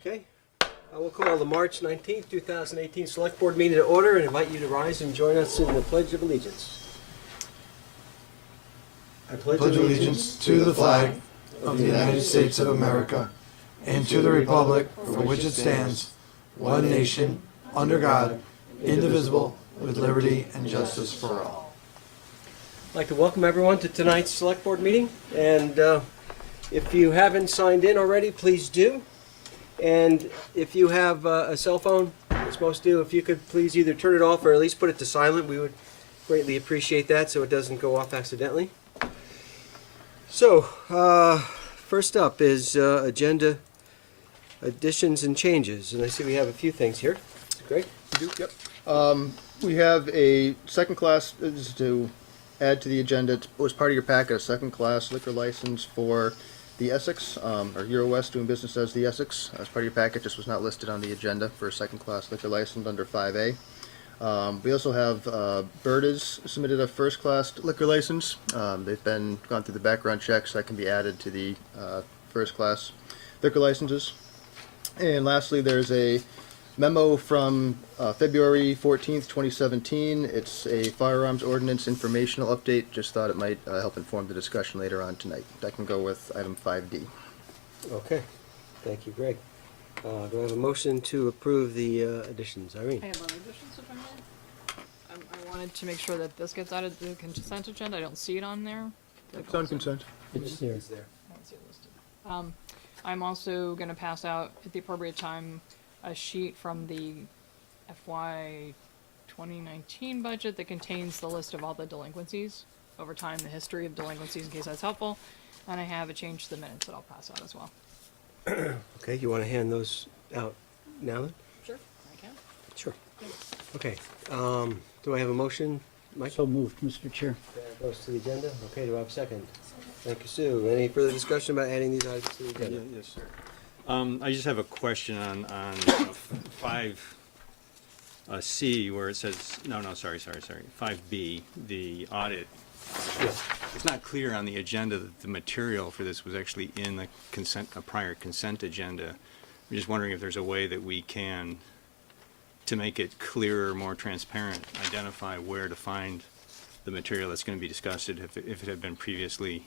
Okay, I will call the March 19th, 2018 Select Board meeting to order and invite you to rise and join us in the Pledge of Allegiance. I pledge allegiance to the flag of the United States of America and to the republic for which it stands, one nation, under God, indivisible, with liberty and justice for all. I'd like to welcome everyone to tonight's Select Board meeting, and if you haven't signed in already, please do. And if you have a cell phone, as most do, if you could please either turn it off or at least put it to silent, we would greatly appreciate that so it doesn't go off accidentally. So, first up is agenda additions and changes, and I see we have a few things here. Great. We do, yep. We have a second class, this is to add to the agenda, it was part of your packet, a second class liquor license for the Essex, or Euro West doing business as the Essex. As part of your packet, just was not listed on the agenda for a second class liquor license under 5A. We also have Berta's submitted a first class liquor license. They've gone through the background checks that can be added to the first class liquor licenses. And lastly, there's a memo from February 14th, 2017. It's a Firearms Ordinance informational update. Just thought it might help inform the discussion later on tonight. That can go with item 5D. Okay. Thank you, Greg. Do I have a motion to approve the additions? Irene? I have other additions if I may. I wanted to make sure that this gets added to the consent agenda. I don't see it on there. It's on consent. It's there. I don't see it listed. I'm also going to pass out at the appropriate time a sheet from the FY 2019 budget that contains the list of all the delinquencies over time, the history of delinquencies in case that's helpful. And I have a change to the minutes that I'll pass out as well. Okay, you want to hand those out now then? Sure, I can. Sure. Okay. Do I have a motion, Mike? So moved, Mr. Chair. That goes to the agenda. Okay, do I have a second? Thank you, Sue. Any further discussion about adding these items to the agenda? Yes, sir. I just have a question on 5C where it says, sorry, 5B, the audit. Yes. It's not clear on the agenda that the material for this was actually in the a prior consent agenda. I'm just wondering if there's a way that we can, to make it clearer, more transparent, identify where to find the material that's going to be discussed if it had been previously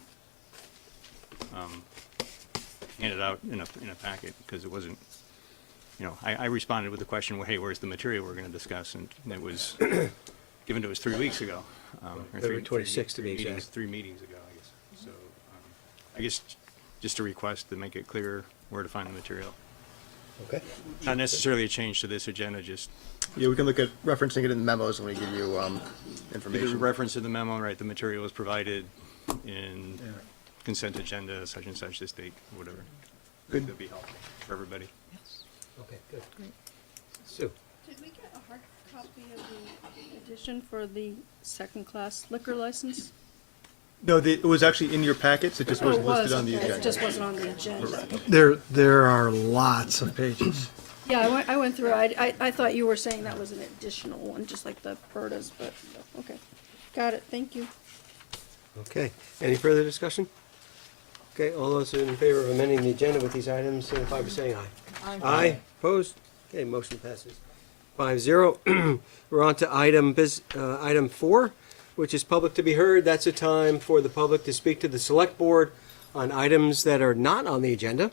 handed out in a packet, because it wasn't, I responded with the question, well, hey, where's the material we're going to discuss? And it was given to us 3 weeks ago. Or February 26th to be exact. 3 meetings ago, I guess. So I guess just a request to make it clearer where to find the material. Okay. Not necessarily a change to this agenda, just Yeah, we can look at referencing it in the memos when we give you there's a information. reference in the memo, right? The material was provided in consent agenda, such and such, this date, whatever. Good. That'd be helpful for everybody. Yes. Okay, good. Great. Sue? Did we get a hard copy of the edition for the second-class liquor license? No, it was actually in your packets. It just Oh, it wasn't listed was, on the okay. agenda. It just wasn't on the agenda. There are lots of pages. Yeah, I went through, I thought you were saying that was an additional one, just like the Berta's, but, okay. Got it, thank you. Okay. Any further discussion? Okay, all those in favor of amending the agenda with these items, signify by saying aye. Aye. Opposed? Okay, motion passes 5-0. We're on to item 4, which is public to be heard. That's a time for the public to speak to the Select Board on items that are not on the agenda.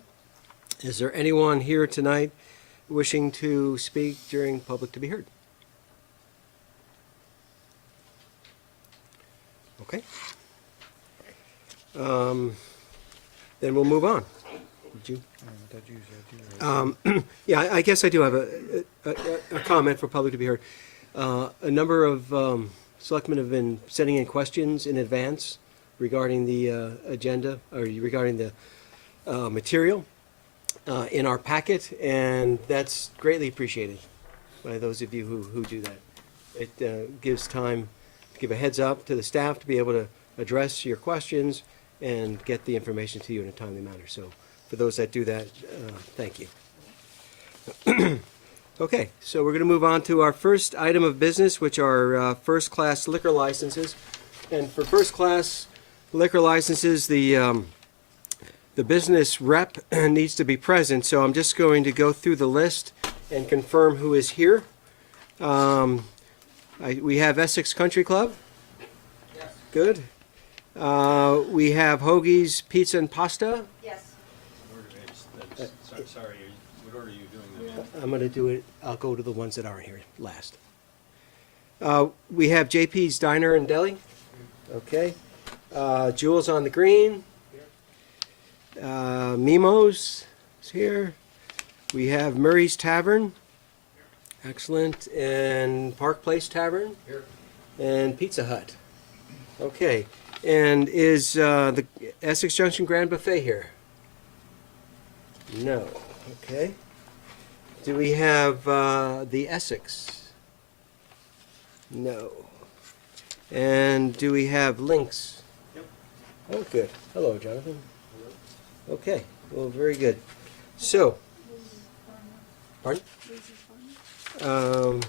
Is there anyone here tonight wishing to speak during public to be heard? Okay. Then we'll move on. Did you? Yeah, I guess I do have a comment for public to be heard. A number of selectmen have been sending in questions in advance regarding the agenda, or regarding the material in our packet, and that's greatly appreciated by those of you who do that. It gives time to give a heads up to the staff to be able to address your questions and get the information to you in a timely manner. So for those that do that, thank you. Okay, so we're going to move on to our first item of business, which are first-class liquor licenses. And for first-class liquor licenses, the the business rep needs to be present, so I'm just going to go through the list and confirm who is here. We have Essex Country Club. Yes. Good. We have Hoagie's Pizza and Pasta. Yes. Sorry, what order are you doing them in? I'm going to do it, I'll go to the ones that aren't here last. We have JP's Diner and Deli. Okay. Jules on the Green. Mimo's is here. We have Murray's Tavern. Excellent. And Park Place Tavern. Here. And Pizza Hut. Okay. And is the Essex Junction Grand Buffet here? No. Okay. Do we have the Essex? No. And do we have Lynx? Yep. Oh, good. Hello, Jonathan. Hello. Okay. Well, very good. So, pardon? All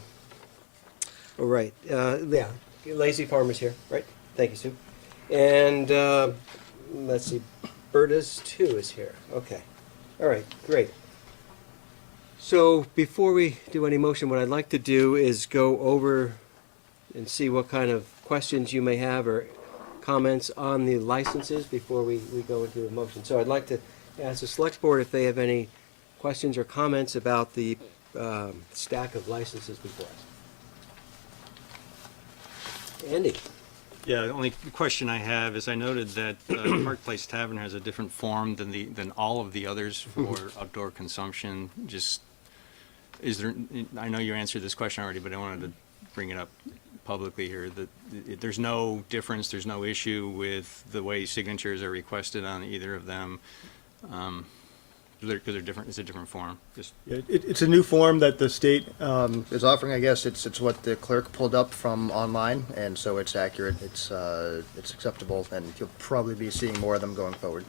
right. Yeah. Lazy Farmer's here, right? Thank you, Sue. And let's see. Berta's too is here. Okay. All right. Great. So before we do any motion, what I'd like to do is go over and see what kind of questions you may have or comments on the licenses before we go into the motion. So I'd like to ask the select board if they have any questions or comments about the stack of licenses before us. Andy? Yeah, the only question I have is I noted that Park Place Tavern has a different form than all of the others for outdoor consumption. Just, is there, I know you answered this question already, but I wanted to bring it up publicly here, that there's no difference, there's no issue with the way signatures are requested on either of them. Because they're different, it's a different form. Just It's a new form that the state is offering. I guess it's what the clerk pulled up from online, and so it's accurate. It's acceptable, and you'll probably be seeing more of them going forward.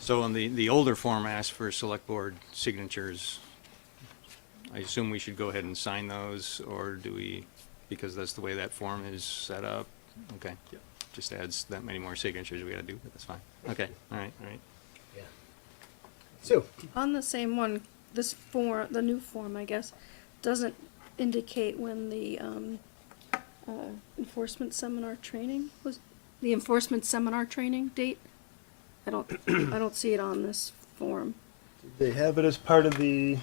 so on the older form asked for select board signatures. I assume we should go ahead and sign those, or do we, because that's the way that form is set up? Okay, just adds that many more signatures we gotta do, but that's fine. Okay, all right. Yeah. Sue? On the same one, this form, the new form, I guess, doesn't indicate when the enforcement seminar training was, the enforcement seminar training date? I don't see it on this form. They have it as part of the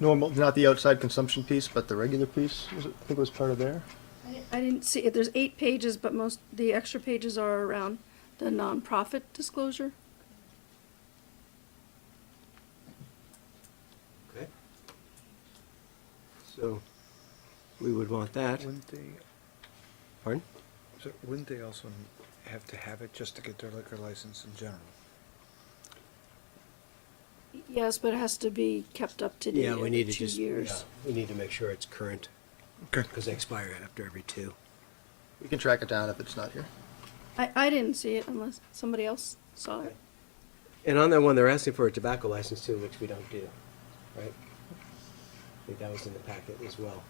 normal, not the outside consumption piece, but the regular piece. I think it was part of there. I didn't see it. There's 8 pages, but the extra pages are around the nonprofit disclosure. Okay. So, we would want that. Wouldn't they, Pardon? so wouldn't they also have to have it just to get their liquor license in general? Yes, but it has to be kept up to date Yeah, we every need to 2 just, years. yeah, we need to make sure it's current. Okay. Because they expire after every 2. We can track it down if it's not here. I didn't see it unless somebody else saw it. And on that one, they're asking for a tobacco license too, which we don't do, right? I think that was in the packet as well.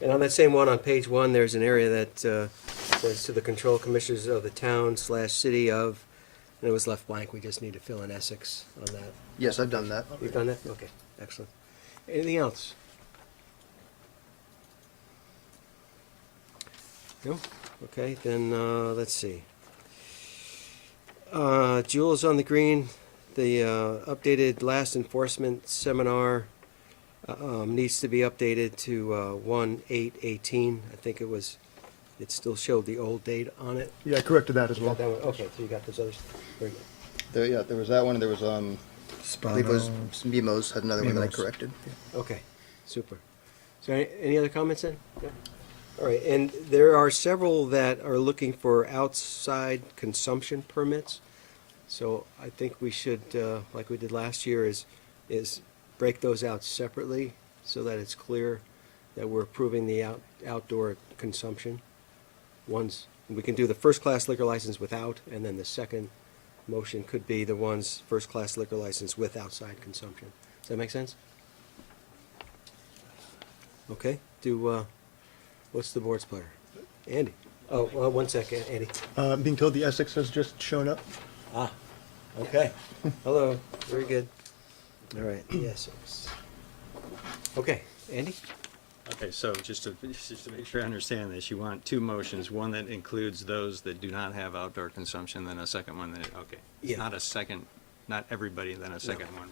And on that same one, on page 1, there's an area that says to the control commissioners of the town/city of, and it was left blank, we just need to fill in Essex on that. Yes, I've done that. You've done that? Okay, excellent. Anything else? No? Okay, then, let's see. Jules on the Green, the updated last enforcement seminar needs to be updated to 1/8/18. I think it still showed the old date on it. Yeah, I corrected that as You well. got that one? Okay, so you got those others. Very good. There was that one, and there was, I believe it was Spano. Mimos had another one that I Mimos. corrected. Okay, super. So any other comments then? No? All right, and there are several that are looking for outside consumption permits. So I think we should, like we did last year, is break those out separately so that it's clear that we're approving the outdoor consumption. We can do the first-class liquor license without, and then the second motion could be the one's first-class liquor license with outside consumption. Does that make sense? Okay, what's the board's pleasure? Andy? Oh, well, one second, Andy. I'm being told the Essex has just shown up. Ah, okay. Hello, very good. All right, yes. Okay, Andy? Okay, so just to make sure I understand this, you want two motions, one that includes those that do not have outdoor consumption, then a second one that, okay. Yeah. Not a second, not everybody, then a second one.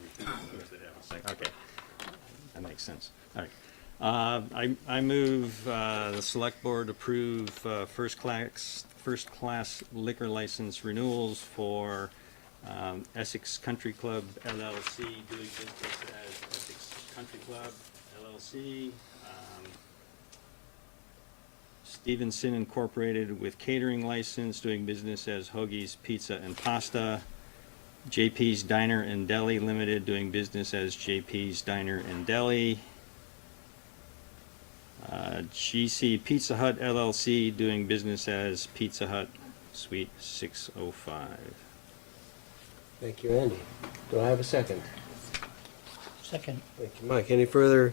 Okay, that makes sense. All right. I move, the select board approve, first class liquor license renewals for, Essex Country Club LLC, doing business as Essex Country Club LLC. Stephenson Incorporated with catering license, doing business as Hoagie's Pizza and Pasta. JP's Diner and Deli Limited, doing business as JP's Diner and Deli. GC Pizza Hut LLC, doing business as Pizza Hut Suite 605. Thank you, Andy. Do I have a second? Second. Thank you, Mike. Any further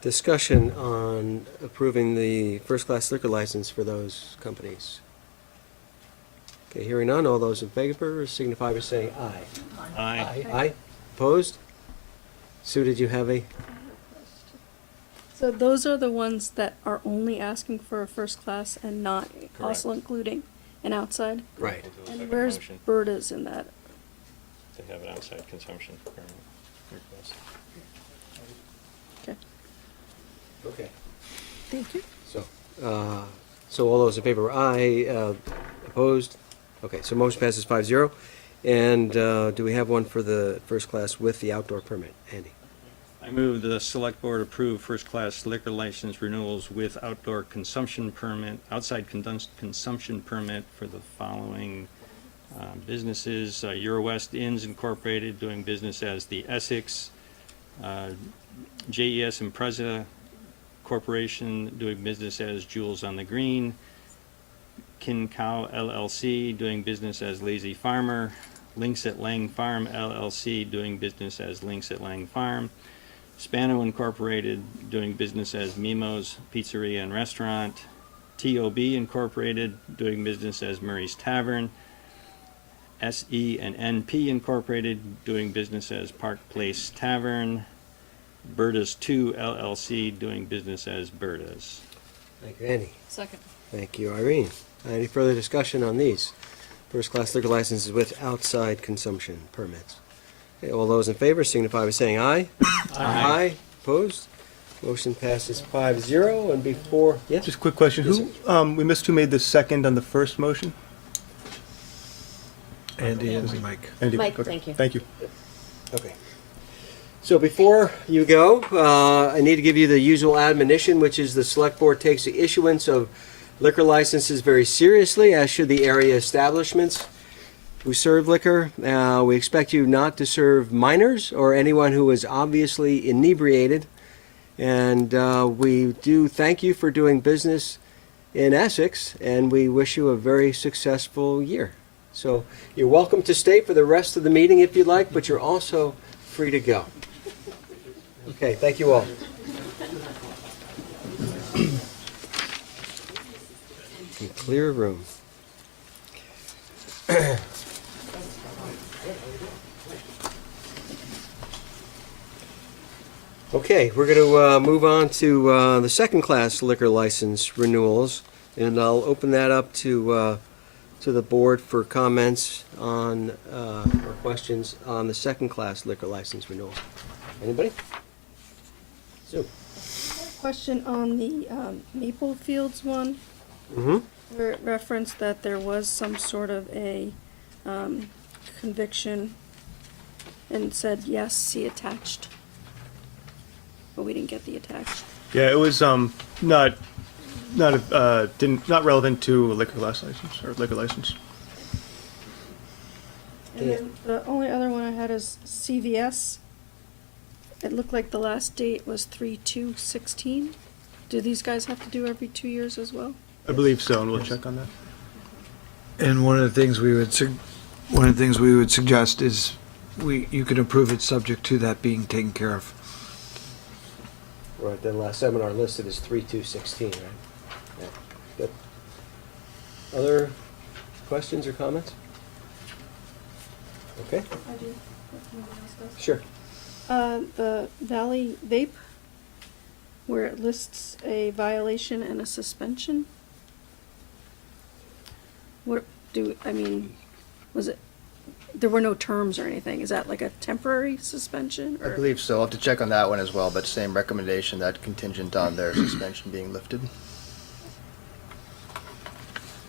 discussion on approving the first-class liquor license for those companies? Okay, hearing none, all those in favor signify by saying aye. Aye. Aye. Opposed? Sue, did you have a? So those are the ones that are only asking for a first class and not also Correct. including an outside? Right. And where's Berta's in that? They have an outside consumption request. Okay, Okay. thank you. So all those in favor, aye. Opposed? Okay, so motion passes 5-0. And do we have one for the first class with the outdoor permit? Andy? I move the select board approve first-class liquor license renewals with outdoor consumption permit, outside consumption permit for the following businesses. Eurowest Inns Incorporated, doing business as the Essex. JES Impreza Corporation, doing business as Jewels on the Green. Kin Cow LLC, doing business as Lazy Farmer. Links at Lang Farm LLC, doing business as Links at Lang Farm. Spano Incorporated, doing business as Mimo's Pizzeria and Restaurant. TOB Incorporated, doing business as Murray's Tavern. SE and NP Incorporated, doing business as Park Place Tavern. Berta's 2 LLC, doing business as Berta's. Thank you, Andy. Second. Thank you, Irene. Any further discussion on these first-class liquor licenses with outside consumption permits? Okay, all those in favor signify by saying aye. Aye. Opposed? Motion passes 5-0. And before, yes? Just a quick question. Yes, Who, we missed who made the second on the first motion? Andy and Mike. Andy. Mike, Okay. thank you. Thank you. Okay. So before you go, I need to give you the usual admonition, which is the select board takes the issuance of liquor licenses very seriously, as should the area establishments who serve liquor. We expect you not to serve minors or anyone who is obviously inebriated. And we do thank you for doing business in Essex, and we wish you a very successful year. So you're welcome to stay for the rest of the meeting if you'd like, but you're also free to go. Okay, thank you all. Can clear a room. Okay, we're going to move on to the second-class liquor license renewals, and I'll open that up to the board for comments on or questions on the second-class liquor license renewals. Anybody? Sue? Question on the Maple Fields one, Mm-hmm. where it referenced that there was some sort of a conviction and said, yes, see attached. But we didn't get the attached. Yeah, it was not relevant to a liquor license or liquor license. And then the only other one I had is CVS. It looked like the last date was 3/2/16. Do these guys have to do every 2 years as well? I believe so, and we'll check on that. And one of the things we would suggest is you can approve it subject to that being taken care of. Right, the last seminar listed is 3/2/16, right? Yeah, good. Other questions or comments? Okay, I do. If nobody else does. sure. The Valley Vape, where it lists a violation and a suspension. What was it, there were no terms or anything, is that like a temporary suspension? I or- believe so. I'll have to check on that one as well, but same recommendation, that contingent on their suspension being lifted.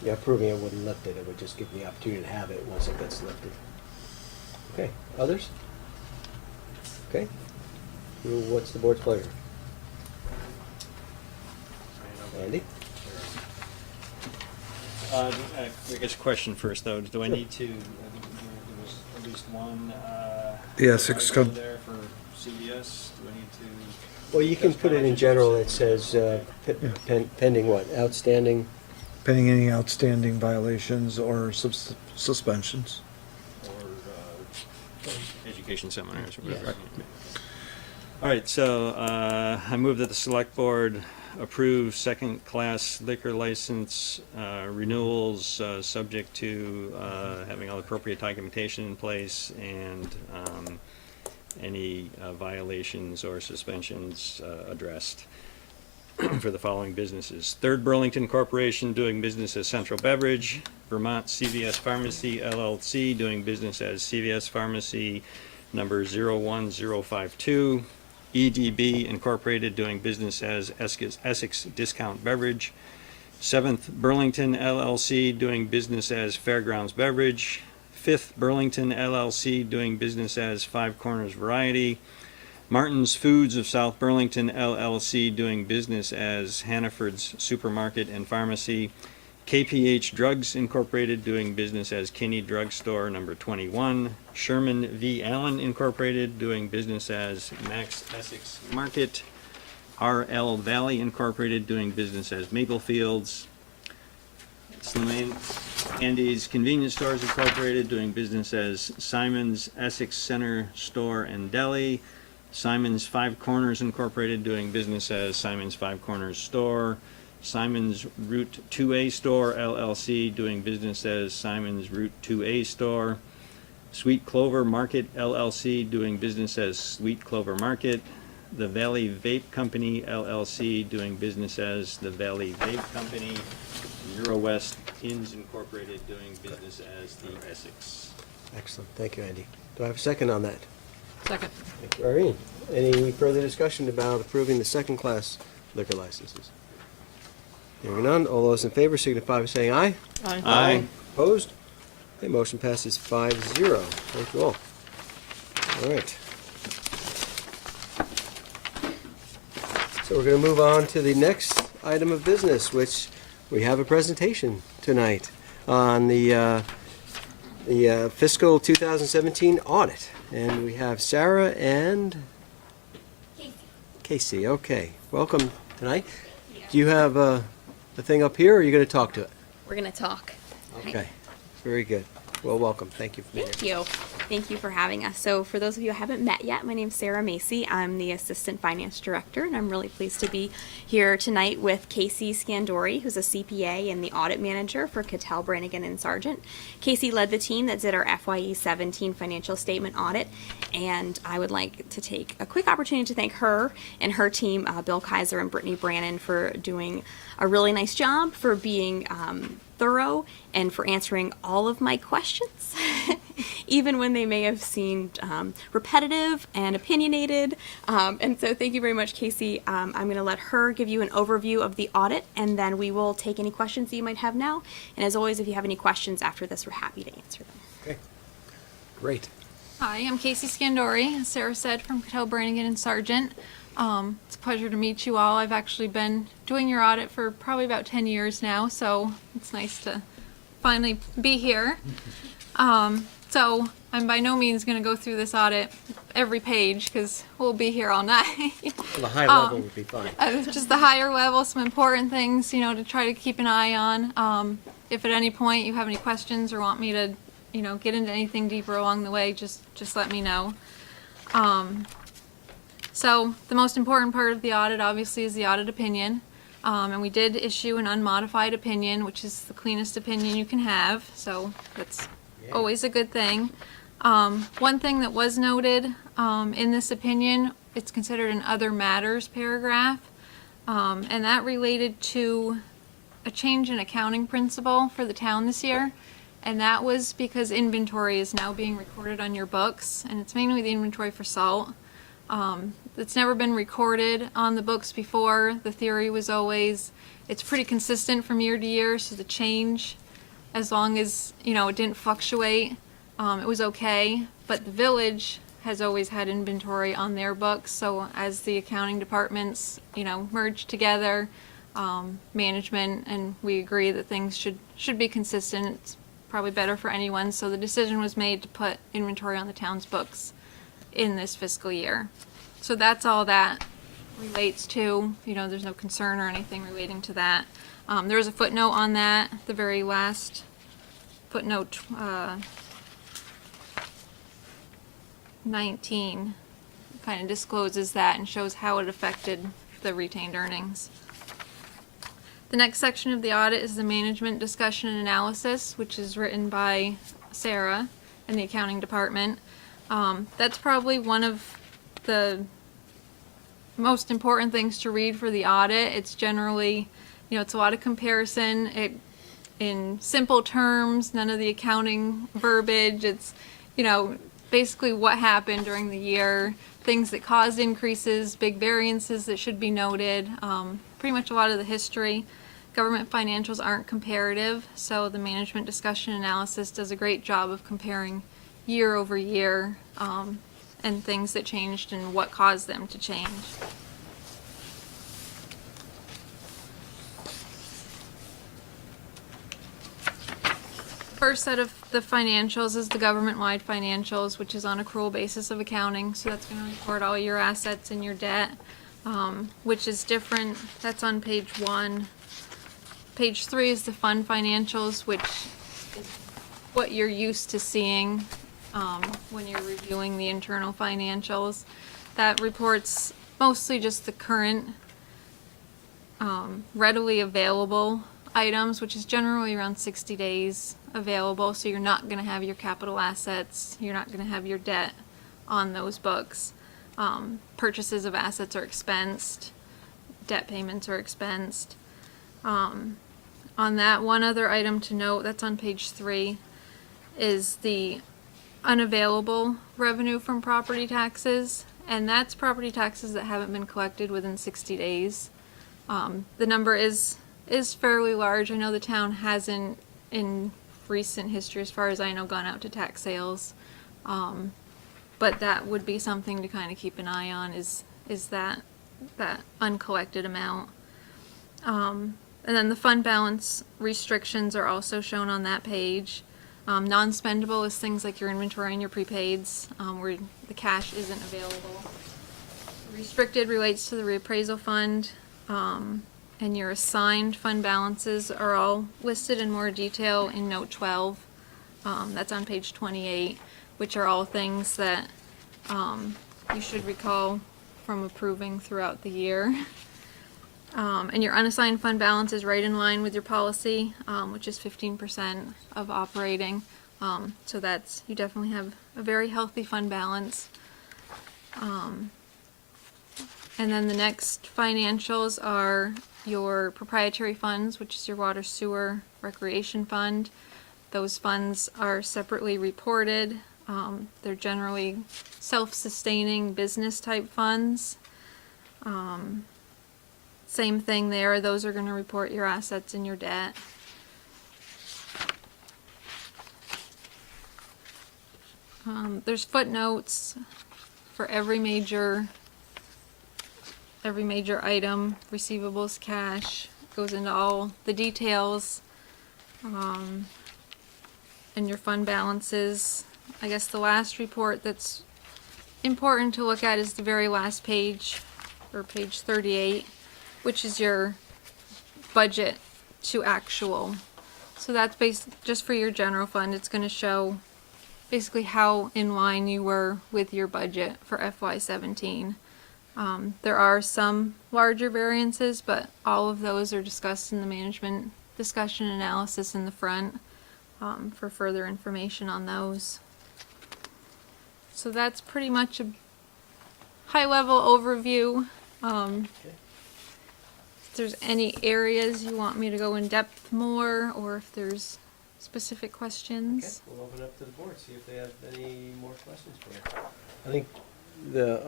Yeah, approving it wouldn't lift it, it would just give them the opportunity to have it once it gets lifted. Okay, others? Okay. What's the board's pleasure? Andy? I guess question first, though. Do I need to, I think there was at least one, The Essex article com- there for CVS? Do I need to? Well, you can put it in general, it says pending what, outstanding, Pending any outstanding violations or suspensions. Or education seminars or whatever. All right, so I move that the select board approve second-class liquor license renewals, subject to having all the appropriate documentation in place and any violations or suspensions addressed for the following businesses. Third Burlington Corporation doing business as Central Beverage, Vermont CVS Pharmacy LLC doing business as CVS Pharmacy number 01052, EDB Incorporated doing business as Essex Discount Beverage, Seventh Burlington LLC doing business as Fairgrounds Beverage, Fifth Burlington LLC doing business as Five Corners Variety, Martin's Foods of South Burlington LLC doing business as Hannaford's Supermarket and Pharmacy, KPH Drugs Incorporated doing business as Kinney Drug Store number 21, Sherman V. Allen Incorporated doing business as Max Essex Market, RL Valley Incorporated doing business as Maple Fields, Slim Andy's Convenience Stores Incorporated doing business as Simon's Essex Center Store and Deli, Simon's Five Corners Incorporated doing business as Simon's Five Corners Store, Simon's Route 2A Store LLC doing business as Simon's Route 2A Store, Sweet Clover Market LLC doing business as Sweet Clover Market, The Valley Vape Company LLC doing business as The Valley Vape Company, Euro West Inns Incorporated doing business as The Essex. excellent, thank you, Andy. Do I have a second on that? Second. Thank you, Irene. Any further discussion about approving the second-class liquor licenses? Hearing none, all those in favor signify by saying aye. Aye. Opposed? Okay, motion passes 5-0. Thank you all. All right. So we're going to move on to the next item of business, which we have a presentation tonight on the fiscal 2017 audit. And we have Sarah and Casey. Okay, welcome tonight. Do you have the thing up here, or are you going to talk to it? We're gonna talk. Okay, very good. Well, welcome. Thank you for being here. Thank you. Thank you for having us. So for those of you who haven't met yet, my name's Sarah Macy. I'm the Assistant Finance Director, and I'm really pleased to be here tonight with Casey Scandori, who's a CPA and the Audit Manager for Cattell, Brannigan, and Sargent. Casey led the team that did our FYE 17 financial statement audit, and I would like to take a quick opportunity to thank her and her team, Bill Kaiser and Brittany Brannon, for doing a really nice job, for being thorough, and for answering all of my questions, even when they may have seemed repetitive and opinionated. And so thank you very much, Casey. I'm going to let her give you an overview of the audit, and then we will take any questions that you might have now. And as always, if you have any questions after this, we're happy to answer them. Okay, great. Hi, I'm Casey Scandori, as Sarah said, from Cattell, Brannigan, and Sargent. It's a pleasure to meet you all. I've actually been doing your audit for probably about 10 years now, so it's nice to finally be here. So I'm by no means going to go through this audit every page, because we'll be here all night. Well, a high level would be fine. Just the higher level, some important things, to try to keep an eye on. If at any point you have any questions or want me to, get into anything deeper along the way, just let me know. So the most important part of the audit, obviously, is the audit opinion. And we did issue an unmodified opinion, which is the cleanest opinion you can have, so that's always a good thing. One thing that was noted in this opinion, it's considered an other matters paragraph, and that related to a change in accounting principle for the town this year. And that was because inventory is now being recorded on your books, and it's mainly the inventory for salt. It's never been recorded on the books before. The theory was always, it's pretty consistent from year to year, so the change, as long as, you know, it didn't fluctuate, it was okay. But the village has always had inventory on their books, so as the accounting departments, you know, merged together, management, and we agree that things should be consistent. It's probably better for anyone, so the decision was made to put inventory on the town's books in this fiscal year. So that's all that relates to. You know, there's no concern or anything relating to that. There is a footnote on that, the very last footnote 19 kind of discloses that and shows how it affected the retained earnings. The next section of the audit is the management discussion and analysis, which is written by Sarah in the accounting department. That's probably one of the most important things to read for the audit. It's generally, you know, it's a lot of comparison. In simple terms, none of the accounting verbiage. It's, you know, basically what happened during the year, things that caused increases, big variances that should be noted, pretty much a lot of the history. Government financials aren't comparative, so the management discussion analysis does a great job of comparing year over year and things that changed and what caused them to change. First set of the financials is the government-wide financials, which is on accrual basis of accounting, so that's going to report all your assets and your debt, which is different. That's on page 1. Page 3 is the fund financials, which is what you're used to seeing when you're reviewing the internal financials. That reports mostly just the current readily available items, which is generally around 60 days available, so you're not going to have your capital assets, you're not going to have your debt on those books. Purchases of assets are expensed, debt payments are expensed. On that, one other item to note, that's on page 3, is the unavailable revenue from property taxes, and that's property taxes that haven't been collected within 60 days. The number is fairly large. I know the town hasn't, in recent history, as far as I know, gone out to tax sales, but that would be something to kind of keep an eye on, is that uncollected amount. And then the fund balance restrictions are also shown on that page. Non-spendable is things like your inventory and your prepaids, where the cash isn't available. Restricted relates to the reappraisal fund, and your assigned fund balances are all listed in more detail in note 12. That's on page 28, which are all things that you should recall from approving throughout the year. And your unassigned fund balance is right in line with your policy, which is 15% of operating. So that's, you definitely have a very healthy fund balance. And then the next financials are your proprietary funds, which is your water, sewer, recreation fund. Those funds are separately reported. They're generally self-sustaining business type funds. Same thing there, those are going to report your assets and your debt. There's footnotes for every major item, receivables, cash, goes into all the details, and your fund balances. I guess the last report that's important to look at is the very last page, or page 38, which is your budget to actual. So that's just for your general fund. It's going to show basically how in line you were with your budget for FY17. There are some larger variances, but all of those are discussed in the management discussion analysis in the front for further information on those. So that's pretty much a high-level overview. If there's any areas you want me to go in depth more, or if there's specific Okay, questions. we'll open up to the board, see if they have any more questions for you. I think the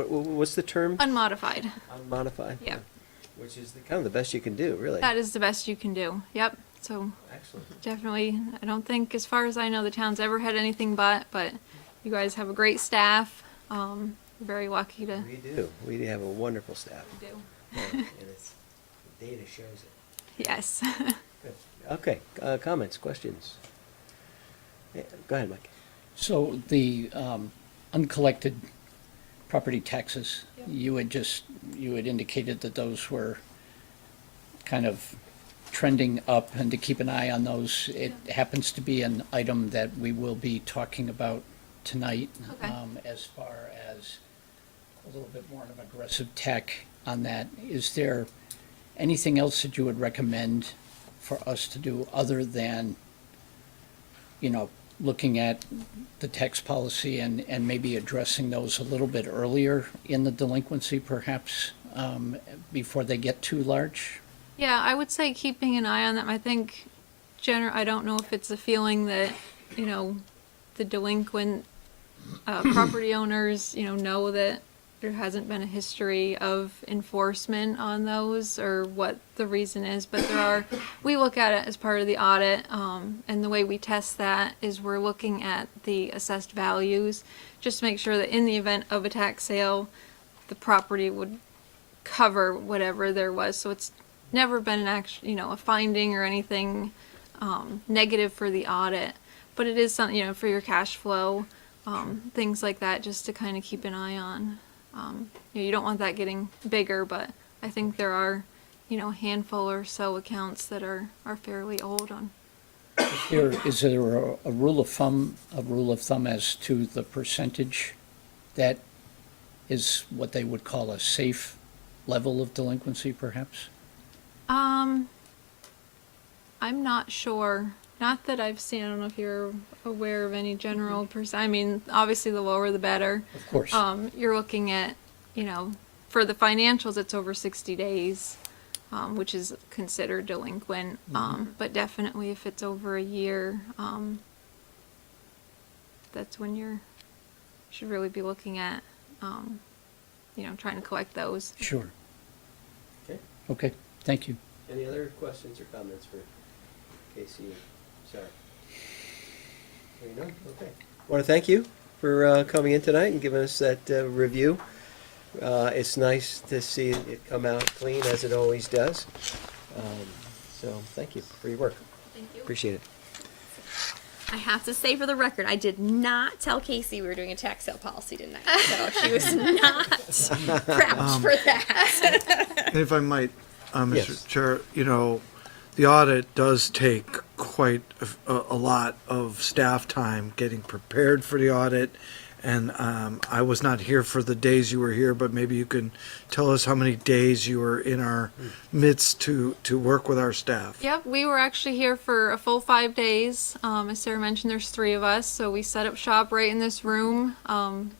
what's the term? Unmodified. Unmodified? Yep. Which is kind of the best you can do, really. That is the best you can do. Yep. So Excellent. definitely, I don't think, as far as I know, the town's ever had anything but you guys have a great staff. We're very lucky to We do. We have a wonderful staff. do. And it's, the data shows it. Yes. Good. Okay, comments, questions? Yeah, go ahead, Mike. So the uncollected property taxes, you had indicated that those were kind of trending up and to keep an eye on those. It happens to be an item that we will be talking about tonight. Okay. As far as a little bit more of an aggressive tack on that. Is there anything else that you would recommend for us to do other than, looking at the tax policy and maybe addressing those a little bit earlier in the delinquency, perhaps, before they get too large? Yeah, I would say keeping an eye on them. I think, I don't know if it's a feeling that, the delinquent property owners, know that there hasn't been a history of enforcement on those or what the reason is, but we look at it as part of the audit, and the way we test that is we're looking at the assessed values, just to make sure that in the event of a tax sale, the property would cover whatever there was. So it's never been an actual, a finding or anything negative for the audit, but it is something, for your cash flow, things like that, just to kind of keep an eye on. You don't want that getting bigger, but I think there are, a handful or so accounts that are fairly old on. Is there a rule of thumb as to the percentage that is what they would call a safe level of delinquency, perhaps? I'm not sure. Not that I've seen. I don't know if you're aware of any general percent. I mean, obviously the lower the better. Of course. You're looking at, for the financials, it's over 60 days, which is considered delinquent. But definitely if it's over a year, that's when should really be looking at, trying to collect those. Sure. Okay. Okay, thank you. Any other questions or comments for Casey and Sarah? There you go. Okay. I want to thank you for coming in tonight and giving us that review. It's nice to see it come out clean as it always does. So thank you for your work. Thank you. Appreciate it. I have to say for the record, I did not tell Casey we were doing a tax sale policy tonight, so she was not prepped for that. And if I might, Mr. Yes. Chair, the audit does take quite a lot of staff time getting prepared for the audit. And I was not here for the days you were here, but maybe you can tell us how many days you were in our midst to work with our staff. Yep, we were actually here for a full 5 days. As Sarah mentioned, there's 3 of us, so we set up shop right in this room, from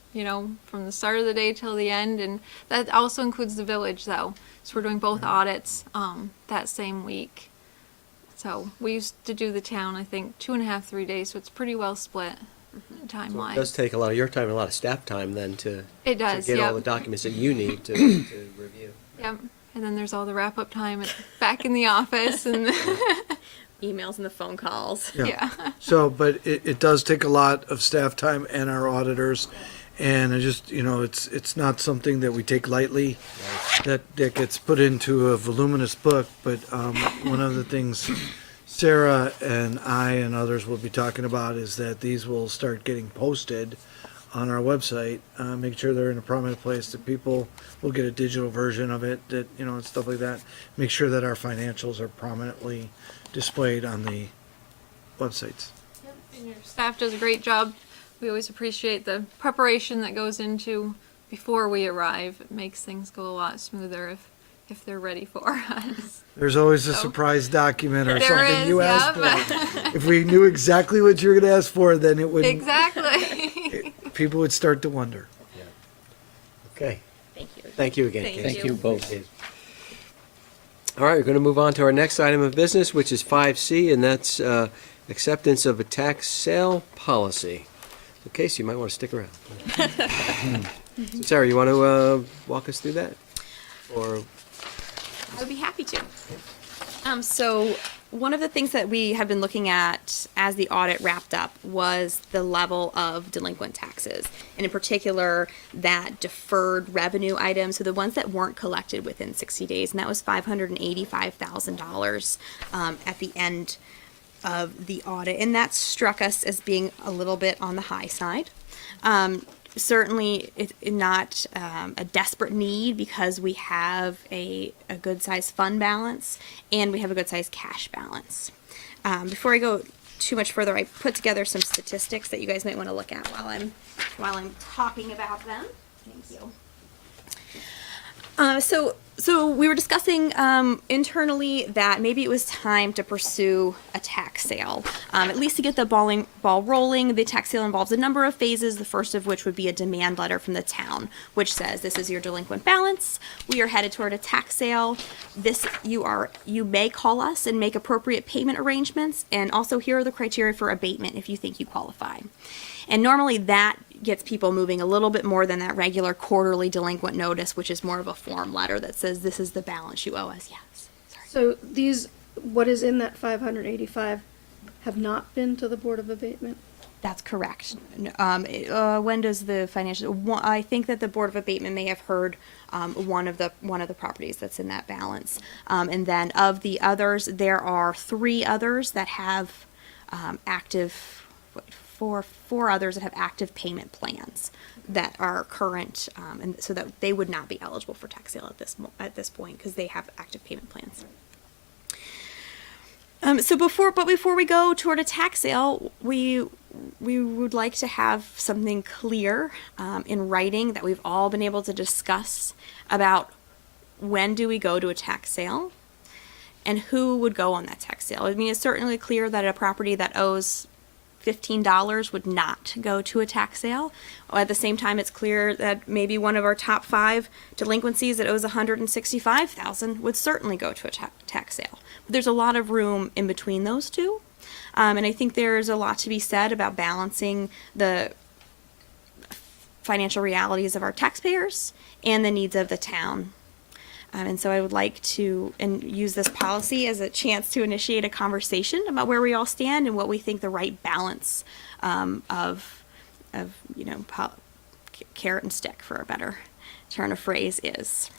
the start of the day till the end, and that also includes the village, though. So we're doing both audits that same week. So we used to do the town, I think, 2.5, 3 days, so it's pretty well split time-wise. It does take a lot of your time and a lot of staff time then to It does, get all yep. the documents that you need to review. Yep, and then there's all the wrap-up time back in the office, and Emails and the phone calls. yeah. So, but it does take a lot of staff time and our auditors. And I just, it's not something that we take lightly, that gets put into a voluminous book. But one of the things Sarah and I and others will be talking about is that these will start getting posted on our website, make sure they're in a prominent place, that people will get a digital version of it, that, and stuff like that. Make sure that our financials are prominently displayed on the websites. And your staff does a great job. We always appreciate the preparation that goes into before we arrive. It makes things go a lot smoother if they're ready for us. There's always a So- surprise document or There something is, you asked yep. for. If we knew exactly what you were gonna ask for, then it would, Exactly. people would start to wonder. Okay, Thank you. thank you again. Thank Casey. Thank you both. All right, we're going to move on to our next item of business, which is 5C, and that's acceptance of a tax sale policy. So Casey, you might want to stick around. So Sarah, you want to walk us through that? Or, I would be happy to. So one of the things that we have been looking at as the audit wrapped up was the level of delinquent taxes, and in particular that deferred revenue item, so the ones that weren't collected within 60 days, and that was $585,000 at the end of the audit, and that struck us as being a little bit on the high side. Certainly it's not a desperate need because we have a good sized fund balance and we have a good sized cash balance. Before I go too much further, I put together some statistics that you guys might want to look at while I'm talking about them. Thank you. So we were discussing internally that maybe it was time to pursue a tax sale, at least to get the ball rolling. The tax sale involves a number of phases, the first of which would be a demand letter from the town, which says this is your delinquent balance. We are headed toward a tax sale. You may call us and make appropriate payment arrangements, and also here are the criteria for abatement if you think you qualify. And normally that gets people moving a little bit more than that regular quarterly delinquent notice, which is more of a form letter that says this is the balance you owe us. Yes. Sorry. So these, what is in that 585 have not been to the Board of Abatement? That's correct. When does the financial? I think that the Board of Abatement may have heard one of the properties that's in that balance, and then of the others, there are 3 others that have active. Four others that have active payment plans that are current, and so that they would not be eligible for tax sale at this point because they have active payment plans. Before we go toward a tax sale, we would like to have something clear in writing that we've all been able to discuss about when do we go to a tax sale and who would go on that tax sale. I mean, it's certainly clear that a property that owes $15 would not go to a tax sale. At the same time, it's clear that maybe one of our top 5 delinquencies that owes $165,000 would certainly go to a tax sale. But there's a lot of room in between those two, and I think there's a lot to be said about balancing the financial realities of our taxpayers and the needs of the town. And so I would like to use this policy as a chance to initiate a conversation about where we all stand and what we think the right balance of carrot and stick, for a better turn of phrase, is.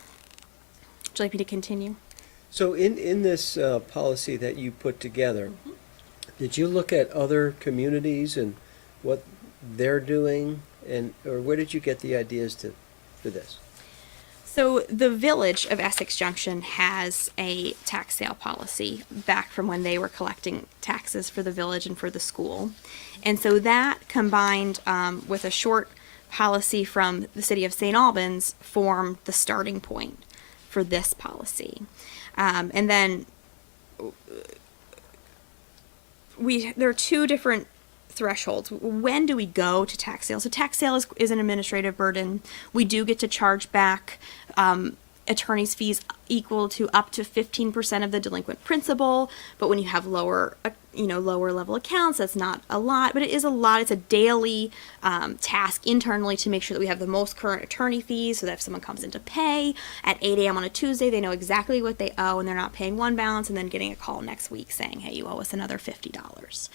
Would you like me to continue? so in this policy that you put together, did you look at other communities and what they're doing, or where did you get the ideas for this? So the village of Essex Junction has a tax sale policy back from when they were collecting taxes for the village and for the school. And so that combined with a short policy from the city of St. Albans formed the starting point for this policy. And then there are 2 different thresholds. When do we go to tax sale? So tax sale is an administrative burden. We do get to charge back attorney's fees equal to up to 15% of the delinquent principal, but when you have lower level accounts, that's not a lot, but it is a lot. It's a daily task internally to make sure that we have the most current attorney fees, so that if someone comes in to pay at 8 a.m. on a Tuesday, they know exactly what they owe, and they're not paying one balance and then getting a call next week saying, hey, you owe us another $50.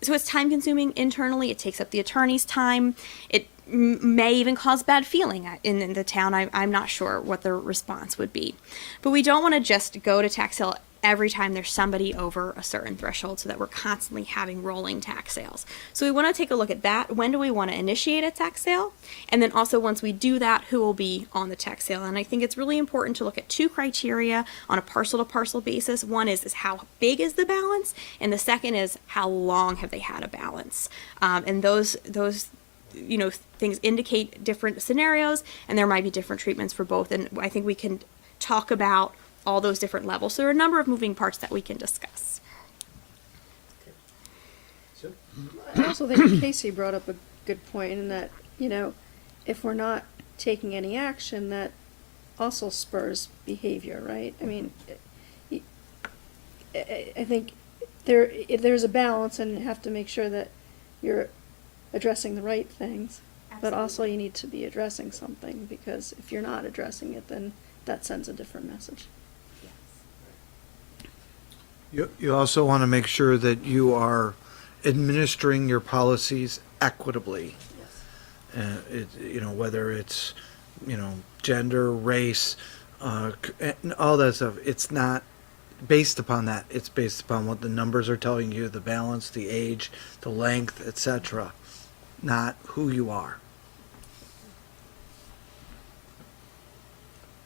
So it's time consuming internally. It takes up the attorney's time. It may even cause bad feeling in the town. I'm not sure what the response would be. But we don't want to just go to tax sale every time there's somebody over a certain threshold so that we're constantly having rolling tax sales. So we want to take a look at that. When do we want to initiate a tax sale? And then also once we do that, who will be on the tax sale? And I think it's really important to look at 2 criteria on a parcel to parcel basis. One is how big is the balance? And the second is how long have they had a balance? And those things indicate different scenarios, and there might be different treatments for both. And I think we can talk about all those different levels. So there are a number of moving parts that we can discuss. I also think Casey brought up a good point in that, if we're not taking any action, that also spurs behavior, right? I mean, I think there's a balance, and you have to make sure that you're addressing the right things. But also you need to be addressing something, because if you're not addressing it, then that sends a different message. You also want to make sure that you are administering your policies equitably. Whether it's, gender, race, and all that stuff. It's not based upon that. It's based upon what the numbers are telling you, the balance, the age, the length, etc., not who you are.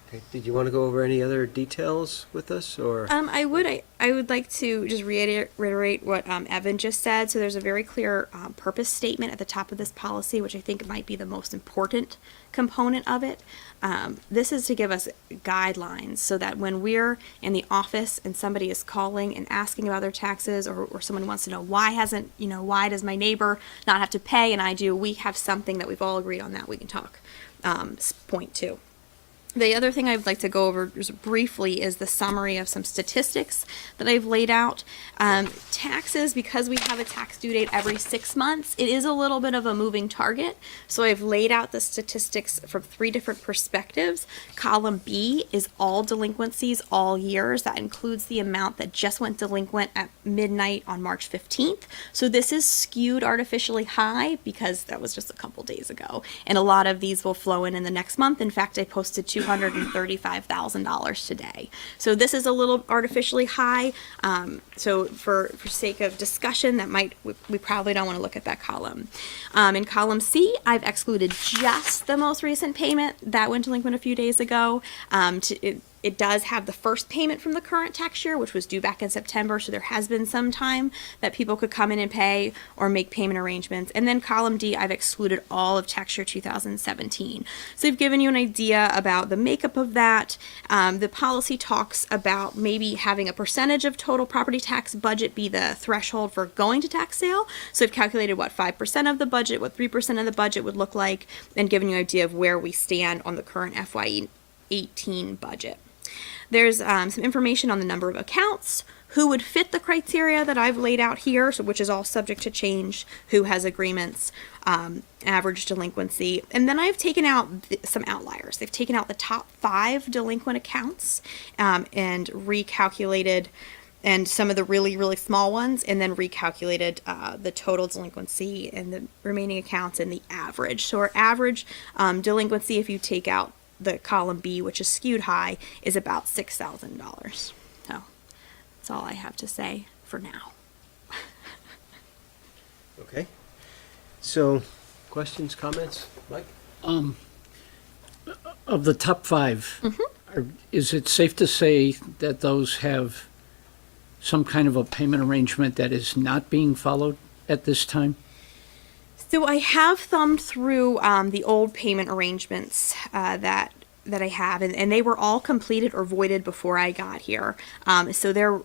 Okay. Did you want to go over any other details with us, or? I would like to just reiterate what Evan just said. So there's a very clear purpose statement at the top of this policy, which I think might be the most important component of it. This is to give us guidelines so that when we're in the office and somebody is calling and asking about their taxes, or someone wants to know why does my neighbor not have to pay and I do, we have something that we've all agreed on that we can talk. Point 2. The other thing I'd like to go over just briefly is the summary of some statistics that I've laid out. Taxes, because we have a tax due date every 6 months, it is a little bit of a moving target. So I've laid out the statistics from 3 different perspectives. Column B is all delinquencies all years. That includes the amount that just went delinquent at midnight on March 15th. So this is skewed artificially high because that was just a couple days ago. And a lot of these will flow in the next month. In fact, I posted $235,000 today. So this is a little artificially high. So for sake of discussion, we probably don't want to look at that column. In column C, I've excluded just the most recent payment that went delinquent a few days ago. It does have the first payment from the current tax year, which was due back in September, so there has been some time that people could come in and pay or make payment arrangements. And then column D, I've excluded all of tax year 2017. So I've given you an idea about the makeup of that. The policy talks about maybe having a percentage of total property tax budget be the threshold for going to tax sale. So I've calculated what 5% of the budget, what 3% of the budget would look like, and given you an idea of where we stand on the current FY 18 budget. There's some information on the number of accounts, who would fit the criteria that I've laid out here, so which is all subject to change, who has agreements, average delinquency. And then I've taken out some outliers. They've taken out the top 5 delinquent accounts and recalculated, and some of the really, really small ones, and then recalculated the total delinquency and the remaining accounts and the average. So our average delinquency, if you take out the column B, which is skewed high, is about $6,000. So that's all I have to say for now. Okay. So, questions, comments, Mike? Of the top 5, is it safe to say that those have some kind of a payment arrangement that is not being followed at this time? So I have thumbed through the old payment arrangements that I have, and they were all completed or voided before I got here. So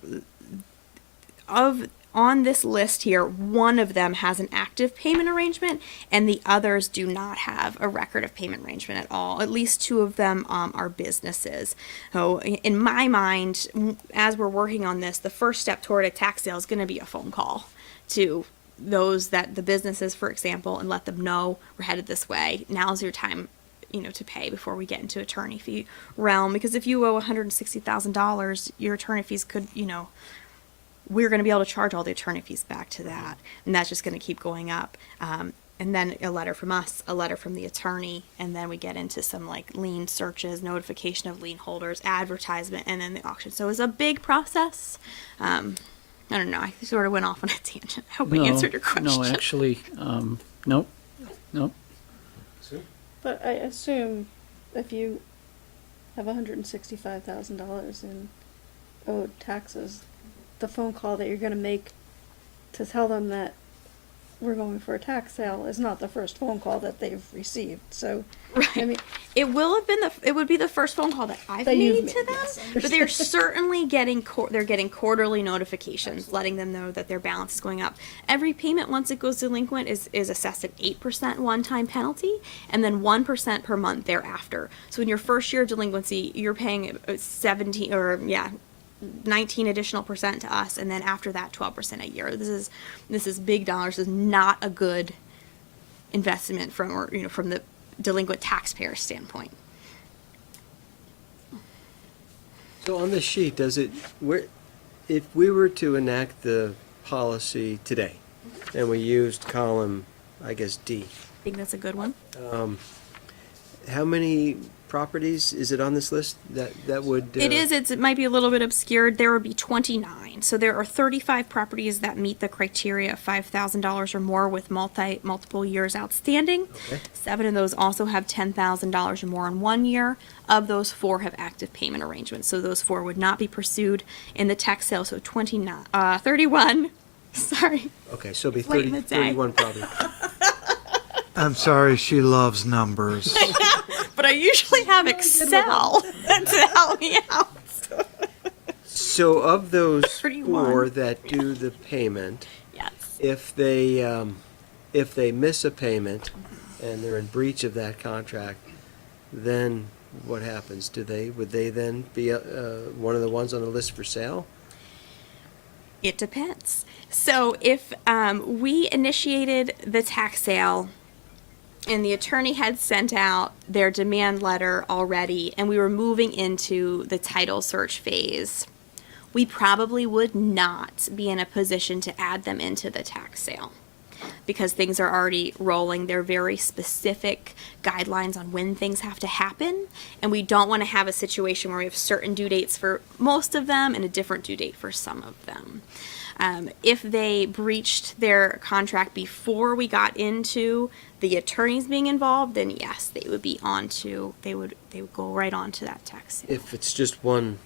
on this list here, one of them has an active payment arrangement, and the others do not have a record of payment arrangement at all. At least 2 of them are businesses. So in my mind, as we're working on this, the first step toward a tax sale is going to be a phone call to the businesses, for example, and let them know we're headed this way. Now's your time, to pay before we get into attorney fee realm. Because if you owe $160,000, your attorney fees could, we're going to be able to charge all the attorney fees back to that, and that's just going to keep going up. And then a letter from us, a letter from the attorney, and then we get into some lien searches, notification of lien holders, advertisement, and then the auction. So it's a big process. I don't know. I sort of went off on a tangent. I hope I answered your question. No, actually, nope. But I assume if you have $165,000 in owed taxes, the phone call that you're gonna make to tell them that we're going for a tax sale is not the first phone call that they've received, so, I Right. mean, It will have been it would be the first phone call that I've That you've made to made, them, yes, but they're certainly getting they're getting quarterly notifications letting them know that their balance is going up. Every payment once it goes delinquent is assessed at 8% one-time penalty and then 1% per month thereafter. So in your first year of delinquency, you're paying 17 or 19 additional percent to us, and then after that 12% a year. This is big dollars. This is not a good investment from from the delinquent taxpayer standpoint. So on this sheet, if we were to enact the policy today, and we used column, I guess, D, I think that's a good one. how many properties is it on this list that would? It might be a little bit obscured. There would be 29. So there are 35 properties that meet the criteria of $5,000 or more with multiple years outstanding. Okay. 7 of those also have $10,000 or more in 1 year. Of those, 4 have active payment arrangements. So those 4 would not be pursued in the tax sale. So 31. Sorry. Okay, so it'll be Late in the day. 31 properties. I'm sorry, she loves numbers. But I usually have Excel to help me out. So of those 31. 4 that do the payment, Yes. if they miss a payment and they're in breach of that contract, then what happens? Would they then be one of the ones on the list for sale? It depends. So if we initiated the tax sale and the attorney had sent out their demand letter already and we were moving into the title search phase, we probably would not be in a position to add them into the tax sale because things are already rolling. There are very specific guidelines on when things have to happen, and we don't want to have a situation where we have certain due dates for most of them and a different due date for some of them. If they breached their contract before we got into the attorneys being involved, then yes, they would go right on to that tax sale. If it's just one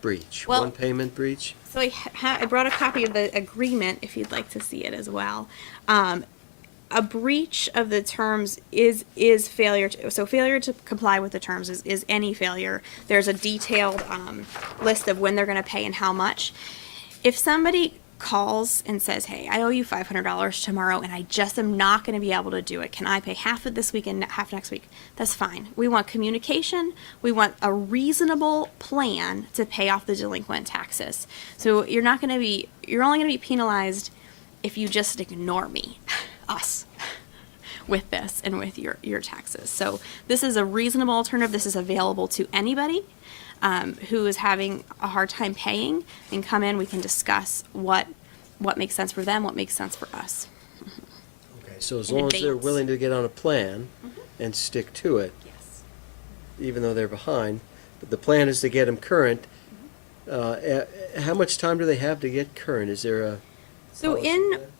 breach, Well- one payment breach? So I brought a copy of the agreement if you'd like to see it as well. A breach of the terms is failure so failure to comply with the terms is any failure. There's a detailed list of when they're going to pay and how much. If somebody calls and says, hey, I owe you $500 tomorrow and I just am not going to be able to do it. Can I pay half of this week and half next week? That's fine. We want communication. We want a reasonable plan to pay off the delinquent taxes. So you're only going to be penalized if you just ignore me, us, with this and with your taxes. So this is a reasonable alternative. This is available to anybody who is having a hard time paying, and come in, we can discuss what makes sense for them, what makes sense for us. Okay, so as In long as they're advance. willing to get on a plan and stick to it, Yes. even though they're behind, but the plan is to get them current, how much time do they have to get current? Is there a So policy in for that?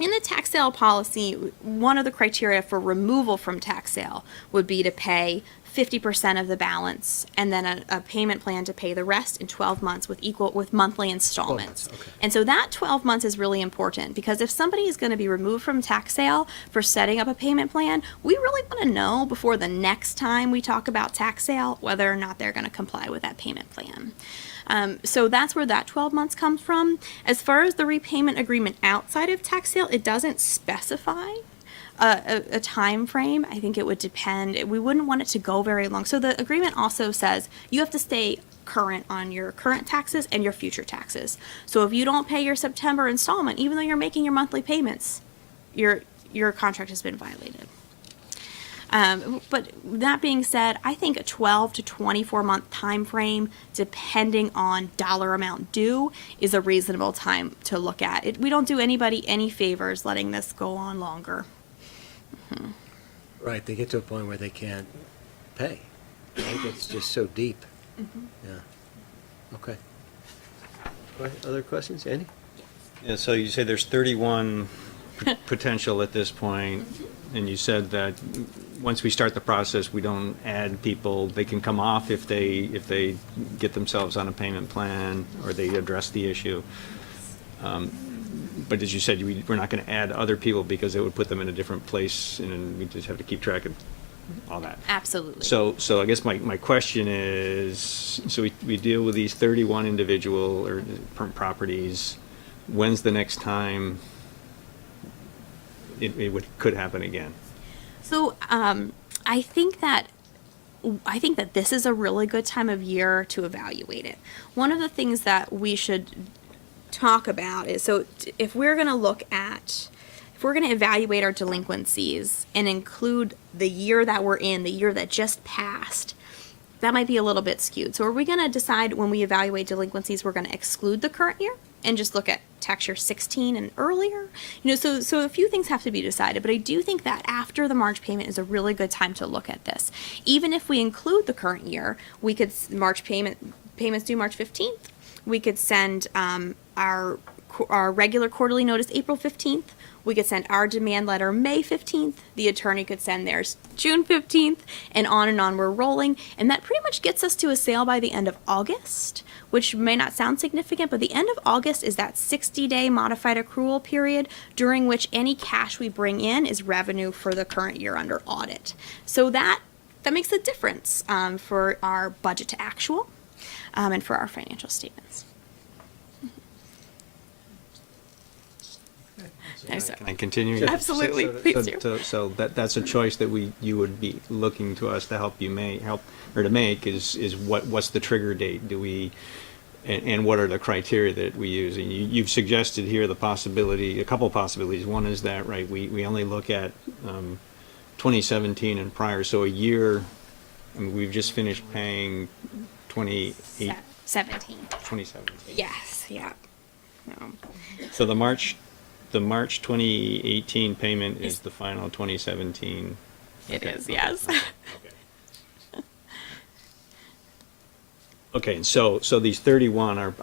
In the tax sale policy, one of the criteria for removal from tax sale would be to pay 50% of the balance and then a payment plan to pay the rest in 12 months with monthly installments. okay. And so that 12 months is really important because if somebody is going to be removed from tax sale for setting up a payment plan, we really want to know before the next time we talk about tax sale whether or not they're going to comply with that payment plan. So that's where that 12 months comes from. As far as the repayment agreement outside of tax sale, it doesn't specify a time frame. I think it would depend. We wouldn't want it to go very long. So the agreement also says you have to stay current on your current taxes and your future taxes. So if you don't pay your September installment, even though you're making your monthly payments, your contract has been violated. But that being said, I think a 12 to 24 month time frame, depending on dollar amount due, is a reasonable time to look at it. We don't do anybody any favors letting this go on longer. Right, they get to a point where they can't pay. Right? It's just so deep. Yeah. Okay. Other questions, Andy? Yeah, so you say there's 31 potential at this point, and you said that once we start the process, we don't add people. They can come off if they get themselves on a payment plan or they address the issue. but as you said, we're not gonna add other people because it would put them in a different place, and then we just have to keep track of all that. Absolutely. So I guess my question is, so we deal with these 31 individual or properties. When's the next time could happen again? So I think that this is a really good time of year to evaluate it. One of the things that we should talk about is, so if we're going to evaluate our delinquencies and include the year that we're in, the year that just passed, that might be a little bit skewed. So are we going to decide when we evaluate delinquencies, we're going to exclude the current year and just look at tax year 16 and earlier? So a few things have to be decided, but I do think that after the March payment is a really good time to look at this. Even if we include the current year, we could, payments due March 15th. We could send our regular quarterly notice April 15th. We could send our demand letter May 15th. The attorney could send theirs June 15th, and on we're rolling. And that pretty much gets us to a sale by the end of August, which may not sound significant, but the end of August is that 60-day modified accrual period during which any cash we bring in is revenue for the current year under audit. So that makes a difference for our budget to actual and for our financial statements. Can I continue? Absolutely, please do. So that's a choice that you would be looking to us to help you make is what's the trigger date? And what are the criteria that we use? And you've suggested here a couple possibilities. One is that, right, we only look at 2017 and prior, so a year. I mean, we've just finished paying 2017. Yes, yeah. So the March 2018 payment is the final 2017. It is, yes. Okay, and so these 31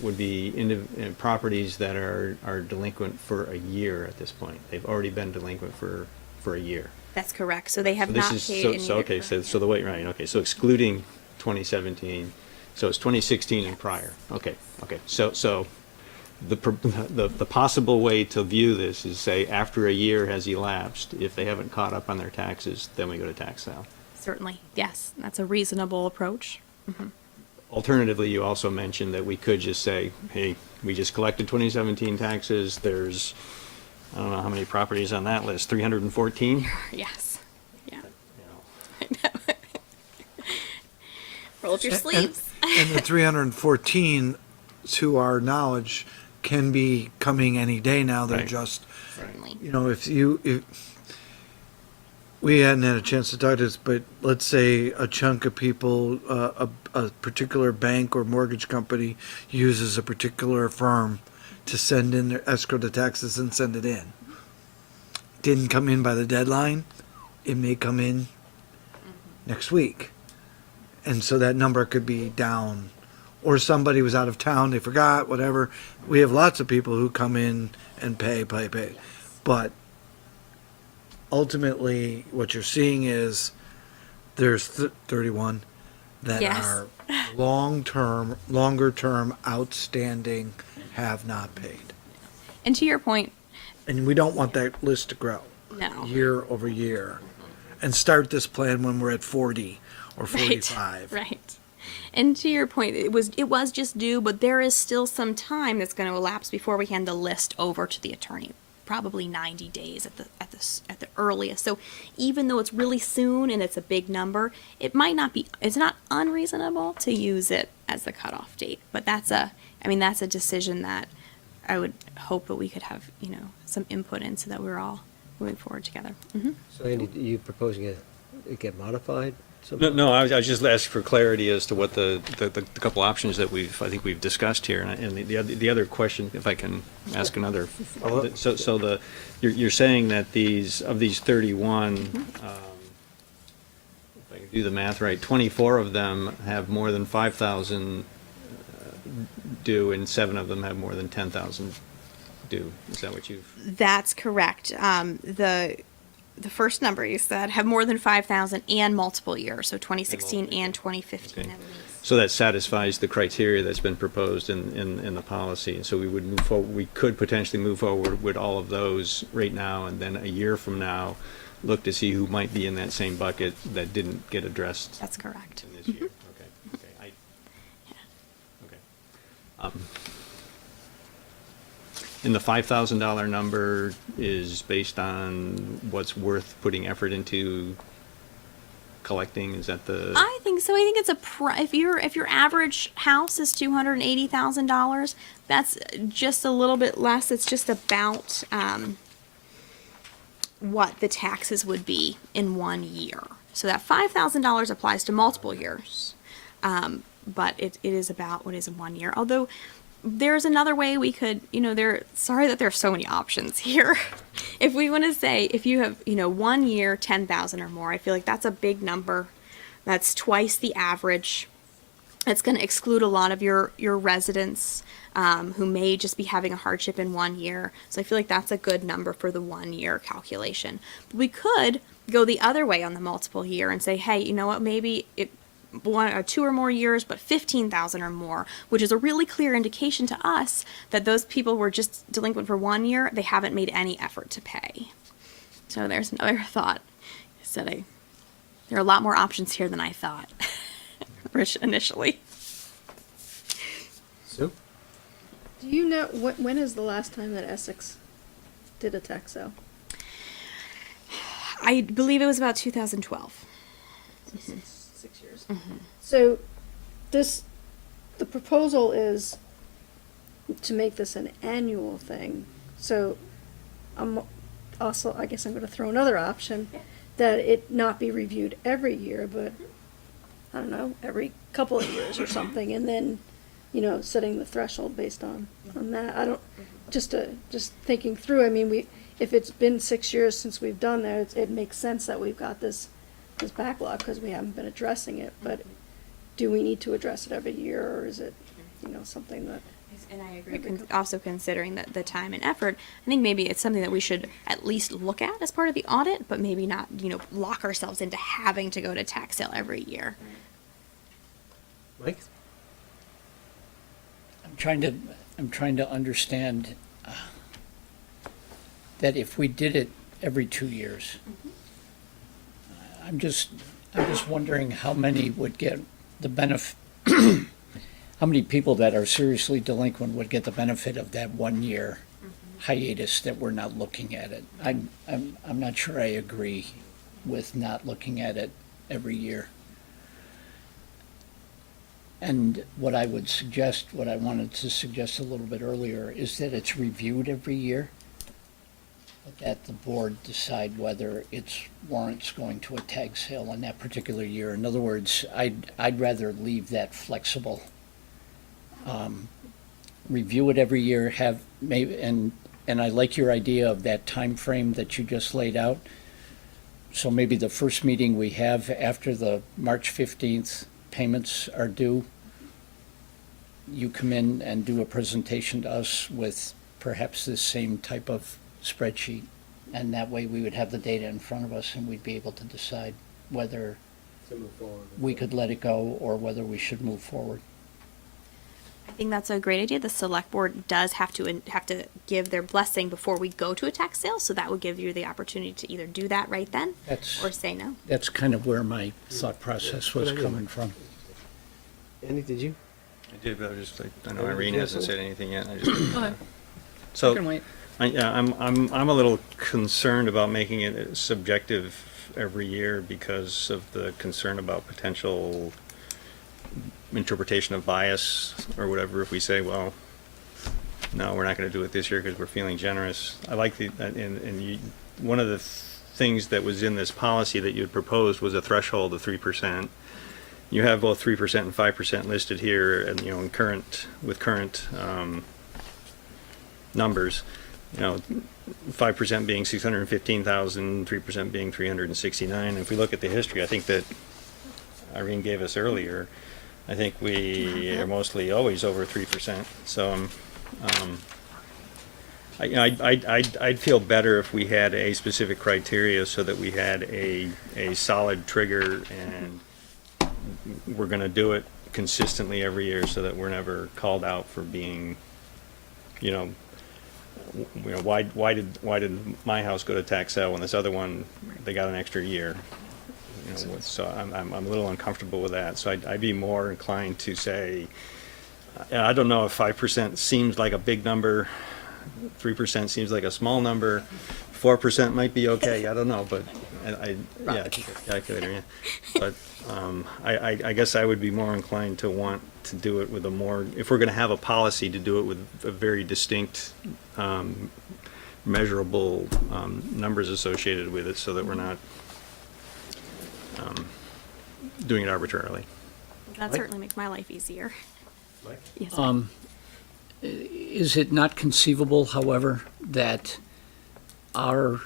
would be properties that are delinquent for a year at this point. They've already been delinquent for a year. That's correct. So they have So not this paid. is okay. So the way, right? Okay, so excluding 2017, so it's 2016 and prior. Okay. So the possible way to view this is, say, after a year has elapsed, if they haven't caught up on their taxes, then we go to tax sale. Certainly, yes. That's a reasonable approach. Mm-hmm. Alternatively, you also mentioned that we could just say, hey, we just collected 2017 taxes. There's, I don't know how many properties on that list, 314? Yes. Yeah. I know. Roll up your sleeves. And the 314, to our knowledge, can be coming any day now. They're Right. just, Certainly. if we hadn't had a chance to talk to this, but let's say a chunk of people, a particular bank or mortgage company uses a particular firm to send in their escrow the taxes and send it in. Didn't come in by the deadline, it may come in next week. And so that number could be down. Or somebody was out of town, they forgot, whatever. We have lots of people who come in and pay. But ultimately, what you're seeing is there's 31 that Yes. are longer term, outstanding, have not paid. And to your point, And we don't want that list to grow no. year over year. And start this plan when we're at 40 or 45. Right. And to your point, it was just due, but there is still some time that's going to elapse before we hand the list over to the attorney. Probably 90 days at the earliest. So even though it's really soon and it's a big number, it's not unreasonable to use it as the cutoff date. But that's a decision that I would hope that we could have, some input in so that we're all moving forward together. Mm-hmm. So Andy, are you proposing it get modified? somehow? No, I was just asking for clarity as to what the couple options that I think we've discussed here. And the other question, if I can ask another. So you're saying that of these 31, if I can do the math right, 24 of them have more than 5,000 due, and 7 of them have more than 10,000 due. Is that what you've? That's correct. The first number you said have more than 5,000 and multiple years, so 2016 and 2015 Okay. at least. So that satisfies the criteria that's been proposed in the policy. And so we would move forward, we could potentially move forward with all of those right now, and then a year from now, look to see who might be in that same bucket that didn't get addressed That's correct. in this year. Okay. And the $5,000 number is based on what's worth putting effort into collecting? Is that the? I think so. I think it's if your average house is $280,000, that's just a little bit less. It's just about what the taxes would be in 1 year. So that $5,000 applies to multiple years, but it is about what is in 1 year. Although there's another way we could, sorry that there are so many options here. If we want to say, if you have, 1 year, 10,000 or more, I feel like that's a big number. That's twice the average. It's going to exclude a lot of your residents who may just be having a hardship in 1 year. So I feel like that's a good number for the 1 year calculation. But we could go the other way on the multiple year and say, hey, you know what, maybe it 1 or 2 or more years, but 15,000 or more, which is a really clear indication to us that those people were just delinquent for 1 year. They haven't made any effort to pay. So there's another thought. There are a lot more options here than I thought initially. Sue? Do you know, when is the last time that Essex did a tax sale? I believe it was about 2012. 6 years. So the proposal is to make this an annual thing. So I guess I'm going to throw another option, that it not be reviewed every year, but I don't know, every couple of years or something, and then, setting the threshold based on that. I don't, just thinking through, I mean, if it's been 6 years since we've done that, it makes sense that we've got this backlog because we haven't been addressing it, but do we need to address it every year, or is it, something that? And I agree. Also considering the time and effort, I think maybe it's something that we should at least look at as part of the audit, but maybe not, lock ourselves into having to go to tax sale every year. Mike? I'm trying to understand that if we did it every 2 years, I'm just wondering how many would get the benefit. How many people that are seriously delinquent would get the benefit of that 1 year hiatus that we're not looking at it? I'm not sure I agree with not looking at it every year. And what I wanted to suggest a little bit earlier is that it's reviewed every year, but that the board decide whether its warrants going to a tag sale in that particular year. In other words, I'd rather leave that flexible. Review it every year, and I like your idea of that time frame that you just laid out. So maybe the first meeting we have after the March 15th payments are due, you come in and do a presentation to us with perhaps this same type of spreadsheet, and that way we would have the data in front of us and we'd be able to decide whether we could let it go or whether we should move forward. I think that's a great idea. The select board does have to give their blessing before we go to a tax sale, so that would give you the opportunity to either do that right then or say no. That's kind of where my thought process was coming from. Andy, did you? I did, but I know Irene Yeah, hasn't so- said anything yet. Okay. So, You can wait. I'm a little concerned about making it subjective every year because of the concern about potential interpretation of bias or whatever. If we say, well, no, we're not going to do it this year because we're feeling generous. I like one of the things that was in this policy that you had proposed was a threshold of 3%. You have both 3% and 5% listed here, and in current numbers. 5% being 615,000, 3% being 369. If we look at the history, I think that Irene gave us earlier, I think we are mostly always over 3%. So I'd feel better if we had a specific criteria so that we had a solid trigger, and we're going to do it consistently every year so that we're never called out for being, you know, why did my house go to tax sale when this other one, they got an extra year? You know, so I'm a little uncomfortable with that. So I'd be more inclined to say, I don't know if 5% seems like a big number, 3% seems like a small number, 4% might be okay. I don't know, but yeah, I think a calculator, yeah. But I guess I would be more inclined to want to do it with a more, if we're going to have a policy, to do it with a very distinct, measurable numbers associated with it, so that we're not doing it arbitrarily. That certainly makes my life easier. Yes. Is it not conceivable, however, that our,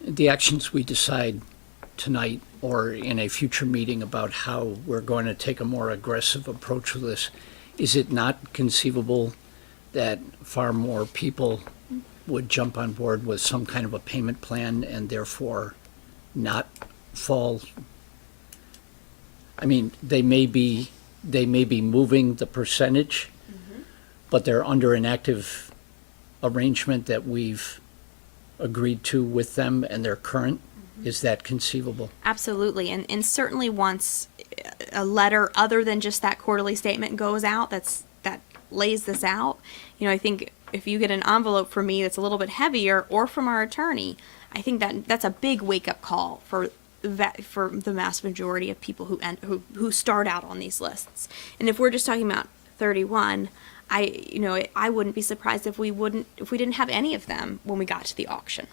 the actions we decide tonight or in a future meeting about how we're going to take a more aggressive approach with this, is it not conceivable that far more people would jump on board with some kind of a payment plan and therefore not fall? I mean, they may be moving the percentage, but they're under an active arrangement that we've agreed to with them and they're current. Is that conceivable? Absolutely, and certainly once a letter other than just that quarterly statement goes out, that lays this out, you know, I think if you get an envelope from me that's a little bit heavier, or from our attorney, I think that's a big wake-up call for the vast majority of people who start out on these lists. And if we're just talking about 31, I wouldn't be surprised if we didn't have any of them when we got to the auction.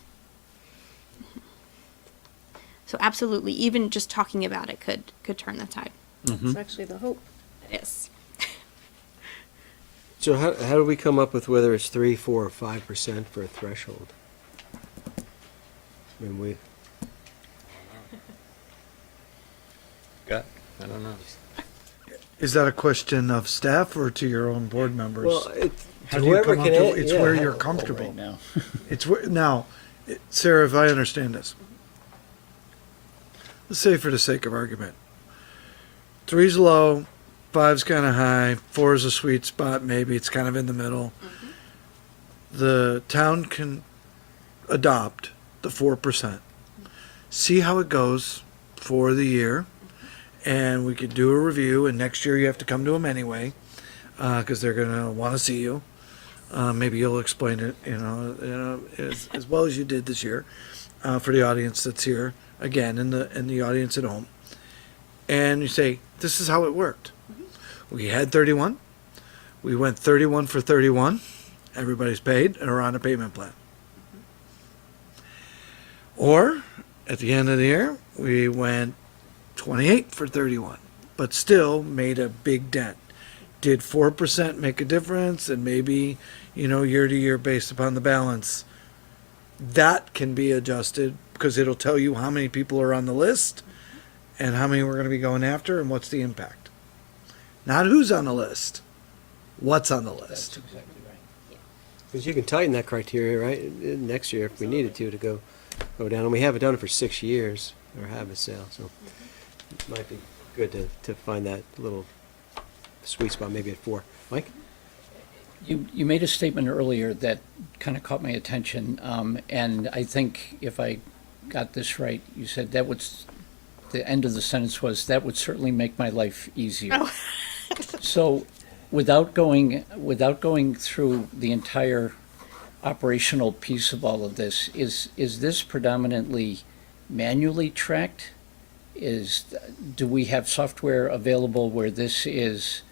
So absolutely, even just talking about it could turn the tide. It's actually the hope. It is. So how do we come up with whether it's 3, 4, or 5% for a threshold? I mean, I don't know. Is that a question of staff or to your own board members? well, How do you whoever come can, up to, a- it's yeah, where how- you're comfortable. Right now. It's where, now, Sarah, if I understand this, let's say for the sake of argument, 3's low, 5's kind of high, 4 is a sweet spot, maybe it's kind of in the middle. The town can adopt the 4%, see how it goes for the year, and we could do a review, and next year you have to come to them anyway, because they're going to want to see you. Maybe you'll explain it, as well as you did this year, for the audience that's here, again, in the audience at home. And you say, this is how it worked. We had 31. We went 31 for 31. Everybody's paid and are on a payment plan. Or, at the end of the year, we went 28 for 31, but still made a big dent. Did 4% make a difference? And maybe, year to year based upon the balance, that can be adjusted because it'll tell you how many people are on the list and how many we're going to be going after and what's the impact. Not who's on the list, what's on the That's list. exactly right. because you can tighten that criteria, right, next year if we needed to go down. And we haven't done it for 6 years, or have a sale, so it might be good to find that little sweet spot, maybe at 4. Mike? You made a statement earlier that kind of caught my attention, and I think if I got this right, you said that would, the end of the sentence was, that would certainly make my life easier. Oh. So, without going through the entire operational piece of all of this, is this predominantly manually tracked? Do we have software available where this is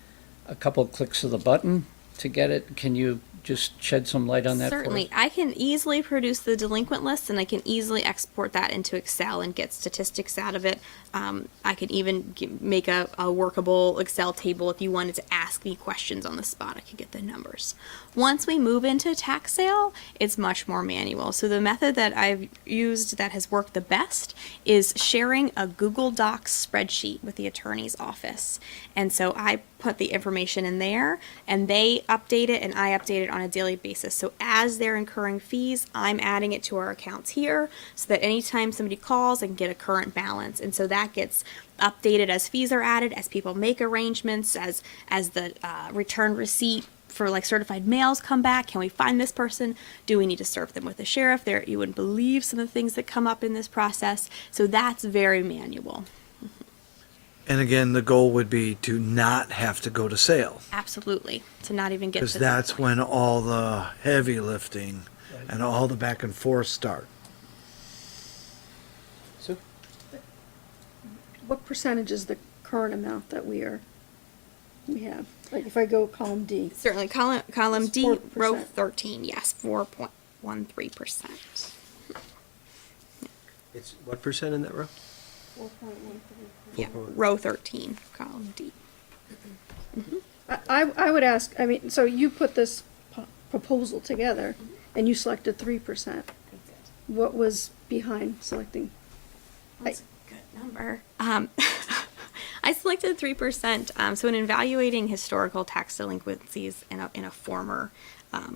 a couple clicks of the button to get it? Can you just shed some light on that for us? Certainly. I can easily produce the delinquent list, and I can easily export that into Excel and get statistics out of it. I could even make a workable Excel table if you wanted to ask me questions on the spot. I could get the numbers. Once we move into tax sale, it's much more manual. So the method that I've used that has worked the best is sharing a Google Docs spreadsheet with the attorney's office. And so I put the information in there, and they update it, and I update it on a daily basis. So as they're incurring fees, I'm adding it to our accounts here, so that anytime somebody calls, I can get a current balance. And so that gets updated as fees are added, as people make arrangements, as the return receipt for like certified mails come back. Can we find this person? Do we need to serve them with the sheriff? There, you wouldn't believe some of the things that come up in this process. So that's very manual. And again, the goal would be to not have to go to sale, Absolutely. To not even get because to that's that when all the heavy lifting and all the back and forth start. Sue? What percentage is the current amount that we have? Like if I go column D, Certainly. Column It's D, 4%. row 13. Yes, 4.13%. It's what percent in that row? 4.13%. Yeah, row 13, column D. I would ask, I mean, so you put this proposal together and you selected 3%. What was behind selecting? That's a good number. I selected 3%. So in evaluating historical tax delinquencies in a former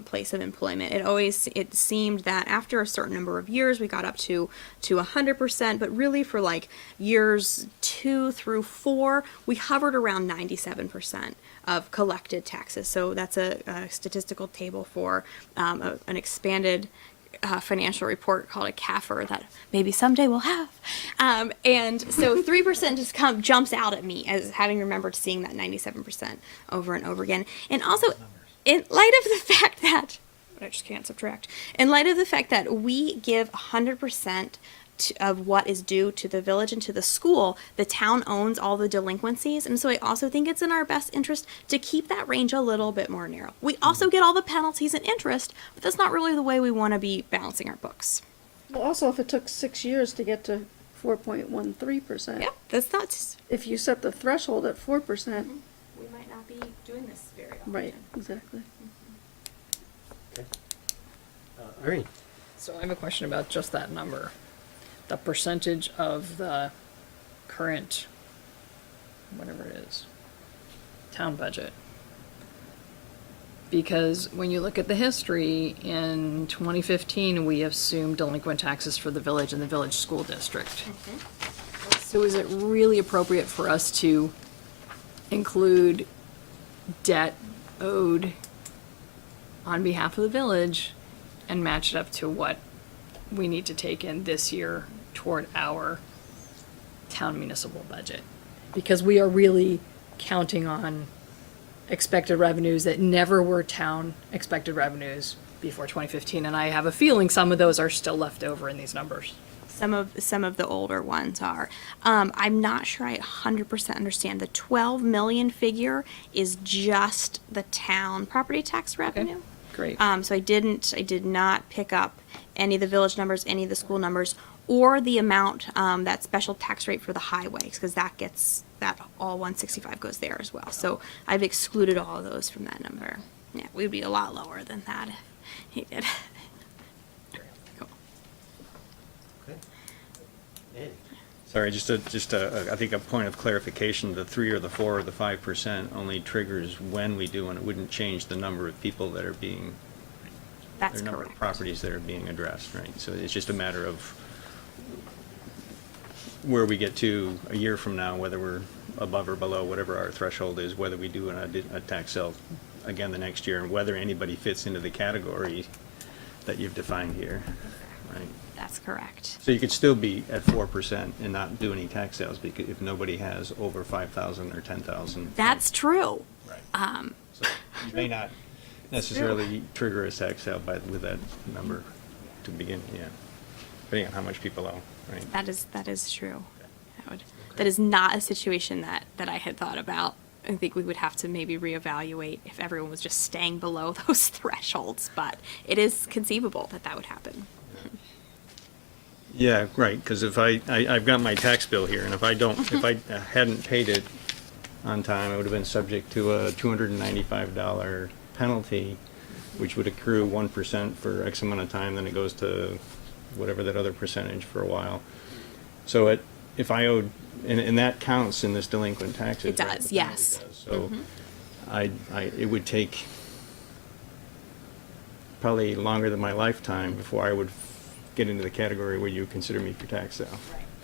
place of employment, it seemed that after a certain number of years we got up to 100%, but really for like years 2 through 4 we hovered around 97% of collected taxes. So that's a statistical table for an expanded financial report called a CAFR that maybe someday we'll have. And so 3% just jumps out at me as having remembered seeing that 97% over and over again. And also, in light of the fact that, I just can't subtract, in light of the fact that we give 100% of what is due to the village and to the school, the town owns all the delinquencies, and so I also think it's in our best interest to keep that range a little bit more narrow. We also get all the penalties and interest, but that's not really the way we want to be balancing our books. Well, also if it took 6 years to get to 4.13%. Yep, that's not just, If you set the threshold at 4%, we might not be doing this very often. right, exactly. Irene? So I have a question about just that number. The percentage of the current, whatever it is, town budget. Because when you look at the history, in 2015, we assumed delinquent taxes for the village and the village school district. So is it really appropriate for us to include debt owed on behalf of the village and match it up to what we need to take in this year toward our town municipal budget? Because we are really counting on expected revenues that never were town expected revenues before 2015, and I have a feeling some of those are still left over in these numbers. Some of the older ones are. I'm not sure I 100% understand. The 12 million figure is just the town property tax revenue. Great. So I did not pick up any of the village numbers, any of the school numbers, or the amount, that special tax rate for the highways, because that all 165 goes there as well. So I've excluded all of those from that number. Yeah, we'd be a lot lower than that if he did. Cool. Sorry, just I think a point of clarification, the 3 or the 4 or the 5% only triggers when we do, and it wouldn't change the number of people that are being, That's or number of correct. properties that are being addressed, right? So it's just a matter of where we get to a year from now, whether we're above or below whatever our threshold is, whether we do a tax sale again the next year, and whether anybody fits into the category that you've defined here, right? That's correct. So you could still be at 4% and not do any tax sales, because if nobody has over 5,000 or 10,000. That's true. Right. So you may not necessarily trigger a tax sale with that number to begin, yeah, depending on how much people owe, right? That is true. That is not a situation that I had thought about. I think we would have to maybe reevaluate if everyone was just staying below those thresholds, but it is conceivable that would happen. Yeah, right, because if I've got my tax bill here, and if I hadn't paid it on time, I would have been subject to a $295 penalty, which would accrue 1% for X amount of time, then it goes to whatever that other percentage for a while. So if I owed And that counts in this delinquent taxes. It right? does, The penalty yes. does. So it would take probably longer than my lifetime before I would get into the category where you consider me for tax sale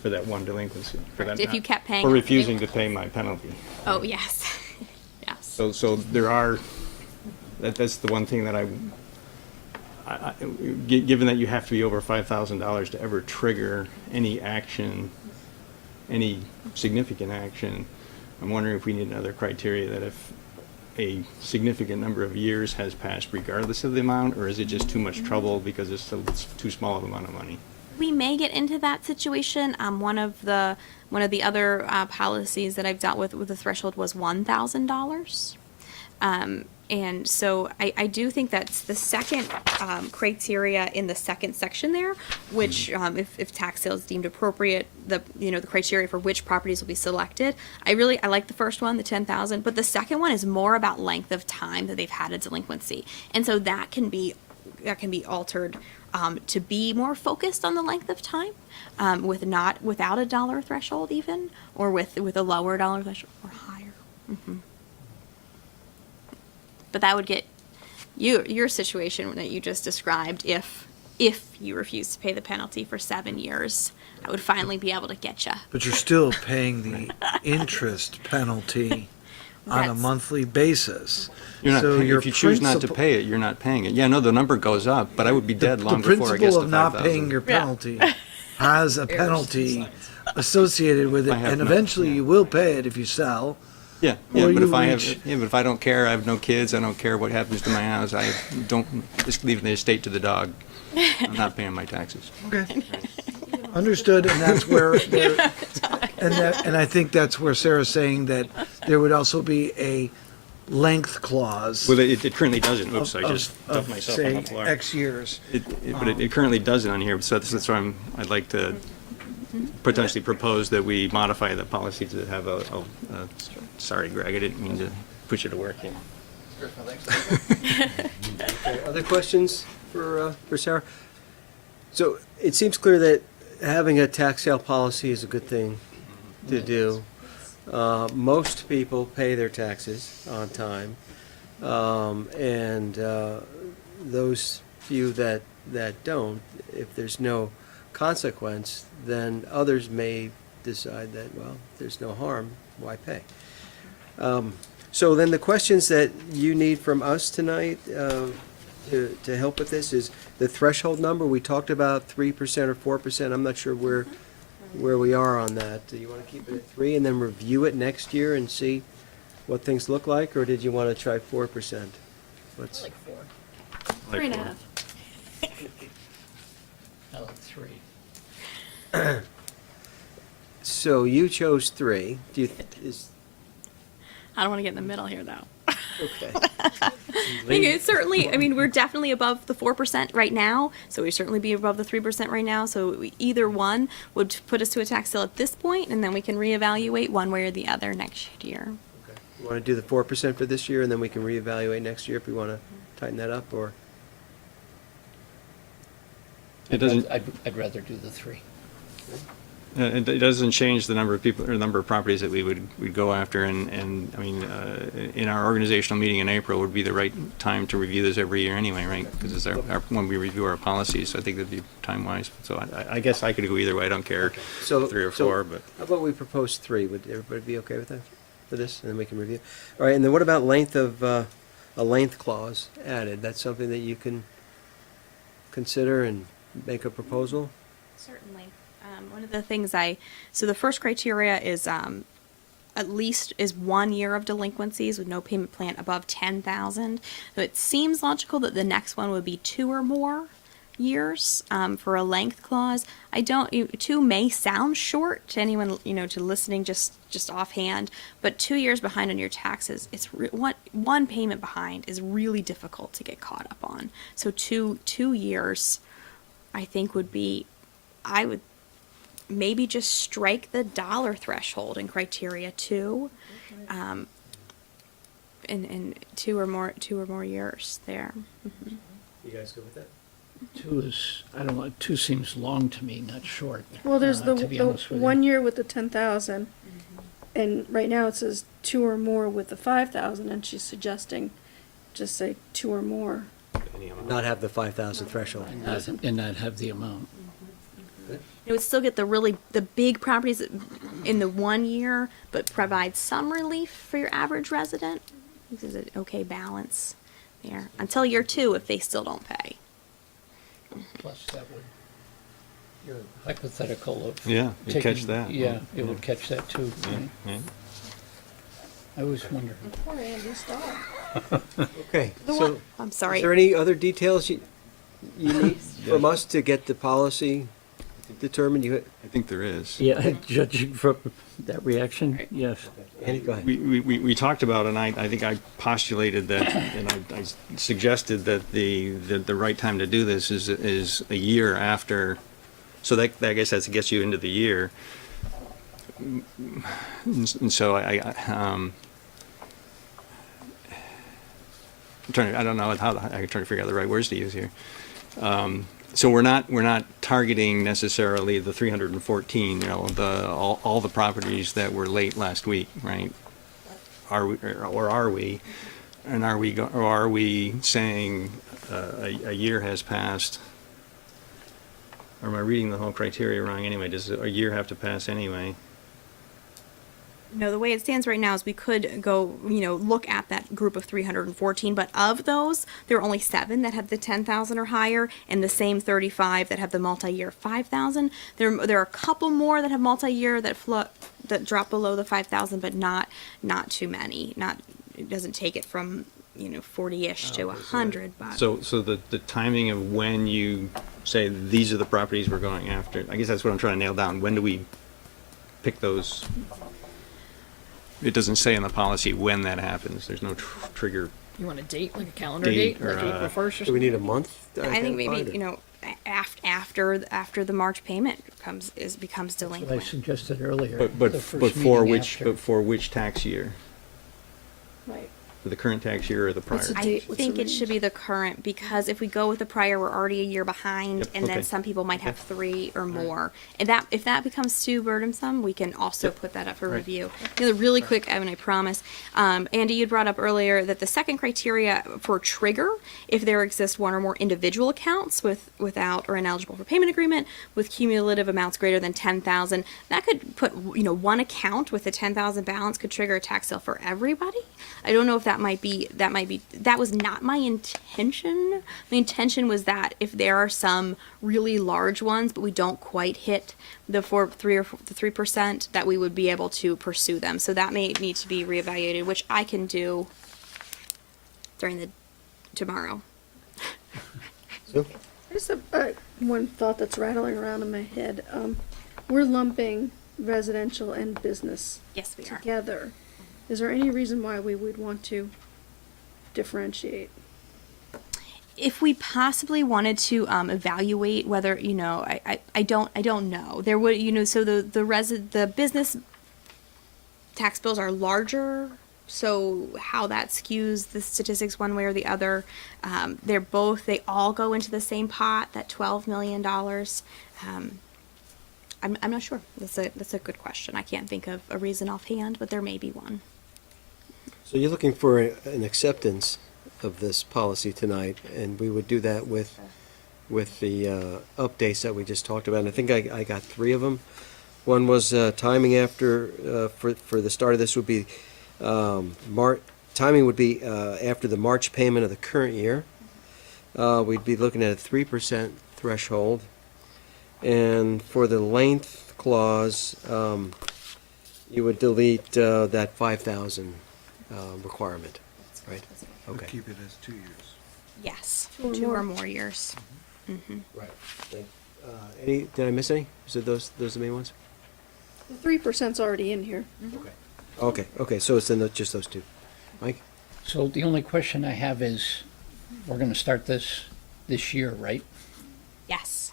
for that one delinquency. For Correct. that If you kept paying for it, refusing to pay my penalty. Oh, yes. Yes. So there are, that's the one thing that given that you have to be over $5,000 to ever trigger any action, any significant action, I'm wondering if we need another criteria that if a significant number of years has passed regardless of the amount, or is it just too much trouble because it's too small of amount of money? We may get into that situation. One of the other policies that I've dealt with the threshold was $1,000. And so I do think that's the second criteria in the second section there, which if tax sale is deemed appropriate, the criteria for which properties will be selected. I like the first one, the 10,000, but the second one is more about length of time that they've had a delinquency, and so that can be altered to be more focused on the length of time, without a dollar threshold even, or with a lower dollar threshold or higher. But that would get your situation that you just described. If you refuse to pay the penalty for 7 years, I would finally be able to get you. But you're still paying the interest penalty on a That's- monthly basis. You're not So paying, your if you choose not to principal- pay it, you're not paying it. Yeah, no, the number goes up, but I would be dead The long before I get principle to of 5,000. not paying your penalty has a penalty associated with it, I have and no- eventually yeah. you will pay it if you sell. Yeah, Or but you if reach- if I don't care, I have no kids, I don't care what happens to my house, I don't, just leave the estate to the dog. I'm not paying my taxes. Okay. Understood, and that's where, and I think that's where Sarah's saying that there would also be a length clause Well, it currently doesn't, oops, I just of, dumped myself on say, the floor. X years. But it currently doesn't on here, so that's why I'd like to potentially propose that we modify the policy to have sorry, Greg, I didn't mean to push you to work here. Okay, other questions for Sarah? So it seems clear that having a tax sale policy is a good thing to do. Most people pay their taxes on time, and those few that don't, if there's no consequence, then others may decide that, well, there's no harm, why pay? So then the questions that you need from us tonight to help with this is the threshold number. We talked about 3% or 4%. I'm not sure where we are on that. Do you want to keep it at 3 and then review it next year and see what things look like, or did you want to try 4%? What's Like 3.5. I like 3. so you chose 3. Do you I don't want to get in the middle here, though. okay? I mean, it's certainly, we're definitely above the 4% right now, so we'd certainly be above the 3% right now, so either one would put us to a tax sale at this point, and then we can reevaluate one way or the other next year. You want to do the 4% for this year, and then we can reevaluate next year if we want to tighten that up, or It doesn't, I'd rather do the 3. it doesn't change the number of people, or number of properties that we'd go after, and in our organizational meeting in April would be the right time to review this every year anyway, right? Because it's when we review our policies, so I think that'd be time-wise. So I guess I could go either way, I don't care, so 3 or so 4, but. how about we propose 3? Would everybody be okay with that for this, and then we can review? All right, and then what about length of a length clause added? That's something that you can consider and make a proposal. Certainly. One of the things so the first criteria is at least is 1 year of delinquencies with no payment plan above 10,000. So it seems logical that the next one would be 2 or more years for a length clause. 2 may sound short to anyone, to listening just offhand, but 2 years behind on your taxes, it's one payment behind is really difficult to get caught up on. So 2 years, I think I would maybe just strike the dollar threshold in criteria 2, and 2 or more years there. You guys good with that? Two is, I don't know, two seems long to me, not short. Well, there's the, to be the honest with you. 1 year with the 10,000, and right now it says 2 or more with the 5,000, and she's suggesting just say 2 or more. Not have the 5,000 threshold. And not have the amount. It would still get the big properties in the 1 year, but provide some relief for your average resident. This is an okay balance there until year 2 if they still don't pay. Plus that would, your hypothetical of. Yeah, you'd catch taking- that. Yeah, it would catch that too. right? Yeah. I was wondering. Poor Andy, stop. Okay, The so one- I'm is sorry. there any other details you need from us to get the policy determined? I think there is. Yeah, judging from that reaction, yes. Andy, go ahead. We talked about, and I think I postulated that, and I suggested that the right time to do this is a year after, so that, I guess that gets you into the year. And so I'm trying to, I don't know how, I'm trying to figure out the right words to use here. So we're not targeting necessarily the 314, all the properties that were late last week, right? Are we, or are we? And are we saying a year has passed? Or am I reading the whole criteria wrong anyway? Does a year have to pass anyway? No, the way it stands right now is we could go, look at that group of 314, but of those, there are only 7 that have the 10,000 or higher, and the same 35 that have the multi-year 5,000. There are a couple more that have multi-year that drop below the 5,000, but not too many. It doesn't take it from 40-ish to 100. But So the timing of when you say these are the properties we're going after, I guess that's what I'm trying to nail down. When do we pick those? It doesn't say in the policy when that happens. There's no trigger. You want a date, like a calendar Date date, or, like April 1st or Do we something? need a month? I think maybe identified, or- after the March payment becomes What I delinquent. suggested earlier. But the first for meeting which after. tax year? Right. For the current tax year or the prior? What's the I date? What's think the it should be the current, because if we go with the prior, we're already a year behind, Yep, and then okay. some people might have 3 or more. And if that becomes too burdensome, we can also put that up for Right. review. Really quick, Evan, I promise. Andy, you brought up earlier that the second criteria for trigger, if there exists 1 or more individual accounts without or ineligible for payment agreement with cumulative amounts greater than 10,000, that could put, 1 account with a 10,000 balance could trigger a tax sale for everybody. I don't know if that was not my intention. My intention was that if there are some really large ones, but we don't quite hit the 3%, that we would be able to pursue them. So that may need to be reevaluated, which I can do tomorrow. Sue? There's one thought that's rattling around in my head. We're lumping residential and business Yes, we are. together. Is there any reason why we would want to differentiate? If we possibly wanted to evaluate whether I don't know, there would so the business tax bills are larger, so how that skews the statistics one way or the other. They all go into the same pot, that $12 million. I'm not sure. That's a good question. I can't think of a reason offhand, but there may be one. So you're looking for an acceptance of this policy tonight, and we would do that with the updates that we just talked about. And I think I got 3 of them. One was timing after, for the start of this would be, timing would be after the March payment of the current year. We'd be looking at a 3% threshold. And for the length clause, you would delete that 5,000 requirement, right? Okay. Keep it as 2 years. Yes, 2 or 2 or more. more years. Right. Did I miss any? Was it those the main ones? The 3%'s already in here. Okay, so it's in just those 2. Mike? So the only question I have is, we're gonna start this year, right? Yes.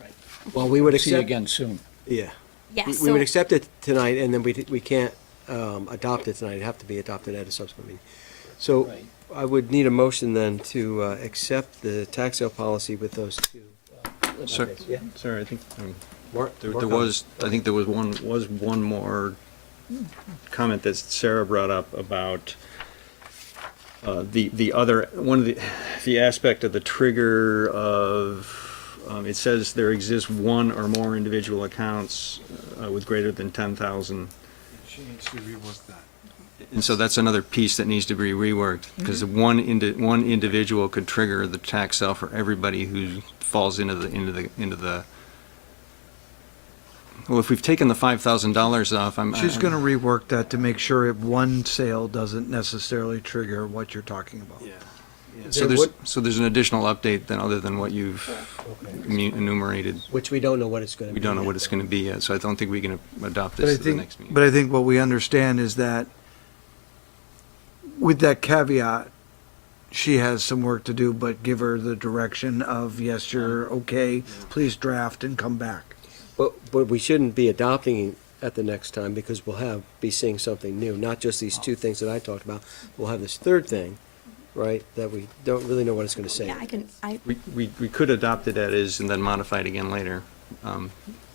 Right. Well, we would See you accept, again soon. yeah. Yes. We would accept it tonight, and then we can't adopt it tonight. It'd have to be adopted at a subsequent meeting. So, Right. I would need a motion then to accept the tax sale policy with those two. Sir, updates. Yeah. sir, I think, Mark? there Mark, was, I think there was one more comment that Sarah brought up about the other, one of the aspect of the trigger of, it says there exists one or more individual accounts with greater than 10,000. She needs to rework that. And so that's another piece that needs to be reworked, because one individual could trigger the tax sale for everybody who falls into the. Well, if we've taken the $5,000 off, She's gonna rework that to make sure if one sale doesn't necessarily trigger what you're talking about. Yeah. There So there's an additional update then, other than what you've enumerated. Which we don't know what it's gonna be. We don't know what it's gonna be yet, so I don't think we can adopt But I this to the think, next meeting. but I think what we understand is that with that caveat, she has some work to do, but give her the direction of, yes, you're okay, please draft and come back. But we shouldn't be adopting at the next time, because we'll be seeing something new, not just these two things that I talked about. We'll have this third thing, right, that we don't really know what it's gonna say. Yeah, We could adopt it as is and then modify it again later.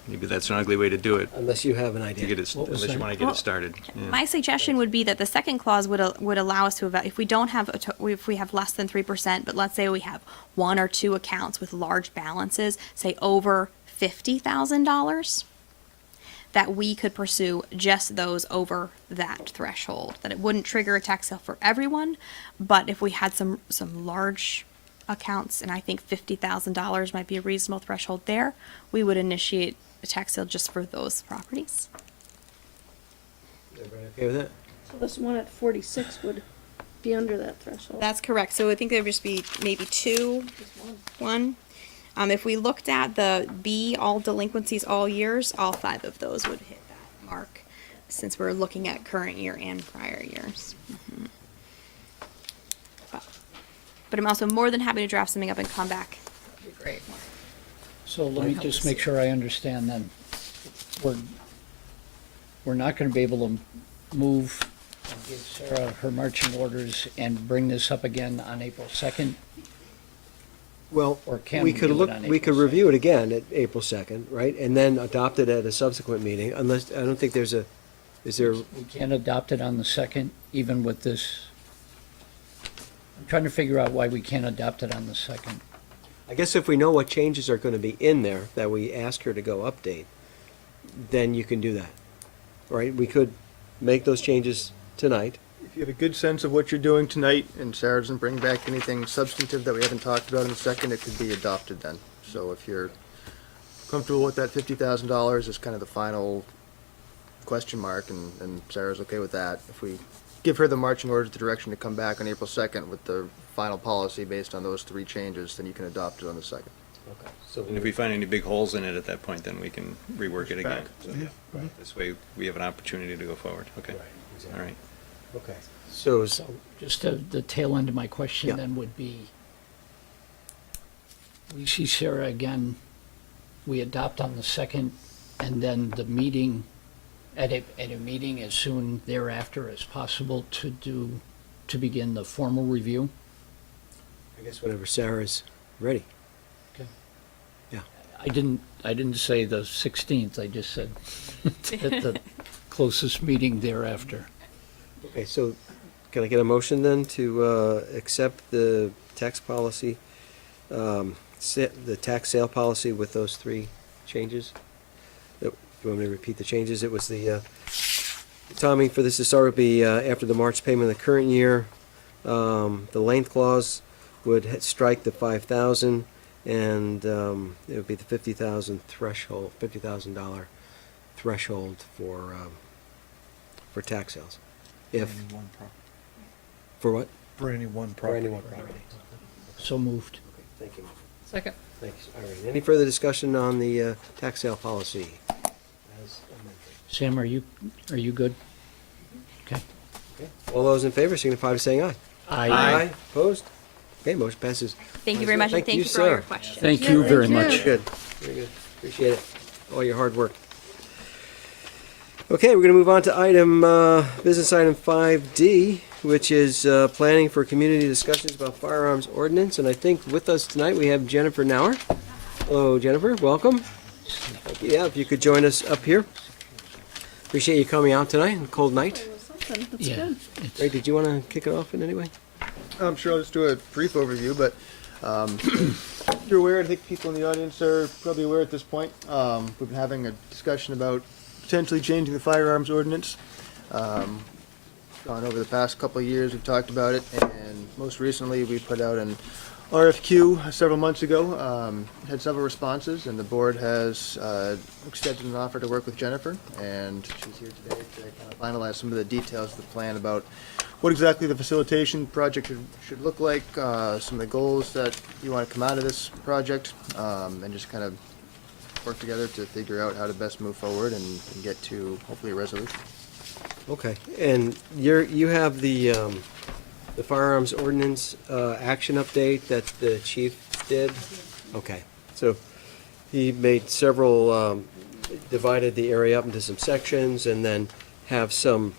Maybe that's an ugly way to do it, Unless you have an to idea. get it, unless you wanna get it started. Yeah. My suggestion would be that the second clause would allow us to if we don't have if we have less than 3%, but let's say we have one or two accounts with large balances, say over $50,000, that we could pursue just those over that threshold. That it wouldn't trigger a tax sale for everyone, but if we had some large accounts, and I think $50,000 might be a reasonable threshold there, we would initiate a tax sale just for those properties. Everybody okay with that? So this one at 46 would be under that threshold. That's correct. So I think there would just be maybe two, one. If we looked at the B, all delinquencies, all years, all 5 of those would hit that mark, since we're looking at current year and prior years. But I'm also more than happy to draft something up and come back. That'd be great. So let me just make sure I understand then. We're not gonna be able to move and give Sarah her marching orders and bring this up again on April 2nd? Well, Or can we we could do it look, on we could April review it again at April 2nd, right? And then adopt it at a subsequent meeting, unless, I don't think is there, We can't adopt it on the 2nd, even with this? I'm trying to figure out why we can't adopt it on the 2nd. I guess if we know what changes are gonna be in there that we ask her to go update, then you can do that, right? We could make those changes tonight. If you have a good sense of what you're doing tonight, and Sarah doesn't bring back anything substantive that we haven't talked about in a second, it could be adopted then. So if you're comfortable with that $50,000 as kind of the final question mark, and Sarah's okay with that, if we give her the marching orders, the direction to come back on April 2nd with the final policy based on those 3 changes, then you can adopt it on the 2nd. Okay. So And if we find any big holes in it at that point, then we can rework it again. Back. So, this way, we have an opportunity to go forward. Okay, all right. Okay, so, So just the tail end of my question Yeah. then would be, we see Sarah again, we adopt on the 2nd, and then the meeting, at a meeting as soon thereafter as possible to begin the formal review? I guess whenever Sarah's ready. Okay. Yeah. I didn't say the 16th, I just said at the closest meeting thereafter. Okay, so can I get a motion then to accept the tax policy, the tax sale policy with those 3 changes? You want me to repeat the changes? It was the timing for this to start would be after the March payment of the current year. The length clause would strike the 5,000, and it would be the 50,000 threshold, $50,000 threshold for tax sales. If, any one property. for what? For any one For property. any one property. So moved. Okay, thank you. Second. Thanks. All right, any further discussion on the tax sale policy? As amended? Sam, are you good? Okay. Okay. All those in favor signify by saying aye. Opposed? Okay, motion passes. Thank you very much, and Thank thank you, you for all your sir. questions. Thank you very much. Good, very good. Appreciate it, all your hard work. Okay, we're gonna move on to business item 5D, which is planning for community discussions about firearms ordinance. And I think with us tonight we have Jennifer Nauer. Hello, Jennifer. Welcome. Yeah, if you could join us up here. Appreciate you coming out tonight on a cold night. Something, that's Yeah, good. it's- Ray, did you want to kick it off in any way? I'm sure I'll just do a brief overview, but you're aware, I think people in the audience are probably aware at this point. We've been having a discussion about potentially changing the firearms ordinance. Gone over the past couple of years, we've talked about it, and most recently, we put out an RFQ several months ago. Had several responses, and the board has extended an offer to work with Jennifer, and she's here today to kind of finalize some of the details of the plan about what exactly the facilitation project should look like, some of the goals that you want to come out of this project, and just kind of work together to figure out how to best move forward and get to hopefully a resolution. Okay, and you have the firearms ordinance action update that the chief did? Okay, so he made several, divided the area up into some sections and then have some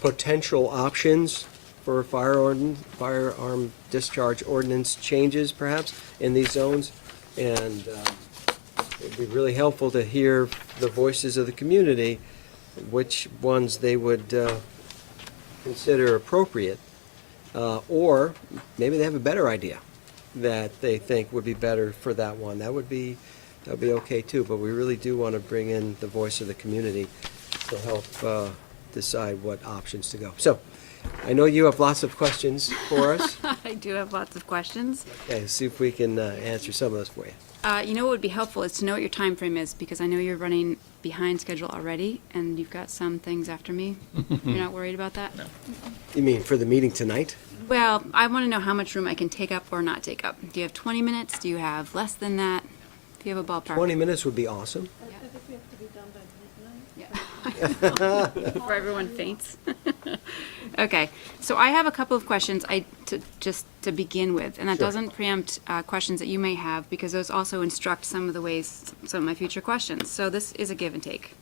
potential options for firearm discharge ordinance changes perhaps in these zones. And it'd be really helpful to hear the voices of the community, which ones they would consider appropriate. Or maybe they have a better idea that they think would be better for that one. That'd be okay too, but we really do want to bring in the voice of the community to help decide what options to go. So, I know you have lots of questions for us. I do have lots of questions. Okay, see if we can answer some of those for you. You know what would be helpful is to know what your time frame is, because I know you're running behind schedule already, and you've got some things after me. You're not worried about that? No. You mean for the meeting tonight? Well, I want to know how much room I can take up or not take up. Do you have 20 minutes? Do you have less than that? Do you have a ballpark? 20 minutes would be awesome. I think we have to be done by midnight. Yeah. Before everyone faints. Okay, so I have a couple of questions just to begin with, and that Sure. doesn't preempt questions that you may have, because those also instruct some of my future questions. So this is a give and take.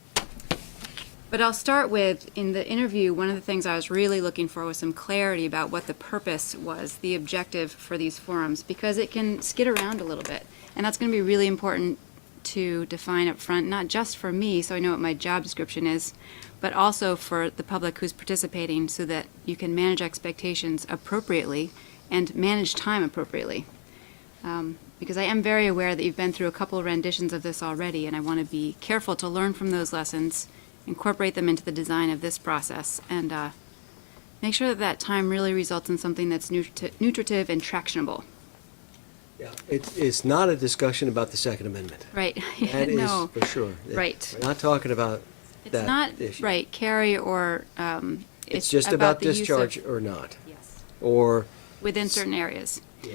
But I'll start with, in the interview, one of the things I was really looking for was some clarity about what the purpose was, the objective for these forums, because it can skid around a little bit. And that's going to be really important to define up front, not just for me, so I know what my job description is, but also for the public who's participating, so that you can manage expectations appropriately and manage time appropriately. Because I am very aware that you've been through a couple of renditions of this already, and I want to be careful to learn from those lessons, incorporate them into the design of this process, and make sure that time really results in something that's nutritive and tractionable. Yeah. It's not a discussion about the Second Amendment. Right. That is No. for sure. Right. We're not talking about It's that not, issue. right, carry or, It's just about the use of- discharge or not, Yes. or, Within certain areas. yeah.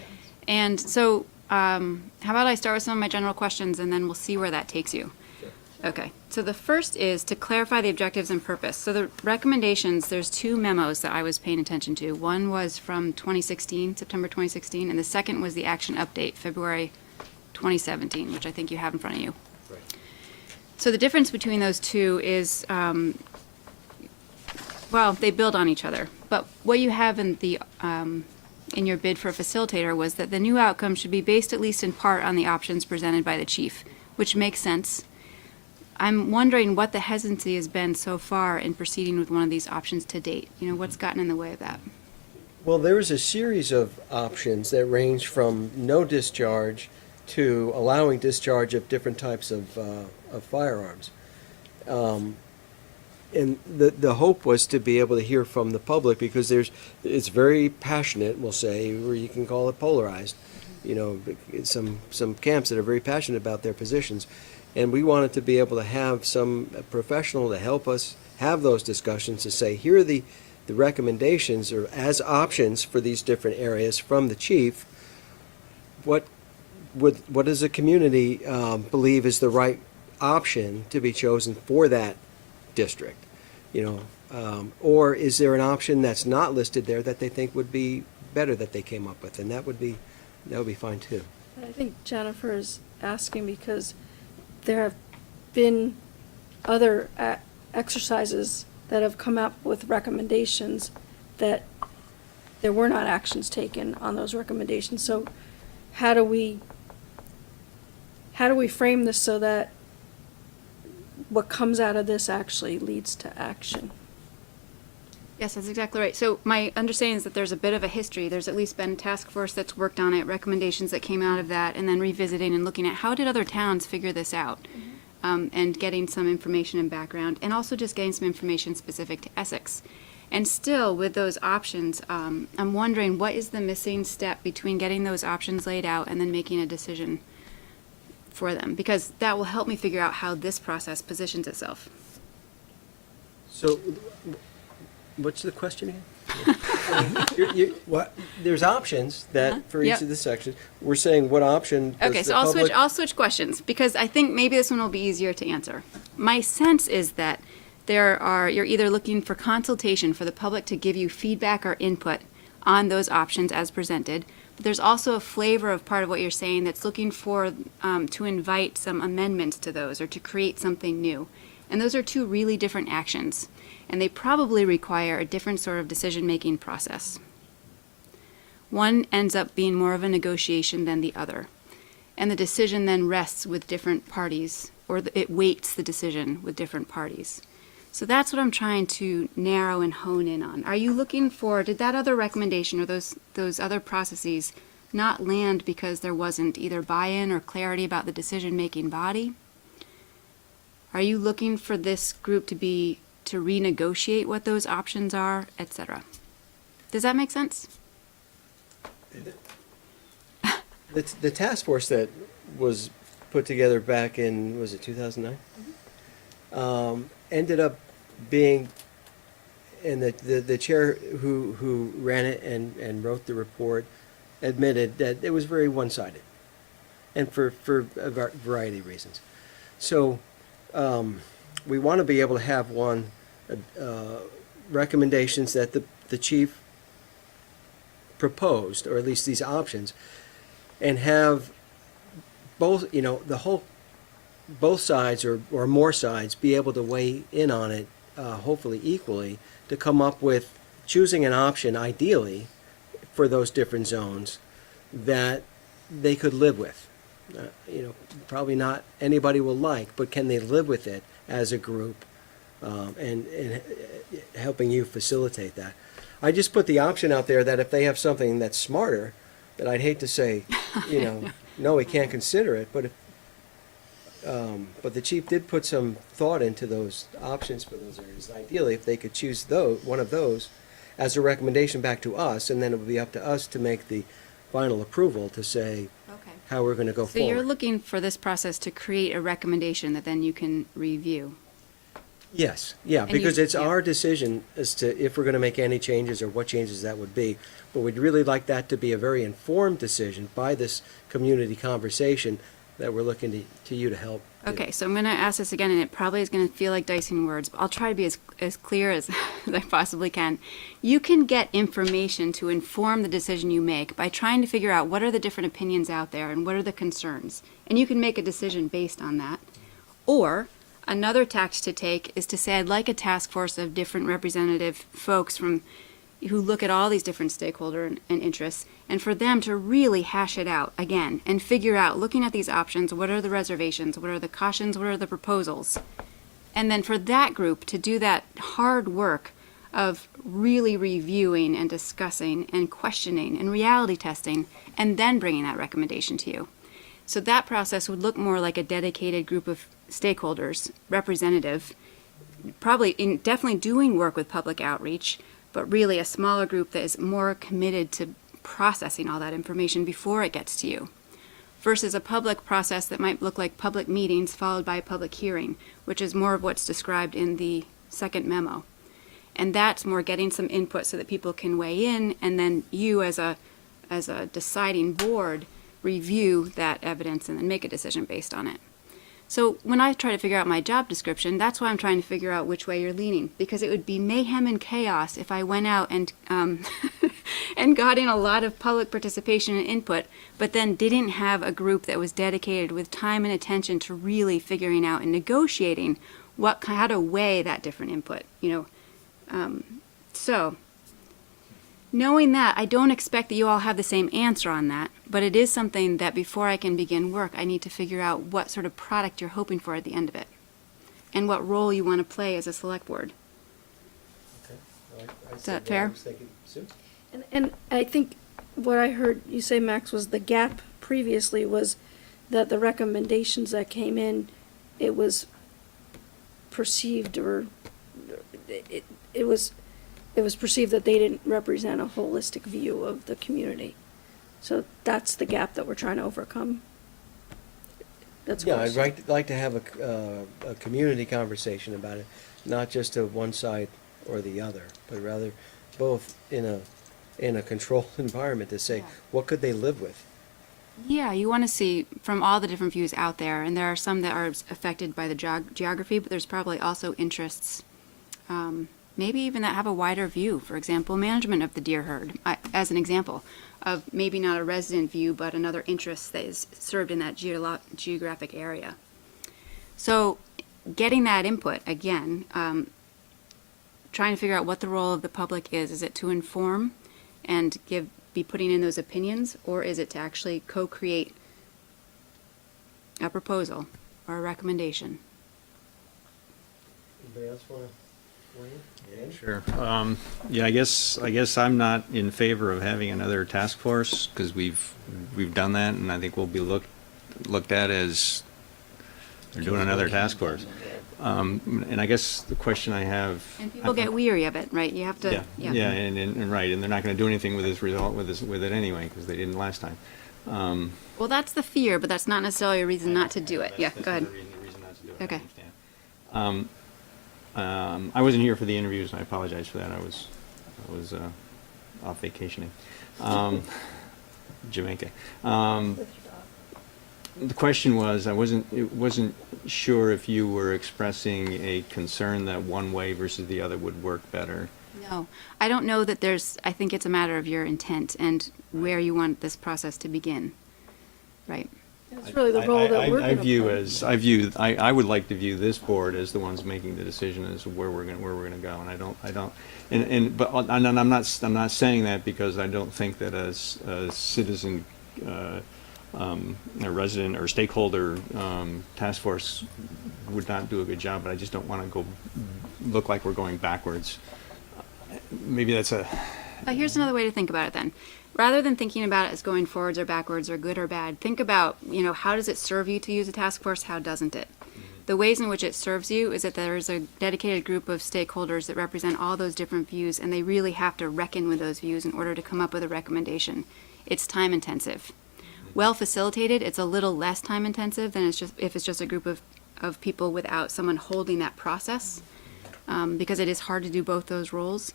And so, how about I start with some of my general questions, and then we'll see where that takes you. Okay, so the first is to clarify the objectives and purpose. So the recommendations, there's two memos that I was paying attention to. One was from 2016, September 2016, and the second was the action update, February 2017, which I think you have in front of you. Right. So the difference between those two is, well, they build on each other. But what you have in the in your bid for a facilitator was that the new outcome should be based at least in part on the options presented by the chief, which makes sense. I'm wondering what the hesitancy has been so far in proceeding with one of these options to date. You know, what's gotten in the way of that? Well, there was a series of options that range from no discharge to allowing discharge of different types of firearms. And the hope was to be able to hear from the public, because it's very passionate, we'll say, or you can call it polarized. You know, some camps that are very passionate about their positions. And we wanted to be able to have some professional to help us have those discussions, to say, here are the recommendations or as options for these different areas from the chief. What does the community believe is the right option to be chosen for that district? You know, or is there an option that's not listed there that they think would be better that they came up with? And that would be fine too. I think Jennifer's asking because there have been other exercises that have come up with recommendations that there were not actions taken on those recommendations. So how do we frame this so that what comes out of this actually leads to action? Yes, that's exactly right. So my understanding is that there's a bit of a history. There's at least been a task force that's worked on it, recommendations that came out of that, and then revisiting and looking at how did other towns figure this out, and getting some information and background, and also just getting some information specific to Essex. And still, with those options, I'm wondering what is the missing step between getting those options laid out and then making a decision for them, because that will help me figure out how this process positions itself. So, what's the question again? What? There's options that, for each Yep. of the sections, we're saying what option does Okay, the so public... I'll switch questions because I think maybe this one will be easier to answer. My sense is that you're either looking for consultation for the public to give you feedback or input on those options as presented, but there's also a flavor of part of what you're saying that's looking for to invite some amendments to those or to create something new. And those are two really different actions, and they probably require a different sort of decision-making process. One ends up being more of a negotiation than the other, and the decision then rests with different parties, or it weights the decision with different parties. So that's what I'm trying to narrow and hone in on. Are you looking for, did that other recommendation or those other processes not land because there wasn't either buy-in or clarity about the decision-making body? Are you looking for this group to renegotiate what those options are, etc.? Does that make sense? The task force that was put together back in, was it 2009? Ended up being, and the chair who ran it and wrote the report admitted that it was very one-sided, and for a variety of reasons. So we want to be able to have recommendations that the chief proposed, or at least these options, and have both, both sides or more sides be able to weigh in on it, hopefully equally, to come up with choosing an option, ideally, for those different zones that they could live with. Probably not anybody will like, but can they live with it as a group, and helping you facilitate that. I just put the option out there that if they have something that's smarter, that I'd hate to say, no, we can't consider it, but the chief did put some thought into those options for those areas. Ideally, if they could choose one of those as a recommendation back to us, and then it would be up to us to make the final approval to say how we're going to go So you're forward. looking for this process to create a recommendation that then you can review. Yes, yeah, And because you- it's yeah. our decision as to if we're going to make any changes or what changes that would be. But we'd really like that to be a very informed decision by this community conversation that we're looking to you to help do. Okay, so I'm going to ask this again, and it probably is going to feel like dicing words, but I'll try to be as clear as I possibly can. You can get information to inform the decision you make by trying to figure out what are the different opinions out there and what are the concerns. And you can make a decision based on that. Or another tack to take is to say, I'd like a task force of different representative folks who look at all these different stakeholder and interests, and for them to really hash it out again and figure out, looking at these options, what are the reservations, what are the cautions, what are the proposals, and then for that group to do that hard work of really reviewing and discussing and questioning and reality testing, and then bringing that recommendation to you. So that process would look more like a dedicated group of stakeholders, representative, definitely doing work with public outreach, but really a smaller group that is more committed to processing all that information before it gets to you, versus a public process that might look like public meetings followed by a public hearing, which is more of what's described in the second memo. And that's more getting some input so that people can weigh in, and then you as a deciding board review that evidence and then make a decision based on it. So when I try to figure out my job description, that's why I'm trying to figure out which way you're leaning, because it would be mayhem and chaos if I went out and and got in a lot of public participation and input, but then didn't have a group that was dedicated with time and attention to really figuring out and negotiating how to weigh that different input. So Knowing that, I don't expect that you all have the same answer on that, but it is something that before I can begin work, I need to figure out what sort of product you're hoping for at the end of it, and what role you want to play as a select board. Is that fair? And I think what I heard you say, Max, was the gap previously was that the recommendations that came in, it was perceived, or it was perceived that they didn't represent a holistic view of the community. So that's the gap that we're trying to overcome. That's Yeah, close. I'd like to have a community conversation about it, not just a one side or the other, but rather both in a controlled environment to say, Yeah. what could they live with? Yeah, you want to see from all the different views out there, and there are some that are affected by the geography, but there's probably also interests, maybe even that have a wider view. For example, management of the deer herd, as an example of maybe not a resident view, but another interest that is served in that geographic area. So getting that input, again, trying to figure out what the role of the public is. Is it to inform and be putting in those opinions, or is it to actually co-create a proposal or a recommendation? Anybody else want to weigh in? Sure. Yeah, I guess I'm not in favor of having another task force, because we've done that, and I think we'll be looked at as they're doing another task force. And I guess the question I have. And people get weary of it, right? You have to. Yeah, and right, and they're not going to do anything with this result with it anyway, because they didn't last time. Well, that's the fear, but that's not necessarily a reason not to do it. Yeah, go ahead. The reason not to do it. Okay. I understand. I wasn't here for the interviews, and I apologize for that. I was off vacationing, Jamaica. The question was, I wasn't sure if you were expressing a concern that one way versus the other would work better. No, I don't know that I think it's a matter of your intent and where you want this process to begin. Right. It's really the role that we're going to play. I would like to view this board as the ones making the decision as to where we're going to go, and I don't, but I'm not saying that because I don't think that as a citizen, a resident or stakeholder task force would not do a good job, but I just don't want to look like we're going backwards. Maybe that's Here's another way to think about it then. Rather than thinking about it as going forwards or backwards or good or bad, think about, how does it serve you to use a task force? How doesn't it? The ways in which it serves you is that there's a dedicated group of stakeholders that represent all those different views, and they really have to reckon with those views in order to come up with a recommendation. It's time intensive. Well facilitated, it's a little less time intensive than if it's just a group of people without someone holding that process, because it is hard to do both those roles.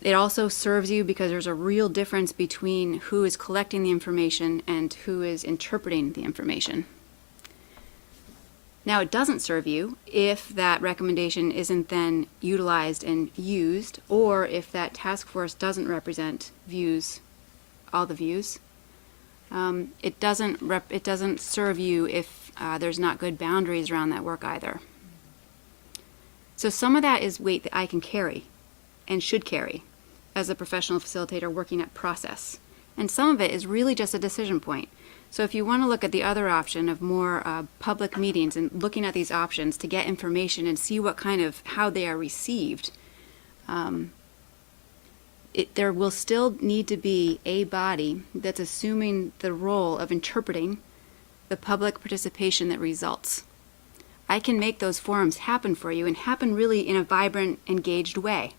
It also serves you because there's a real difference between who is collecting the information and who is interpreting the information. Now, it doesn't serve you if that recommendation isn't then utilized and used, or if that task force doesn't represent all the views. It doesn't serve you if there's not good boundaries around that work either. So some of that is weight that I can carry and should carry as a professional facilitator working at process. And some of it is really just a decision point. So if you want to look at the other option of more public meetings and looking at these options to get information and see how they are received, there will still need to be a body that's assuming the role of interpreting the public participation that results. I can make those forums happen for you and happen really in a vibrant, engaged way.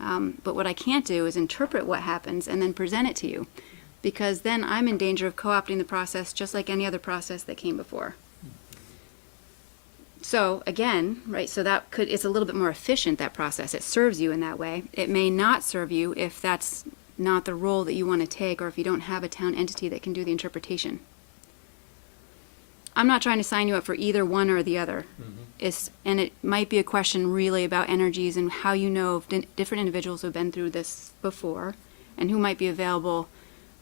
But what I can't do is interpret what happens and then present it to you, because then I'm in danger of co-opting the process just like any other process that came before. So again, right, it's a little bit more efficient, that process. It serves you in that way. It may not serve you if that's not the role that you want to take, or if you don't have a town entity that can do the interpretation. I'm not trying to sign you up for either one or the other. And it might be a question really about energies and how different individuals who have been through this before, and who might be available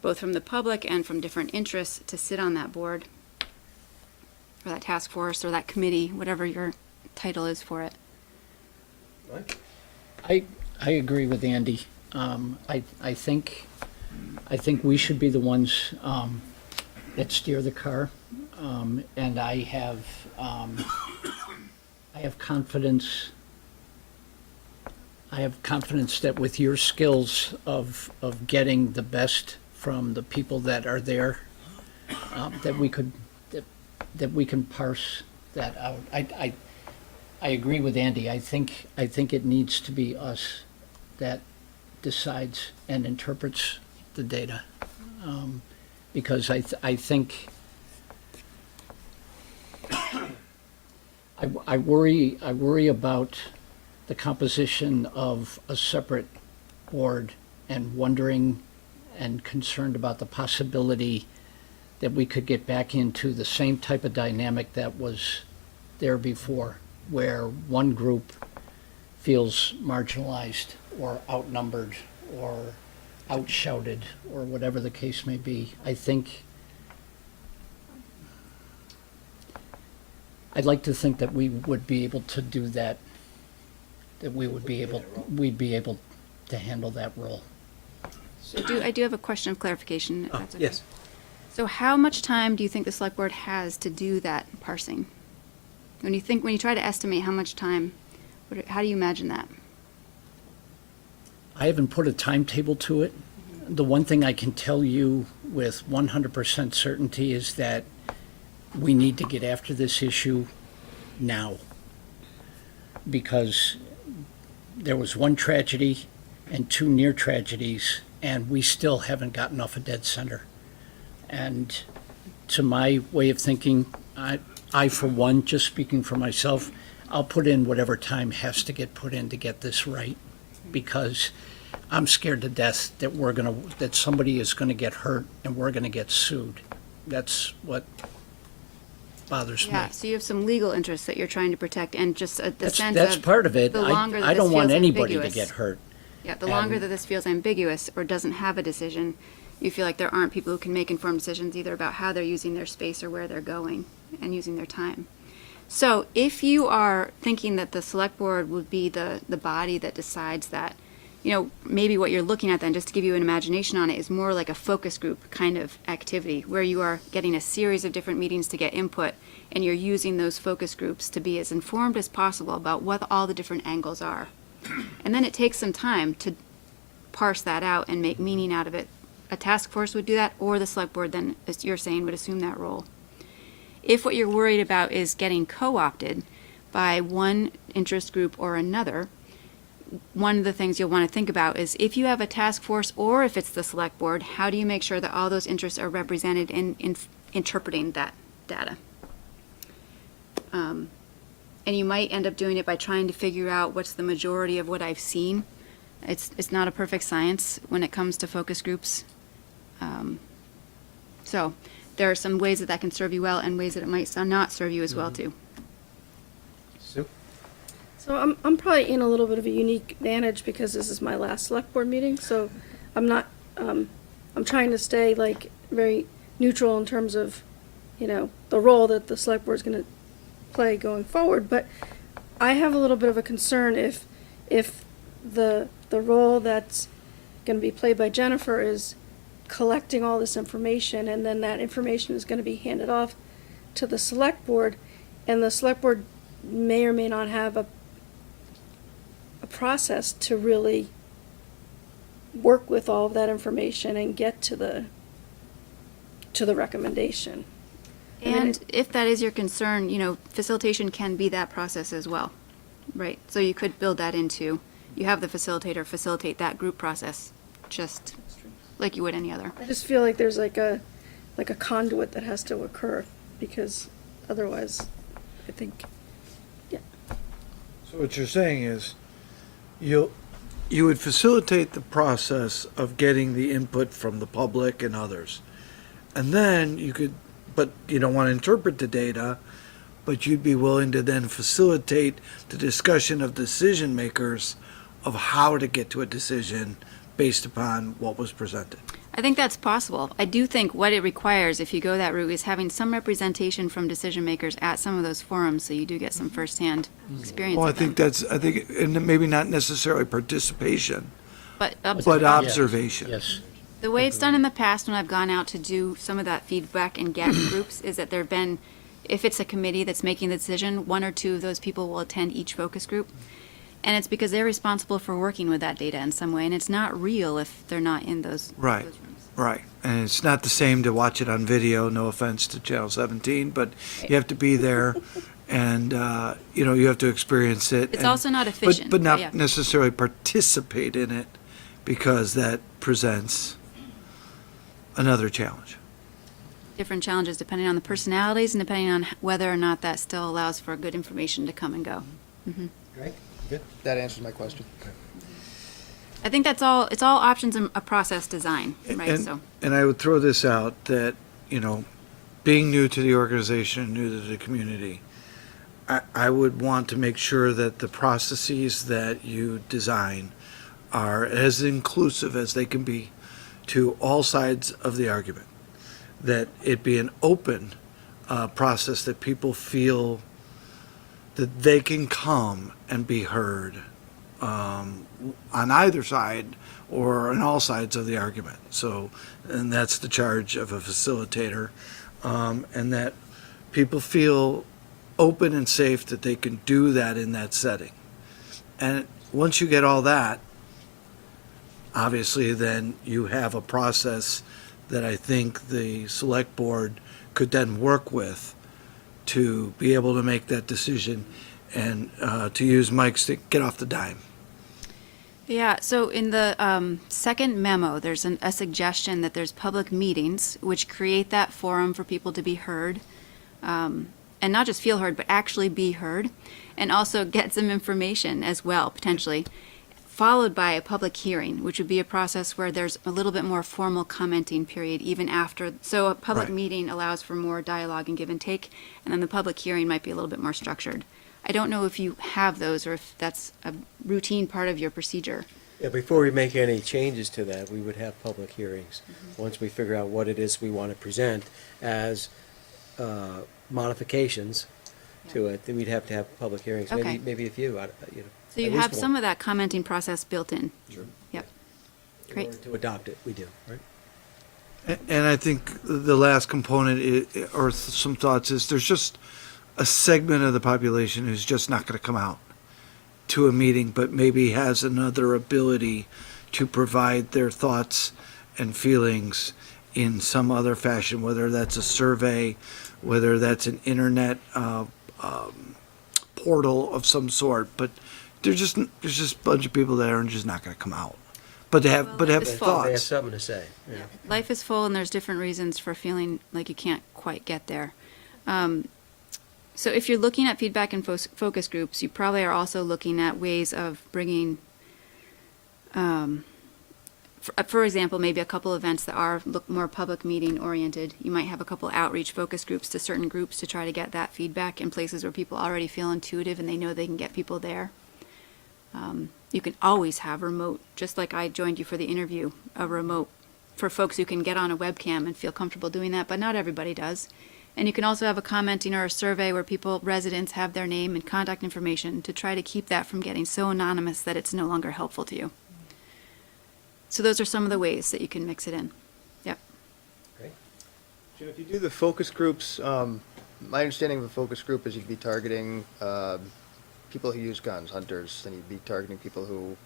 both from the public and from different interests to sit on that board, or that task force, or that committee, whatever your title is for it. Mike? I agree with Andy. I think we should be the ones that steer the car, and I have confidence. I have confidence that with your skills of getting the best from the people that are there, that we can parse that out. I agree with Andy. I think it needs to be us that decides and interprets the data, because I think I worry about the composition of a separate board, and wondering and concerned about the possibility that we could get back into the same type of dynamic that was there before, where one group feels marginalized or outnumbered or outshouted or whatever the case may be. I think I'd like to think that we would be able to do that, we'd be able to handle that role. I do have a question of clarification. If that's okay. Yes. So how much time do you think the select board has to do that parsing? When you try to estimate how much time, how do you imagine that? I haven't put a timetable to it. The one thing I can tell you with 100% certainty is that we need to get after this issue now, because there was one tragedy and two near tragedies, and we still haven't gotten off a dead center. And to my way of thinking, I for one, just speaking for myself, I'll put in whatever time has to get put in to get this right, because I'm scared to death that that somebody is gonna get hurt and we're gonna get sued. That's what bothers me. Yeah, so you have some legal interests that you're trying to protect, and just the sense That's of part of it. the longer that I don't this want feels anybody to ambiguous. get hurt. Yeah, the longer And- that this feels ambiguous or doesn't have a decision, you feel like there aren't people who can make informed decisions either about how they're using their space or where they're going and using their time. So if you are thinking that the select board would be the body that decides that, maybe what you're looking at then, just to give you an imagination on it, is more like a focus group kind of activity where you are getting a series of different meetings to get input, and you're using those focus groups to be as informed as possible about what all the different angles are. And then it takes some time to parse that out and make meaning out of it. A task force would do that, or the select board then, as you're saying, would assume that role. If what you're worried about is getting co-opted by one interest group or another, one of the things you'll want to think about is, if you have a task force or if it's the select board, how do you make sure that all those interests are represented in interpreting that data? And you might end up doing it by trying to figure out what's the majority of what I've seen. It's not a perfect science when it comes to focus groups. So there are some ways that can serve you well, and ways that it might not serve you as well too. Sue? So I'm probably in a little bit of a unique advantage because this is my last select board meeting, so I'm not, I'm trying to stay like very neutral in terms of, the role that the select board is gonna play going forward, but I have a little bit of a concern if the role that's gonna be played by Jennifer is collecting all this information, and then that information is gonna be handed off to the select board, and the select board may or may not have a process to really work with all of that information and get to the recommendation. And if that is your concern, facilitation can be that process as well, right? So you could build that into, you have the facilitator facilitate that group process, just like you would any other. I just feel like there's like a conduit that has to occur, because otherwise, I think, yeah. So what you're saying is, you would facilitate the process of getting the input from the public and others. And then you could, but you don't want to interpret the data, but you'd be willing to then facilitate the discussion of decision makers of how to get to a decision based upon what was presented. I think that's possible. I do think what it requires, if you go that route, is having some representation from decision makers at some of those forums, so you do get some firsthand experience. Well, I with them. think and maybe not necessarily participation, But But observation. Yes. the way it's done in the past when I've gone out to do some of that feedback and gap groups is that there have been, if it's a committee that's making the decision, one or two of those people will attend each focus group. And it's because they're responsible for working with that data in some way, and it's not real if they're not in those, Right. those rooms. Right, and it's not the same to watch it on video, no offense to Channel 17, but you have to be there and, you have to experience it. It's and- also not efficient, But but yeah. not necessarily participate in it because that presents another challenge. Different challenges depending on the personalities and depending on whether or not that still allows for good information to come and go. Right? Good. That answers my question. I think that's all, it's all options in a process design, right? And- So, And I would throw this out that, being new to the organization, new to the community, I would want to make sure that the processes that you design are as inclusive as they can be to all sides of the argument. That it be an open process that people feel that they can come and be heard on either side or on all sides of the argument. So, and that's the charge of a facilitator, and that people feel open and safe that they can do that in that setting. And once you get all that, obviously then you have a process that I think the select board could then work with to be able to make that decision and to use Mike's to get off the dime. yeah, so in the second memo, there's a suggestion that there's public meetings which create that forum for people to be heard, and not just feel heard, but actually be heard, and also get some information as well, potentially, followed by a public hearing, which would be a process where there's a little bit more formal commenting period even after. So a public Right. meeting allows for more dialogue and give and take, and then the public hearing might be a little bit more structured. I don't know if you have those or if that's a routine part of your procedure. Yeah, before we make any changes to that, we would have public hearings. Once we figure out what it is we want to present as modifications to it, then we'd have to have public hearings, Okay. maybe a few, So you at least have one. some of that commenting process built in. Sure. Yep. In Great. order to adopt it, we do, right? And I think the last component or some thoughts is there's just a segment of the population who's just not going to come out to a meeting, but maybe has another ability to provide their thoughts and feelings in some other fashion, whether that's a survey, whether that's an internet portal of some sort. But there's just a bunch of people that are just not going to come out, but they have Well, it's full. They have thoughts. something to say, yeah. Life is full, and there's different reasons for feeling like you can't quite get there. So if you're looking at feedback and focus groups, you probably are also looking at ways of bringing, for example, maybe a couple events that are more public meeting oriented. You might have a couple outreach focus groups to certain groups to try to get that feedback in places where people already feel intuitive and they know they can get people there. You can always have remote, just like I joined you for the interview, a remote for folks who can get on a webcam and feel comfortable doing that, but not everybody does. And you can also have a commenting or a survey where residents have their name and contact information to try to keep that from getting so anonymous that it's no longer helpful to you. So those are some of the ways that you can mix it in. Yep. Jim, if you do the focus groups, my understanding of a focus group is you'd be targeting people who use guns, hunters, then you'd be targeting people who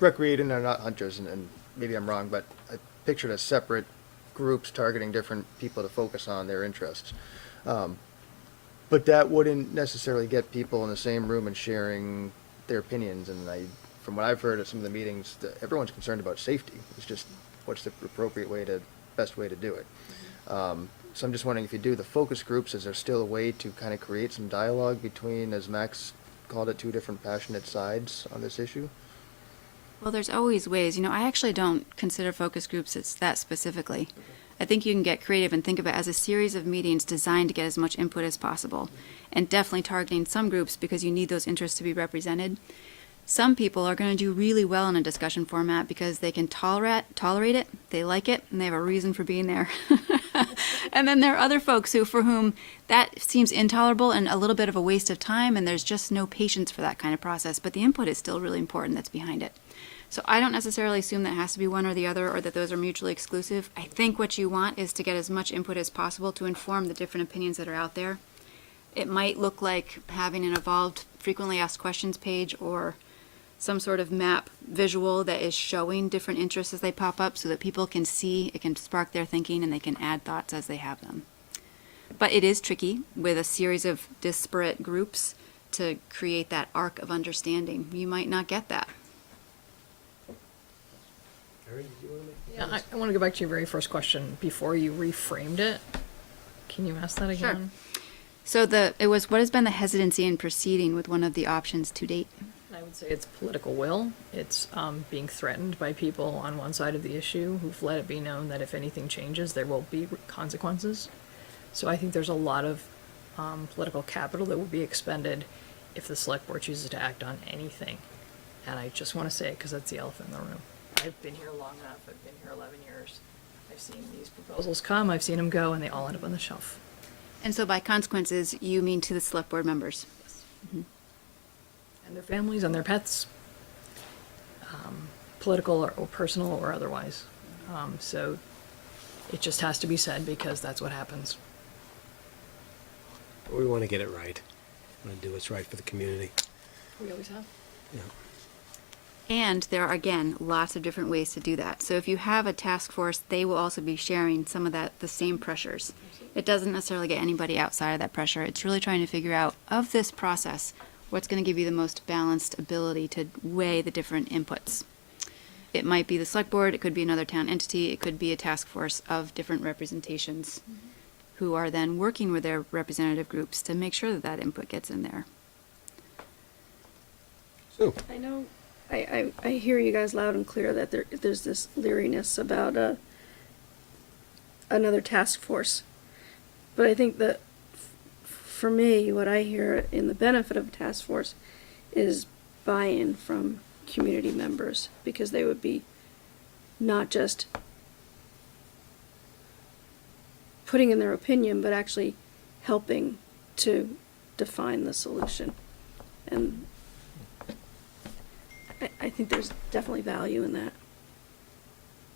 recreate and are not hunters, and maybe I'm wrong, but I pictured as separate groups targeting different people to focus on their interests. But that wouldn't necessarily get people in the same room and sharing their opinions, and from what I've heard at some of the meetings, everyone's concerned about safety. It's just what's the appropriate best way to do it. So I'm just wondering if you do the focus groups, is there still a way to kind of create some dialogue between, as Max called it, two different passionate sides on this issue? Well, there's always ways. I actually don't consider focus groups as that specifically. I think you can get creative and think of it as a series of meetings designed to get as much input as possible, and definitely targeting some groups because you need those interests to be represented. Some people are going to do really well in a discussion format because they can tolerate it, they like it, and they have a reason for being there. And then there are other folks for whom that seems intolerable and a little bit of a waste of time, and there's just no patience for that kind of process. But the input is still really important that's behind it. So I don't necessarily assume that it has to be one or the other, or that those are mutually exclusive. I think what you want is to get as much input as possible to inform the different opinions that are out there. It might look like having an evolved frequently asked questions page, or some sort of map visual that is showing different interests as they pop up, so that people can see, it can spark their thinking, and they can add thoughts as they have them. But it is tricky with a series of disparate groups to create that arc of understanding. You might not get that. Yeah, I want to go back to your very first question before you reframed it. Can you ask that again? So it was, what has been the hesitancy in proceeding with one of the options to date? I would say it's political will. It's being threatened by people on one side of the issue who've let it be known that if anything changes, there will be consequences. So I think there's a lot of political capital that will be expended if the select board chooses to act on anything. And I just want to say it because that's the elephant in the room. I've been here long enough. I've been here 11 years. I've seen these proposals come, I've seen them go, and they all end up on the shelf. And so by consequences, you mean to the select board members? And their families and their pets, political or personal or otherwise. So it just has to be said because that's what happens. We want to get it right. We want to do what's right for the community. We always have. Yeah. And there are, again, lots of different ways to do that. So if you have a task force, they will also be sharing some of the same pressures. It doesn't necessarily get anybody outside of that pressure. It's really trying to figure out, of this process, what's going to give you the most balanced ability to weigh the different inputs. It might be the select board, it could be another town entity, it could be a task force of different representations who are then working with their representative groups to make sure that that input gets in there. So, I know, I hear you guys loud and clear that there's this leeriness about another task force. But I think that for me, what I hear in the benefit of a task force is buy-in from community members, because they would be not just putting in their opinion, but actually helping to define the solution. And I think there's definitely value in that.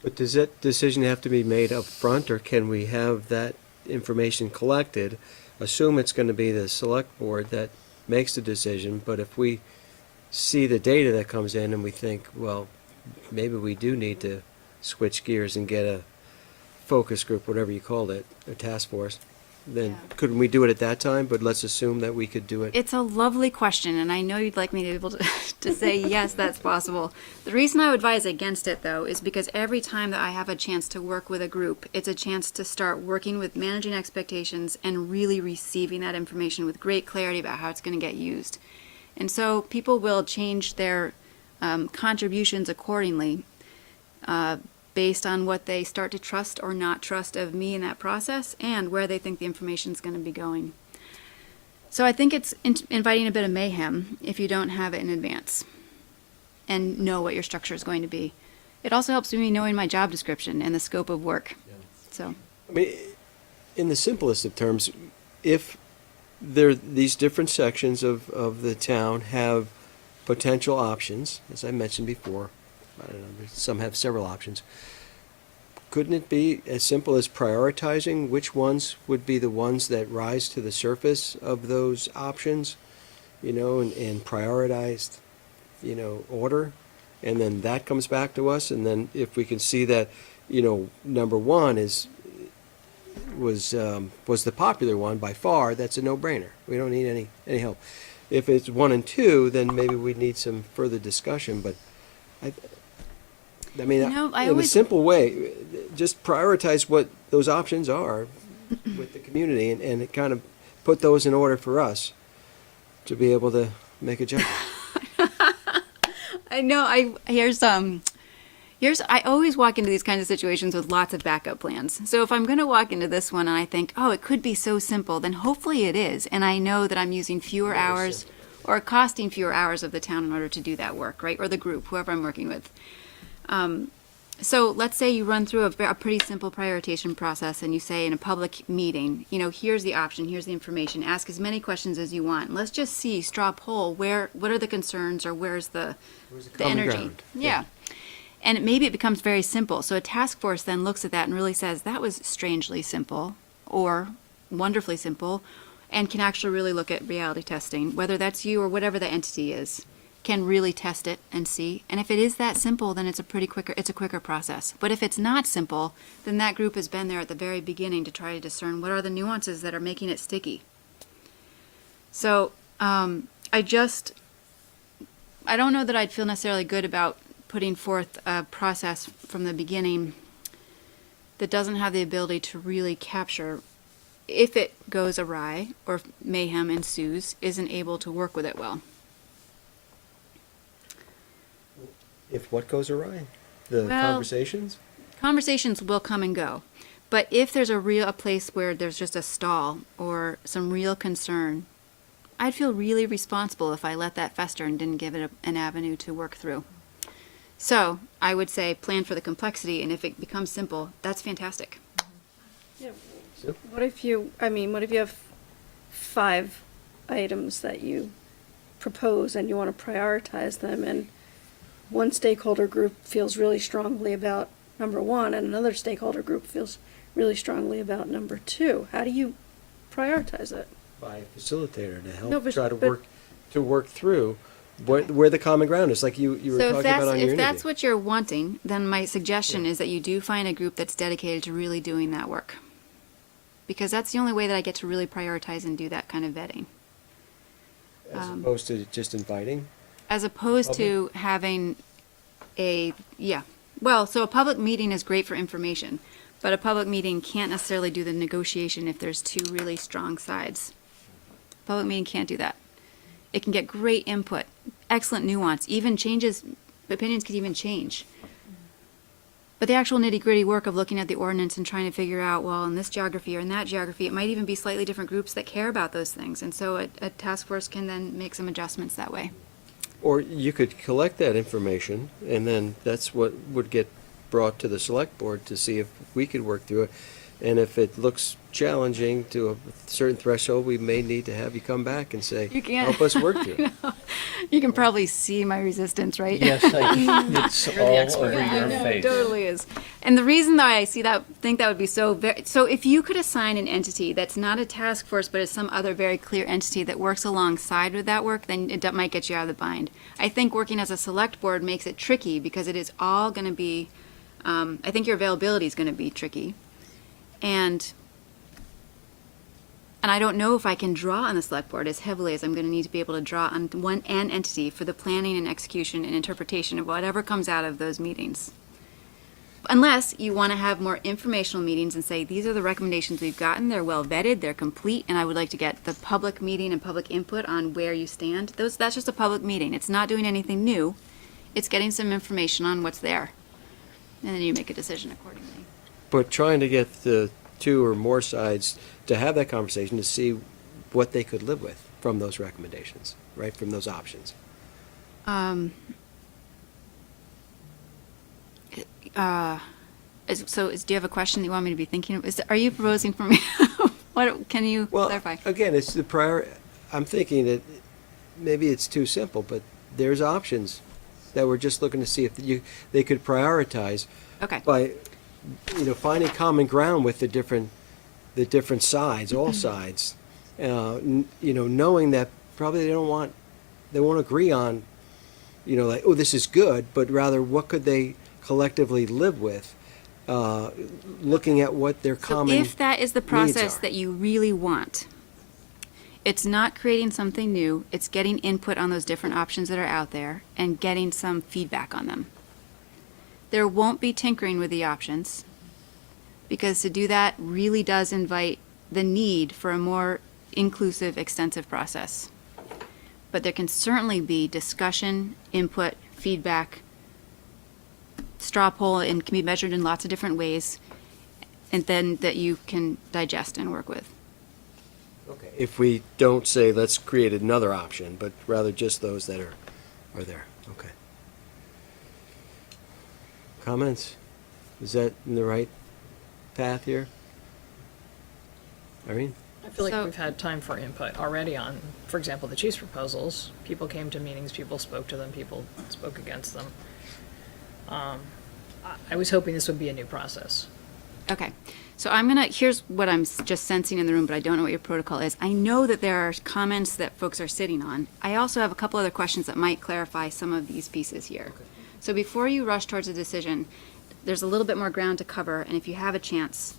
but does that decision have to be made up front, or can we have that information collected? Assume it's going to be the select board that makes the decision, but if we see the data that comes in and we think, well, maybe we do need to switch gears and get a focus group, whatever you called it, a task force, then couldn't we do it at that time? But let's assume that we could do it. It's a lovely question, and I know you'd like me to be able to say, yes, that's possible. The reason I would advise against it, though, is because every time that I have a chance to work with a group, it's a chance to start working with managing expectations and really receiving that information with great clarity about how it's going to get used. And so people will change their contributions accordingly based on what they start to trust or not trust of me in that process, and where they think the information is going to be going. So I think it's inviting a bit of mayhem if you don't have it in advance and know what your structure is going to be. It also helps me knowing my job description and the scope of work. So, I mean, in the simplest of terms, if these different sections of the town have potential options, as I mentioned before, I don't know, some have several options. Couldn't it be as simple as prioritizing which ones would be the ones that rise to the surface of those options, you know, and prioritized, you know, order, and then that comes back to us, and then if we can see that, you know, number one was the popular one by far, that's a no-brainer. We don't need any help. If it's 1 and 2, then maybe we need some further discussion, but I mean, You know, I in a always- simple way, just prioritize what those options are with the community, and kind of put those in order for us to be able to make a judgment. I know, I always walk into these kinds of situations with lots of backup plans. So if I'm going to walk into this one and I think, oh, it could be so simple, then hopefully it is. And I know that I'm using fewer hours or costing fewer hours of the town in order to do that work, right? Or the group, whoever I'm working with. So let's say you run through a pretty simple prioritization process and you say in a public meeting, you know, here's the option, here's the information, ask as many questions as you want. Let's just see, straw poll, what are the concerns or where's the common energy? ground? Yeah. And maybe it becomes very simple. So a task force then looks at that and really says, that was strangely simple or wonderfully simple, and can actually really look at reality testing, whether that's you or whatever the entity is, can really test it and see. And if it is that simple, then it's a quicker process. But if it's not simple, then that group has been there at the very beginning to try to discern what are the nuances that are making it sticky. So I don't know that I'd feel necessarily good about putting forth a process from the beginning that doesn't have the ability to really capture, if it goes awry or if mayhem ensues, isn't able to work with it well. If what goes awry? The Well- conversations? Conversations will come and go, but if there's a place where there's just a stall or some real concern, I'd feel really responsible if I let that fester and didn't give it an avenue to work through. So I would say plan for the complexity, and if it becomes simple, that's fantastic. What if you have 5 items that you propose and you want to prioritize them, and one stakeholder group feels really strongly about number 1 and another stakeholder group feels really strongly about number 2? How do you prioritize it? By a facilitator to help No, but- try but- to work through where the common ground is, like you were So talking about on your if that's interview. what you're wanting, then my suggestion is that you do find a group that's dedicated to really doing that work. Because that's the only way that I get to really prioritize and do that kind of vetting. As opposed to just inviting. As opposed to having so a public meeting is great for information, but a public meeting can't necessarily do the negotiation if there's 2 really strong sides. Public meeting can't do that. It can get great input, excellent nuance, even changes, opinions could even change. But the actual nitty-gritty work of looking at the ordinance and trying to figure out, well, in this geography or in that geography, it might even be slightly different groups that care about those things. And so a task force can then make some adjustments that way. Or you could collect that information, and then that's what would get brought to the select board to see if we could work through it. And if it looks challenging to a certain threshold, we may need to have you come back and say, You can't- help us work through it. You can probably see my resistance, right? Yes, it's all over your face. It totally is. And the reason that I think that would be so if you could assign an entity that's not a task force, but is some other very clear entity that works alongside with that work, then it might get you out of the bind. I think working as a select board makes it tricky because it is all going to be, I think your availability is going to be tricky. And I don't know if I can draw on the select board as heavily as I'm going to need to be able to draw on an entity for the planning and execution and interpretation of whatever comes out of those meetings. Unless you want to have more informational meetings and say, these are the recommendations we've gotten, they're well vetted, they're complete, and I would like to get the public meeting and public input on where you stand. That's just a public meeting. It's not doing anything new. It's getting some information on what's there. And then you make a decision accordingly. But trying to get the 2 or more sides to have that conversation to see what they could live with from those recommendations, right, from those options. Do you have a question that you want me to be thinking of? Are you proposing for me? Can you clarify? Again, it's the I'm thinking that maybe it's too simple, but there's options that we're just looking to see if they could prioritize Okay. by, finding common ground with the different sides, all sides, knowing that probably they won't agree on, like, oh, this is good, but rather what could they collectively live with, looking at what their common So if that is the process are. that you really want, it's not creating something new, it's getting input on those different options that are out there and getting some feedback on them. There won't be tinkering with the options, because to do that really does invite the need for a more inclusive, extensive process. But there can certainly be discussion, input, feedback, straw poll, and can be measured in lots of different ways, and then that you can digest and work with. Okay. If we don't say, let's create another option, but rather just those that are there. Okay. Comments? Is that in the right path here? Irene? I feel like So- we've had time for input already on, for example, the chief's proposals. People came to meetings, people spoke to them, people spoke against them. I was hoping this would be a new process. Okay, so here's what I'm just sensing in the room, but I don't know what your protocol is. I know that there are comments that folks are sitting on. I also have a couple other questions that might clarify some of these pieces here. So before you rush towards a decision, there's a little bit more ground to cover, and if you have a chance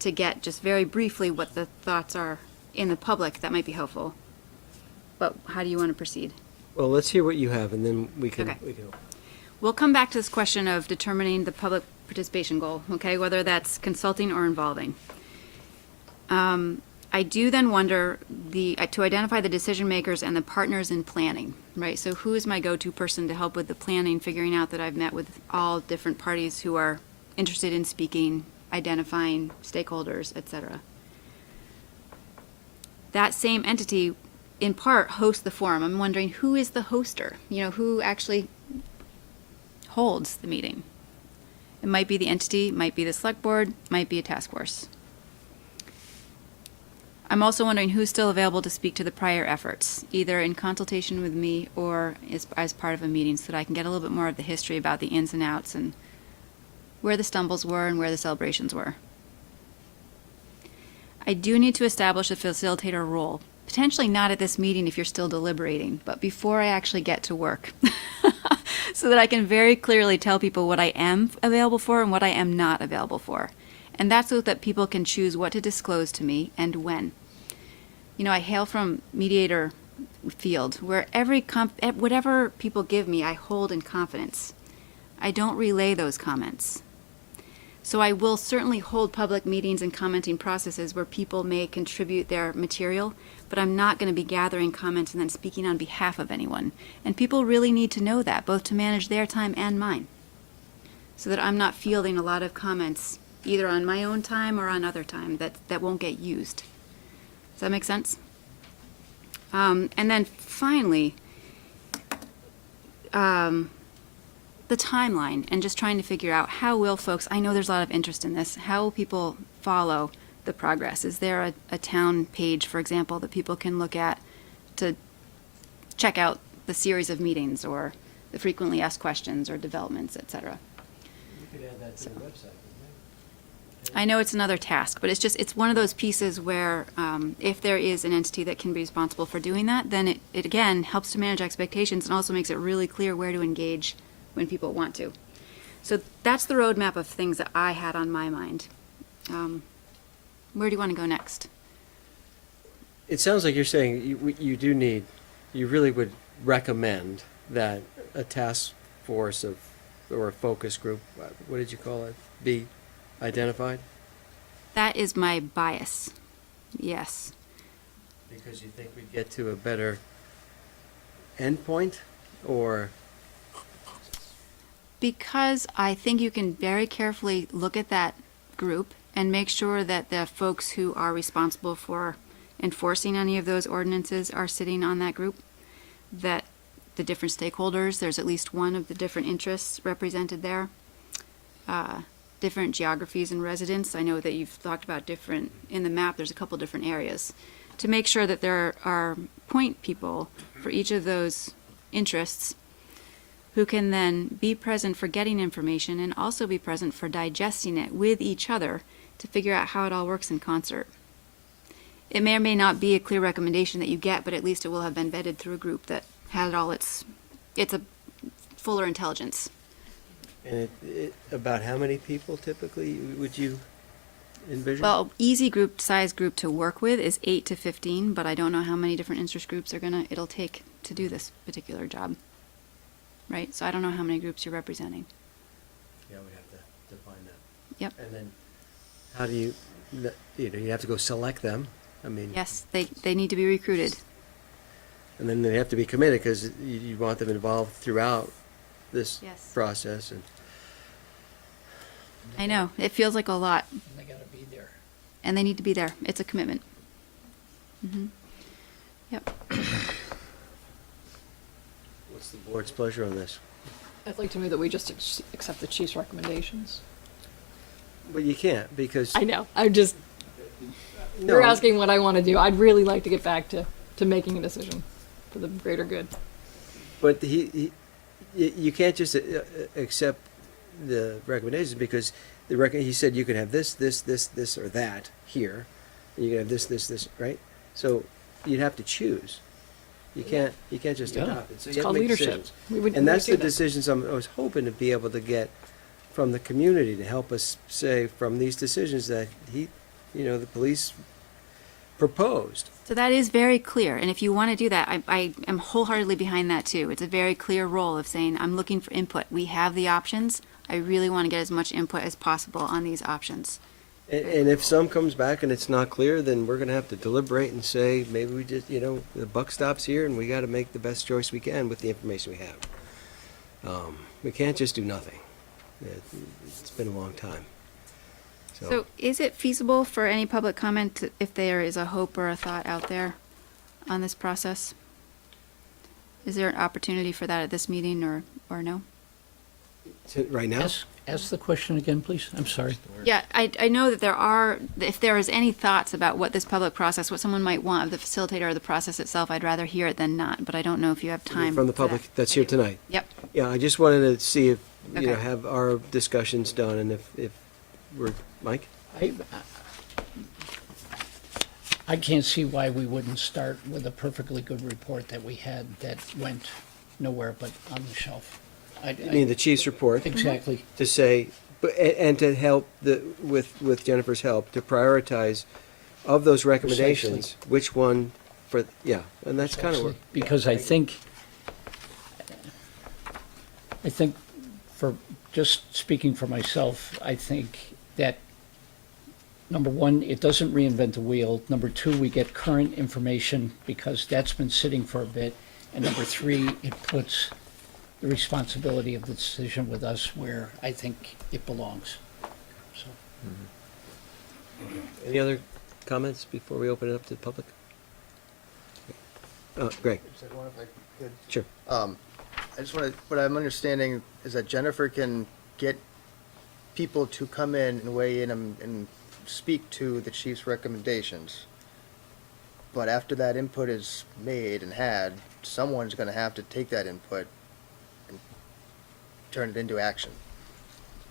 to get just very briefly what the thoughts are in the public, that might be helpful. But how do you want to proceed? Well, let's hear what you have, and then we can. Okay. We can We'll come back to this question of determining the public participation goal, okay, whether that's consulting or involving. I do then wonder to identify the decision makers and the partners in planning, right? So who is my go-to person to help with the planning, figuring out that I've met with all different parties who are interested in speaking, identifying stakeholders, etc. That same entity, in part, hosts the forum. I'm wondering who is the hoster? Who actually holds the meeting? It might be the entity, might be the select board, might be a task force. I'm also wondering who's still available to speak to the prior efforts, either in consultation with me or as part of a meeting, so that I can get a little bit more of the history about the ins and outs and where the stumbles were and where the celebrations were. I do need to establish a facilitator role, potentially not at this meeting if you're still deliberating, but before I actually get to work, so that I can very clearly tell people what I am available for and what I am not available for. And that's so that people can choose what to disclose to me and when. I hail from mediator field, where whatever people give me, I hold in confidence. I don't relay those comments. So I will certainly hold public meetings and commenting processes where people may contribute their material, but I'm not going to be gathering comments and then speaking on behalf of anyone. And people really need to know that, both to manage their time and mine, so that I'm not fielding a lot of comments either on my own time or on other time that won't get used. Does that make sense? And then finally, the timeline, and just trying to figure out how will folks, I know there's a lot of interest in this, how will people follow the progress? Is there a town page, for example, that people can look at to check out the series of meetings or the frequently asked questions or developments, etc.? You could add that to the website. I know it's another task, but it's one of those pieces where if there is an entity that can be responsible for doing that, then it again helps to manage expectations and also makes it really clear where to engage when people want to. So that's the roadmap of things that I had on my mind. Where do you want to go next? It sounds like you're saying you really would recommend that a task force or a focus group, what did you call it, be identified? That is my bias. Yes. Because you think we'd get to a better endpoint, or? Because I think you can very carefully look at that group and make sure that the folks who are responsible for enforcing any of those ordinances are sitting on that group, that the different stakeholders, there's at least one of the different interests represented there, different geographies and residents. I know that you've talked about in the map, there's a couple different areas. To make sure that there are point people for each of those interests who can then be present for getting information and also be present for digesting it with each other to figure out how it all works in concert. It may or may not be a clear recommendation that you get, but at least it will have been vetted through a group that had all it's a fuller intelligence. And about how many people typically would you envision? Well, easy size group to work with is 8 to 15, but I don't know how many different interest groups it'll take to do this particular job. Right? So I don't know how many groups you're representing. Yeah, we have to define that. Yep. And then how do you have to go select them? I mean. Yes, they need to be recruited. And then they have to be committed, because you want them involved throughout this Yes. process. And I know. It feels like a lot. And they gotta be there. And they need to be there. It's a commitment. Mm-hmm. Yep. what's the board's pleasure on this? I'd like to move that we just accept the chief's recommendations. But you can't, because. I know, I'm just, No, you're asking what I want to do. I'd really like to get back to making a decision for the greater good. But you can't just accept the recommendations, because he said you could have this, or that here. And you can have this, right? So you'd have to choose. You can't just Yeah. adopt it. So It's you have called to make leadership. decisions. We would And that's do the that. decisions I was hoping to be able to get from the community, to help us say from these decisions that the police proposed. So that is very clear, and if you want to do that, I am wholeheartedly behind that too. It's a very clear role of saying, I'm looking for input. We have the options. I really want to get as much input as possible on these options. And if some comes back and it's not clear, then we're gonna have to deliberate and say, maybe we just, the buck stops here and we gotta make the best choice we can with the information we have. We can't just do nothing. It's been a long time. So is it feasible for any public comment if there is a hope or a thought out there on this process? Is there an opportunity for that at this meeting or no? Right now? Ask the question again, please. I'm sorry. Yeah, I know that if there is any thoughts about what this public process, what someone might want of the facilitator or the process itself, I'd rather hear it than not, but I don't know if you have time. From the for that. public that's here tonight? Yep. Yeah, I just wanted to see if, Okay. have our discussions done, and if we're, Mike? I can't see why we wouldn't start with a perfectly good report that we had that went nowhere but on the shelf. I mean, the chief's report. Exactly. To say, and to help with Jennifer's help, to prioritize of those recommendations, which one and that's kind of what. Because I think for, just speaking for myself, I think that, number one, it doesn't reinvent the wheel. Number two, we get current information because that's been sitting for a bit. And number three, it puts the responsibility of the decision with us where I think it belongs. So, Any other comments before we open it up to the public? Greg? Sure. I just want to, what I'm understanding is that Jennifer can get people to come in and weigh in and speak to the chief's recommendations. But after that input is made and had, someone's going to have to take that input and turn it into action.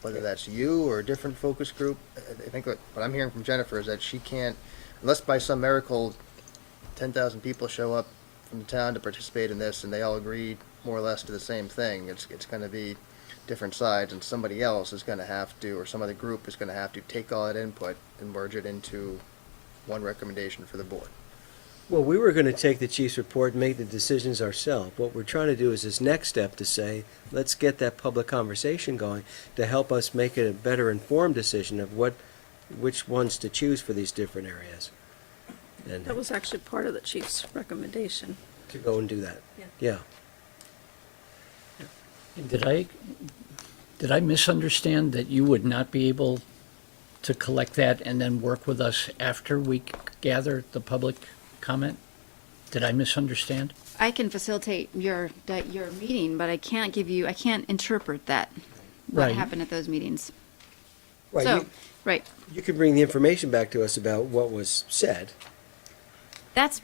Whether that's you or a different focus group, I think what I'm hearing from Jennifer is that she can't, unless by some miracle 10,000 people show up from the town to participate in this and they all agree more or less to the same thing, it's going to be different sides, and somebody else is going to have to, or some other group is going to have to take all that input and merge it into one recommendation for the board. Well, we were gonna take the chief's report and make the decisions ourselves. What we're trying to do is this next step to say, let's get that public conversation going to help us make a better informed decision of which ones to choose for these different areas. And That was actually part of the chief's recommendation. to go and do that. Yeah. did I misunderstand that you would not be able to collect that and then work with us after we gather the public comment? Did I misunderstand? I can facilitate your meeting, but I can't interpret what Right. happened at those meetings. Right, So, right. you can bring the information back to us about what was said. That's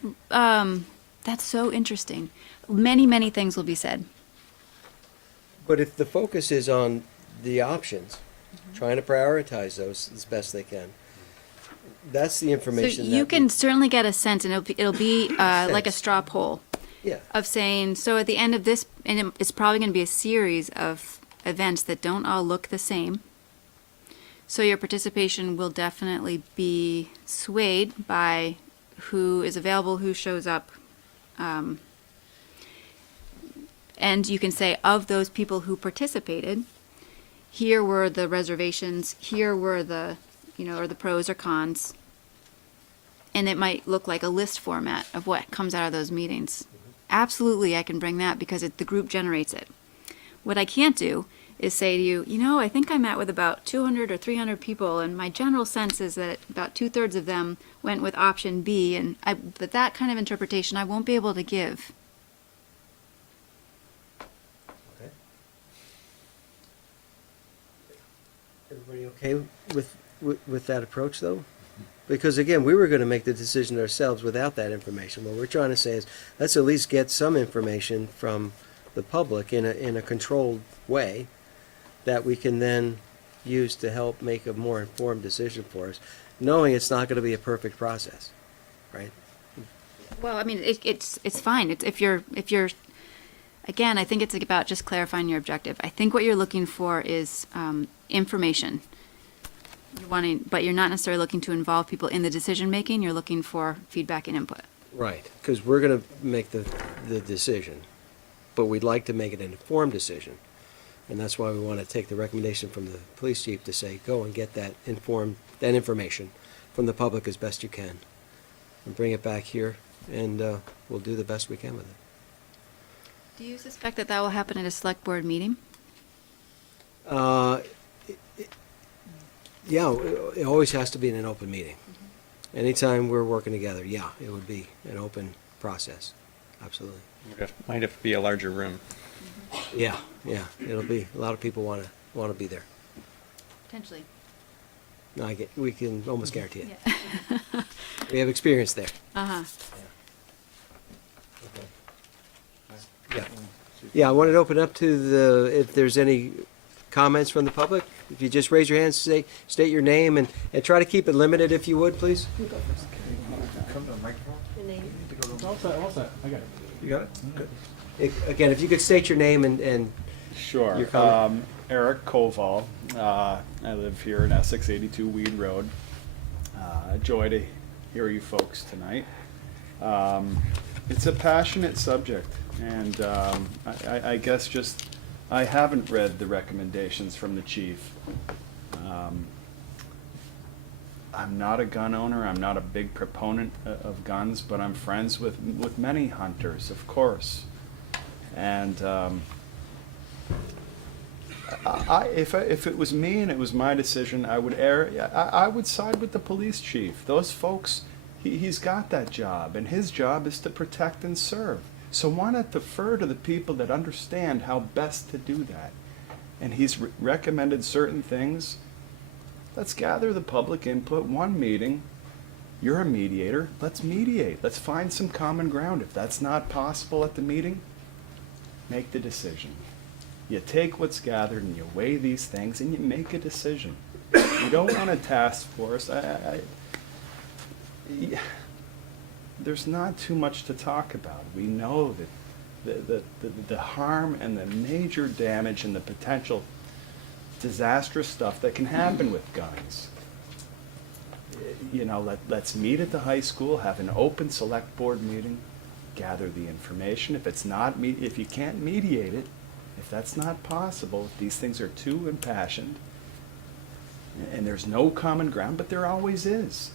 so interesting. Many things will be said. But if the focus is on the options, trying to prioritize those as best they can, that's the So information you that can certainly get a sense, and it'll be like a straw poll yeah. of saying, so at the end of this, and it's probably going to be a series of events that don't all look the same. So your participation will definitely be swayed by who is available, who shows up. And you can say, of those people who participated, here were the reservations, here were the, or the pros or cons. And it might look like a list format of what comes out of those meetings. Absolutely, I can bring that because the group generates it. What I can't do is say to you, I think I met with about 200 or 300 people, and my general sense is that about 2/3 of them went with option B, but that kind of interpretation I won't be able to give. Everybody You okay with that approach, though? Because again, we were gonna make the decision ourselves without that information. What we're trying to say is, let's at least get some information from the public in a controlled way that we can then use to help make a more informed decision for us, knowing it's not gonna be a perfect process, right? Well, I mean, it's fine. It's if you're again, I think it's about just clarifying your objective. I think what you're looking for is information. You're wanting, but you're not necessarily looking to involve people in the decision making. You're looking for feedback and input. Right, because we're gonna make the decision, but we'd like to make it an informed decision. And that's why we wanna take the recommendation from the police chief to say, go and get that information from the public as best you can. And bring it back here, and we'll do the best we can with it. Do you suspect that will happen at a select board meeting? Yeah, it always has to be in an open meeting. Anytime we're working together, yeah, it would be an open process, absolutely. Might have to be a larger room. Yeah, it'll be, a lot of people wanna be there. Potentially. No, we can almost guarantee it. Yeah. We have experience there. Uh-huh. Yeah. Yeah, I wanted to open up to if there's any comments from the public. If you just raise your hand, state your name, and try to keep it limited if you would, please. You got it? Good. Again, if you could state your name and Sure. Your comment. Eric Koval. I live here in Essex, 82 Weed Road. Joy to hear you folks tonight. It's a passionate subject, and I guess just I haven't read the recommendations from the chief. I'm not a gun owner. I'm not a big proponent of guns, but I'm friends with many hunters, of course. And if it was me and it was my decision, I would side with the police chief. Those folks, he's got that job, and his job is to protect and serve. So why not defer to the people that understand how best to do that? And he's recommended certain things. Let's gather the public input, one meeting. You're a mediator. Let's mediate. Let's find some common ground. If that's not possible at the meeting, make the decision. You take what's gathered and you weigh these things and you make a decision. You don't want a task force. There's not too much to talk about. We know that the harm and the major damage and the potential disastrous stuff that can happen with guns. You know, let's meet at the high school, have an open select board meeting, gather the information. If you can't mediate it, if that's not possible, if these things are too impassioned, and there's no common ground, but there always is.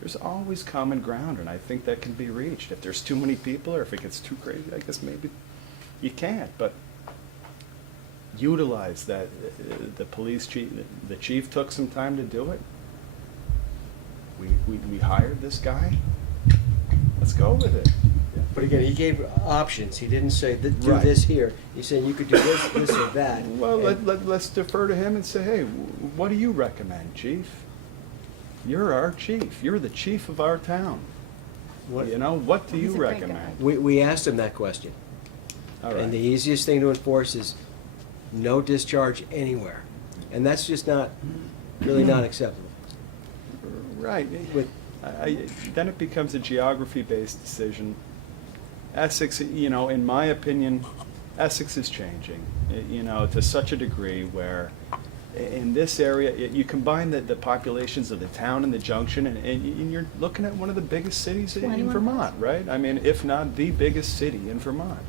There's always common ground, and I think that can be reached. If there's too many people, or if it gets too crazy, I guess maybe you can't, but utilize that. The police chief, the chief took some time to do it. We hired this guy. Let's go with it. But again, he gave options. He didn't say, do Right. this here. He said you could do this or that. Well, And- let's defer to him and say, hey, what do you recommend, chief? You're our chief. You're the chief of our town. What- You know, what do you He's a great recommend? We asked him that question. All And the right. easiest thing to enforce is no discharge anywhere. And that's just really not acceptable. Right. With- Then it becomes a geography-based decision. Essex, you know, in my opinion, Essex is changing, you know, to such a degree where in this area, you combine the populations of the town and the junction, and you're looking at one of the biggest cities in Vermont, right? I mean, if not the biggest city in Vermont.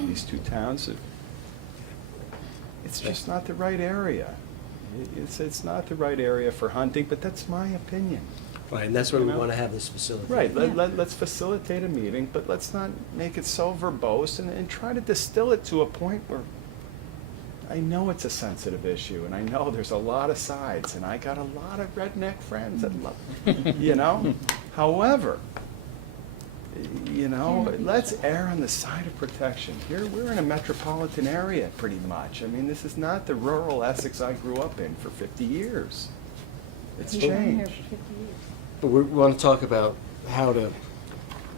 These two towns, it's just not the right area. It's not the right area for hunting, but that's my opinion. Right, and that's why we You know? want to have this facility. Right, Yeah. let's facilitate a meeting, but let's not make it so verbose and try to distill it to a point where I know it's a sensitive issue, and I know there's a lot of sides, and I got a lot of redneck friends that love, you know? However, You know, let's err on the side of protection. Here, we're in a metropolitan area pretty much. I mean, this is not the rural Essex I grew up in for 50 years. It's changed. But we want to talk about how to,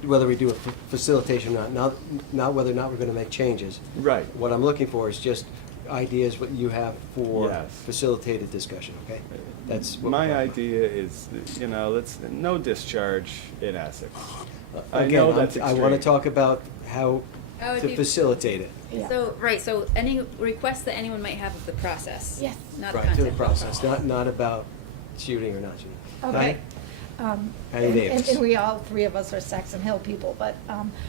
whether we do a facilitation or not whether or not we're going to make changes. Right. What I'm looking for is just ideas, what you have for Yes. facilitated discussion, okay? That's what My we're- idea is, you know, no discharge in Essex. I Again, know that's I want to extreme. talk about how Oh, to facilitate it. So, right, so any requests that anyone might have of the process. Yes. Not the Right, to the content. process, not about shooting or not shooting. Okay. Patty And Davis. we all, three of us are Saxon Hill people, but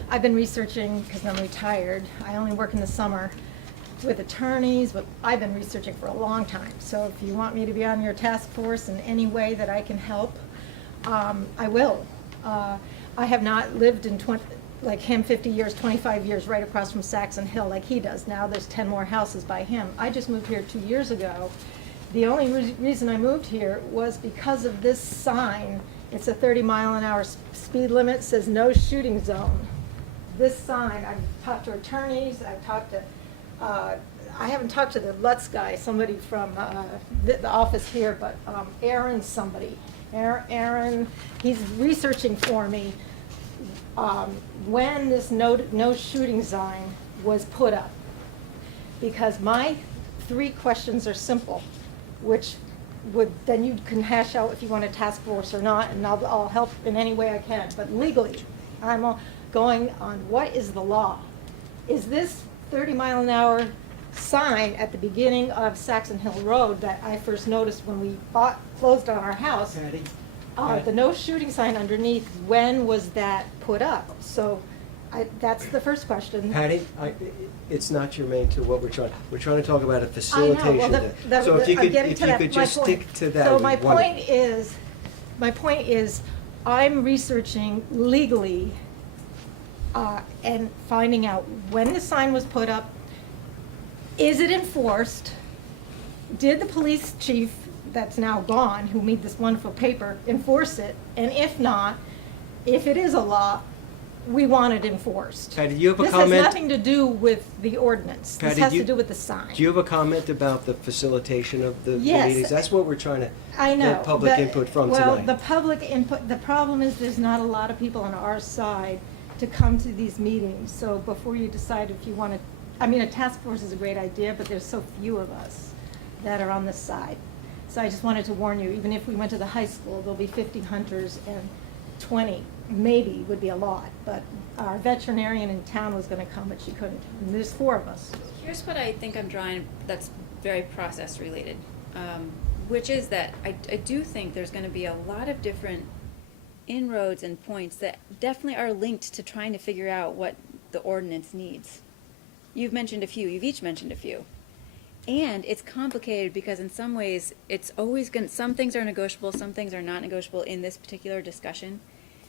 I've been researching, because I'm retired, I only work in the summer with attorneys, but I've been researching for a long time. So if you want me to be on your task force in any way that I can help, I will. I have not lived in like him 50 years, 25 years right across from Saxon Hill like he does. Now there's 10 more houses by him. I just moved here 2 years ago. The only reason I moved here was because of this sign. It's a 30-mile-an-hour speed limit, says no shooting zone. This sign, I've talked to attorneys, I've talked to, I haven't talked to the Lutz guy, somebody from the office here, but Aaron somebody. Aaron, he's researching for me when this no shooting sign was put up. Because my 3 questions are simple, which then you can hash out if you want a task force or not, and I'll help in any way I can. But legally, I'm going on what is the law? Is this 30-mile-an-hour sign at the beginning of Saxon Hill Road that I first noticed when we closed on our house? Patty? The no shooting sign underneath, when was that put up? So that's the first question. Patty, it's not germane to what we're trying to talk about a I know, facilitation. well, So if you I'm could, getting if to you that, could my just point. stick to that. So would be my wonderful. point is, I'm researching legally, and finding out when the sign was put up, is it enforced? Did the police chief, that's now gone, who made this wonderful paper, enforce it? And if not, if it is a law, we want it enforced. Patty, do you have a This comment? has nothing to do with the ordinance. This Patty, has do you- to do with the sign. Do you have a comment about the facilitation of the Yes. meetings? That's what we're trying to I know. get public but- input from Well, the tonight. public input, the problem is there's not a lot of people on our side to come to these meetings. So before you decide if you want to, I mean, a task force is a great idea, but there's so few of us that are on this side. So I just wanted to warn you, even if we went to the high school, there'll be 50 hunters and 20, maybe would be a lot. But our veterinarian in town was going to come, but she couldn't. And there's 4 of us. Here's what I think I'm drawing that's very process related, which is that I do think there's going to be a lot of different inroads and points that definitely are linked to trying to figure out what the ordinance needs. You've mentioned a few, you've each mentioned a few. And it's complicated because in some ways it's always going to, some things are negotiable, some things are not negotiable in this particular discussion.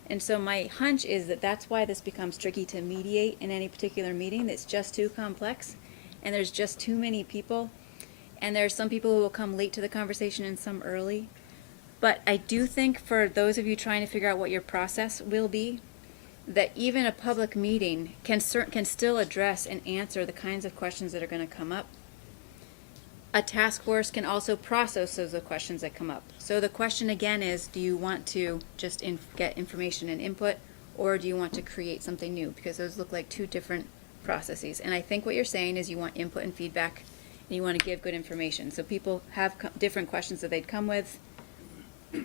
And so my hunch is that that's why this becomes tricky to mediate in any particular meeting. It's just too complex and there's just too many people. And there are some people who will come late to the conversation and some early. But I do think for those of you trying to figure out what your process will be, that even a public meeting can still address and answer the kinds of questions that are going to come up. A task force can also process those questions that come up. So the question again is, do you want to just get information and input, or do you want to create something new? Because those look like 2 different processes. And I think what you're saying is you want input and feedback, and you want to give good information. So people have different questions that they'd come with,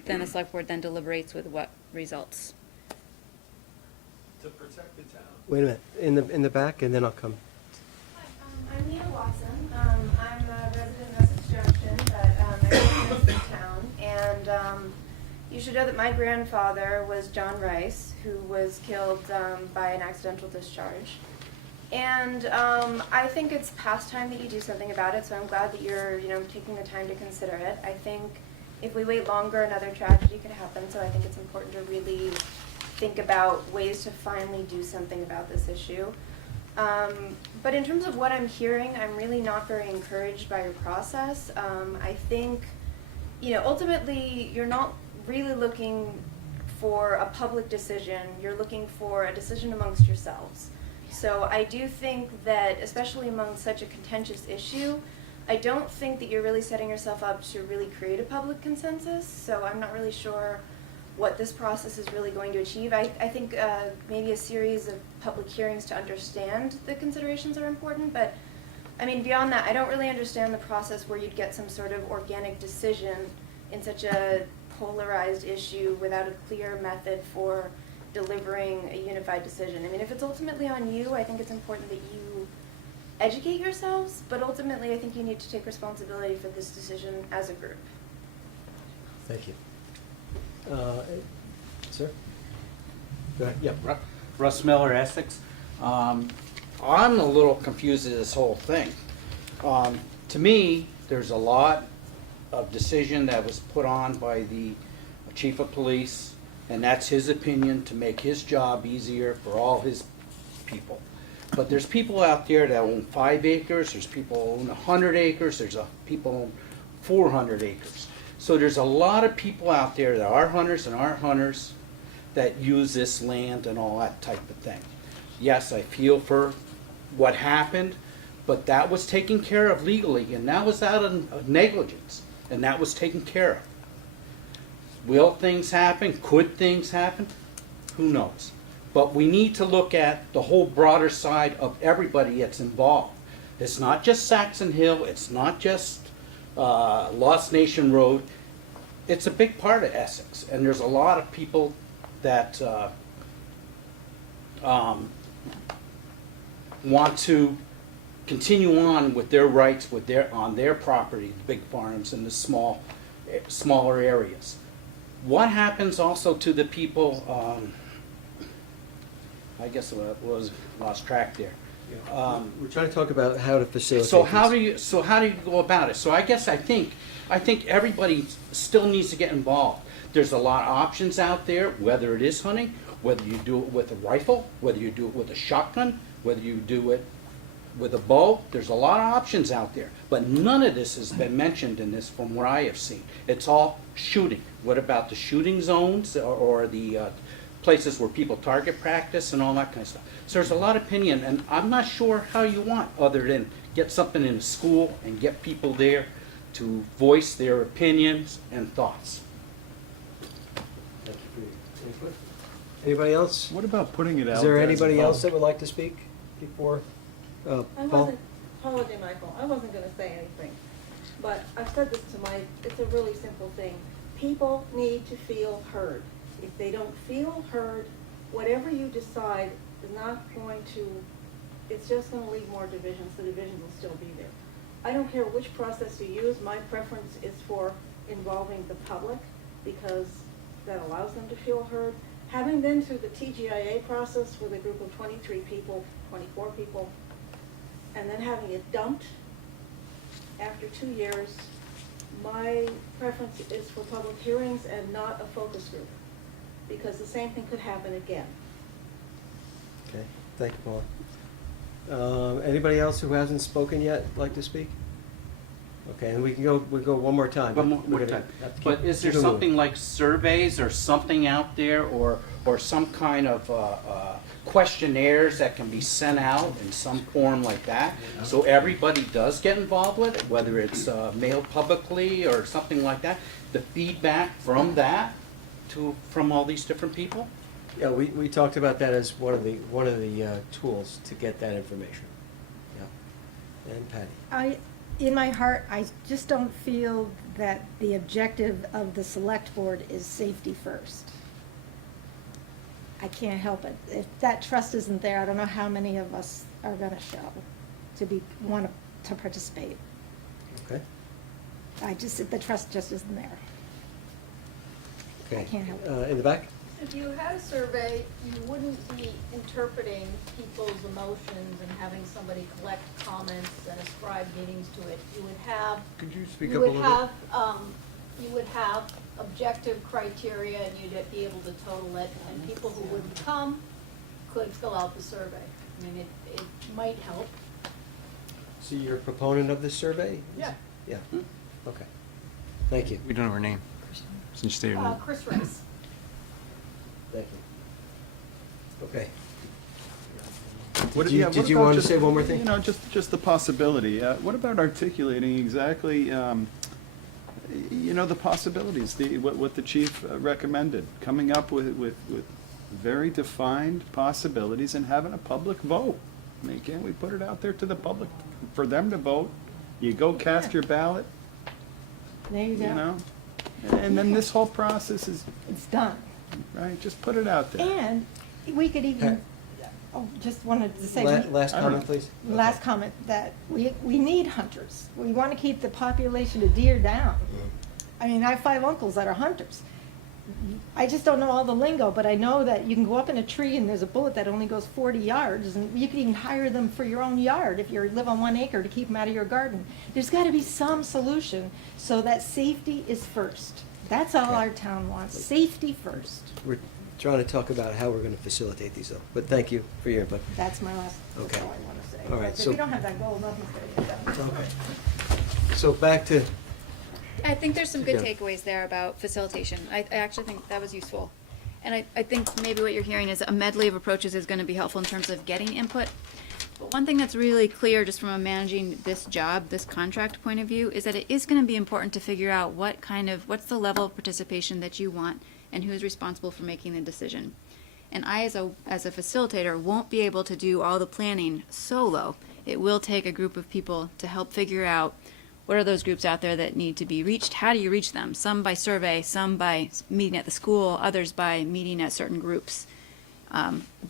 then the select board then deliberates with what results. To protect the town. Wait a minute, in the back, and then I'll come. Hi, I'm Nina Watson. I'm a resident of Essex Junction, but I live in Essex Town. And you should know that my grandfather was John Rice, who was killed by an accidental discharge. And I think it's past time that you do something about it, so I'm glad that you're taking the time to consider it. I think if we wait longer, another tragedy could happen, so I think it's important to really think about ways to finally do something about this issue. But in terms of what I'm hearing, I'm really not very encouraged by your process. I think, ultimately, you're not really looking for a public decision. You're looking for a decision amongst yourselves. So I do think that, especially among such a contentious issue, I don't think that you're really setting yourself up to really create a public consensus. So I'm not really sure what this process is really going to achieve. I think maybe a series of public hearings to understand the considerations are important, but I mean, beyond that, I don't really understand the process where you'd get some sort of organic decision in such a polarized issue without a clear method for delivering a unified decision. I mean, if it's ultimately on you, I think it's important that you educate yourselves, but ultimately I think you need to take responsibility for this decision as a group. Thank you. Sir? Go ahead. Yep. Russ Miller, Essex. I'm a little confused with this whole thing. To me, there's a lot of decision that was put on by the chief of police, and that's his opinion to make his job easier for all his people. But there's people out there that own 5 acres, there's people who own 100 acres, there's people who own 400 acres. So there's a lot of people out there that are hunters and aren't hunters that use this land and all that type of thing. Yes, I feel for what happened, but that was taken care of legally, and that was out of negligence, and that was taken care of. Will things happen? Could things happen? Who knows? But we need to look at the whole broader side of everybody that's involved. It's not just Saxon Hill, it's not just Lost Nation Road. It's a big part of Essex, and there's a lot of people that want to continue on with their rights on their property, the big farms and the smaller areas. What happens also to the people? I guess it was lost track there. We're trying to talk about how to facilitate. So how do you go about it? So I think everybody still needs to get involved. There's a lot of options out there, whether it is hunting, whether you do it with a rifle, whether you do it with a shotgun, whether you do it with a bow. There's a lot of options out there, but none of this has been mentioned in this from what I have seen. It's all shooting. What about the shooting zones or the places where people target practice and all that kind of stuff? So there's a lot of opinion, and I'm not sure how you want other than get something in a school and get people there to voice their opinions and thoughts. Thank you for your input. Anybody else? What about putting it out? Is there as a anybody else vote? that would like to speak before I Paul? wasn't, apology, Michael, I wasn't gonna say anything, but I've said this to Mike, it's a really simple thing. People need to feel heard. If they don't feel heard, whatever you decide is not going to, it's just gonna leave more divisions, the divisions will still be there. I don't care which process you use, my preference is for involving the public, because that allows them to feel heard. Having been through the TGIA process with a group of 23 people, 24 people, and then having it dumped after 2 years, my preference is for public hearings and not a focus group, because the same thing could happen again. Okay, thank you, Paul. Anybody else who hasn't spoken yet like to speak? Okay, and we'll go one more time. One We're more gonna time. have to keep- But is there keep it moving. something like surveys or something out there, or some kind of questionnaires that can be sent out in some form like that, so everybody does get involved with it, whether it's mailed publicly or something like that? The feedback from that from all these different people. Yeah, we talked about that as one of the tools to get that information. Yeah. And Patty. In my heart, I just don't feel that the objective of the select board is safety first. I can't help it. If that trust isn't there, I don't know how many of us are gonna show want to participate. Okay. The trust just isn't there. Okay. I can't help it. In the back? If you had a survey, you wouldn't be interpreting people's emotions and having somebody collect comments and ascribe meanings to it. You would have. Could you speak up a little bit? You would have objective criteria, and you'd be able to total it, and people who wouldn't come could fill out the survey. I mean, it might help. So you're a proponent of this survey? Yeah. Yeah, okay. Thank you. We don't know her name. Since you stated her name. Chris Rice. Thank you. Okay. What- Did you- yeah, what did you about want to just, say one more thing? You know, just the possibility. What about articulating exactly, you know, the possibilities, what the chief recommended, coming up with very defined possibilities and having a public vote? I mean, can't we put it out there to the public for them to vote? You go cast your ballot, There you go. you know? And then this whole process is, It's done. right, just put it out there. And we could even, just wanted to say. Last comment, please. Last comment, that we need hunters. We want to keep the population of deer down. I mean, I have 5 uncles that are hunters. I just don't know all the lingo, but I know that you can go up in a tree and there's a bullet that only goes 40 yards, and you can even hire them for your own yard if you live on 1 acre to keep them out of your garden. There's got to be some solution so that safety is first. That's all our town wants, safety first. We're trying to talk about how we're going to facilitate these, though. But thank you for your input. That's my last, that's Okay. all I want to say. All right, If so- we don't have that goal, nothing's going to get done. Okay. So back to, I think there's some good Yeah. takeaways there about facilitation. I actually think that was useful. And I think maybe what you're hearing is a medley of approaches is going to be helpful in terms of getting input. But one thing that's really clear just from a managing this job, this contract point of view, is that it is going to be important to figure out what's the level of participation that you want and who's responsible for making the decision. And I, as a facilitator, won't be able to do all the planning solo. It will take a group of people to help figure out what are those groups out there that need to be reached? How do you reach them? Some by survey, some by meeting at the school, others by meeting at certain groups.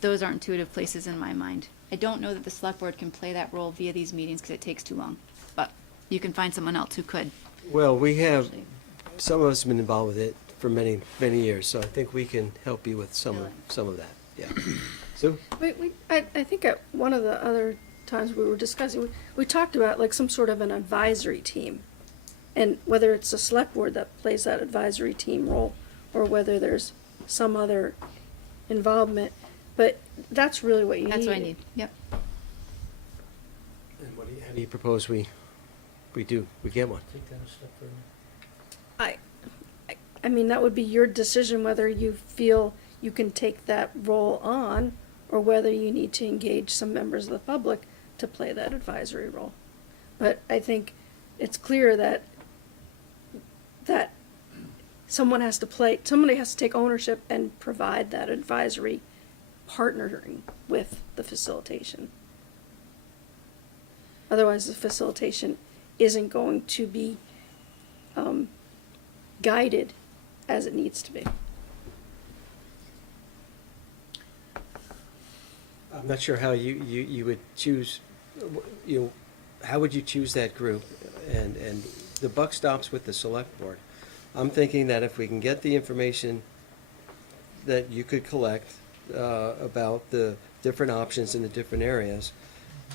Those are intuitive places in my mind. I don't know that the select board can play that role via these meetings because it takes too long. But you can find someone else who could. well, we have, some of us have been involved with it for many, many years, so I think we can help you with some of that. Yeah. Sue? I think at one of the other times we were discussing, we talked about like some sort of an advisory team. And whether it's a select board that plays that advisory team role, or whether there's some other involvement, but that's really what you need. That's what I need. Yep. And how do you propose we get one? I mean, that would be your decision whether you feel you can take that role on, or whether you need to engage some members of the public to play that advisory role. But I think it's clear that somebody has to take ownership and provide that advisory partnering with the facilitation. Otherwise, the facilitation isn't going to be guided as it needs to be. I'm not sure how you would choose, how would you choose that group? And the buck stops with the select board. I'm thinking that if we can get the information that you could collect about the different options in the different areas,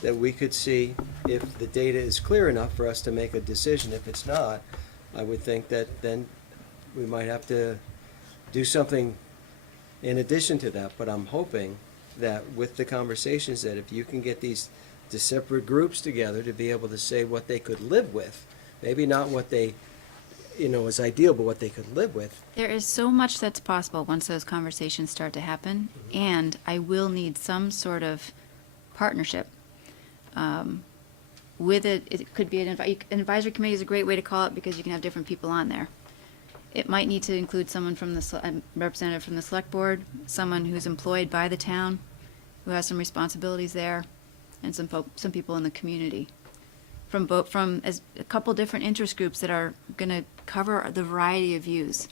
that we could see if the data is clear enough for us to make a decision. If it's not, I would think that then we might have to do something in addition to that. But I'm hoping that with the conversations, that if you can get these separate groups together to be able to say what they could live with, maybe not what they, is ideal, but what they could live with. There is so much that's possible once those conversations start to happen, and I will need some sort of partnership. With it, it could be an advisory committee is a great way to call it because you can have different people on there. It might need to include someone from a representative from the select board, someone who's employed by the town, who has some responsibilities there, and some people in the community. From as a couple different interest groups that are going to cover the variety of views,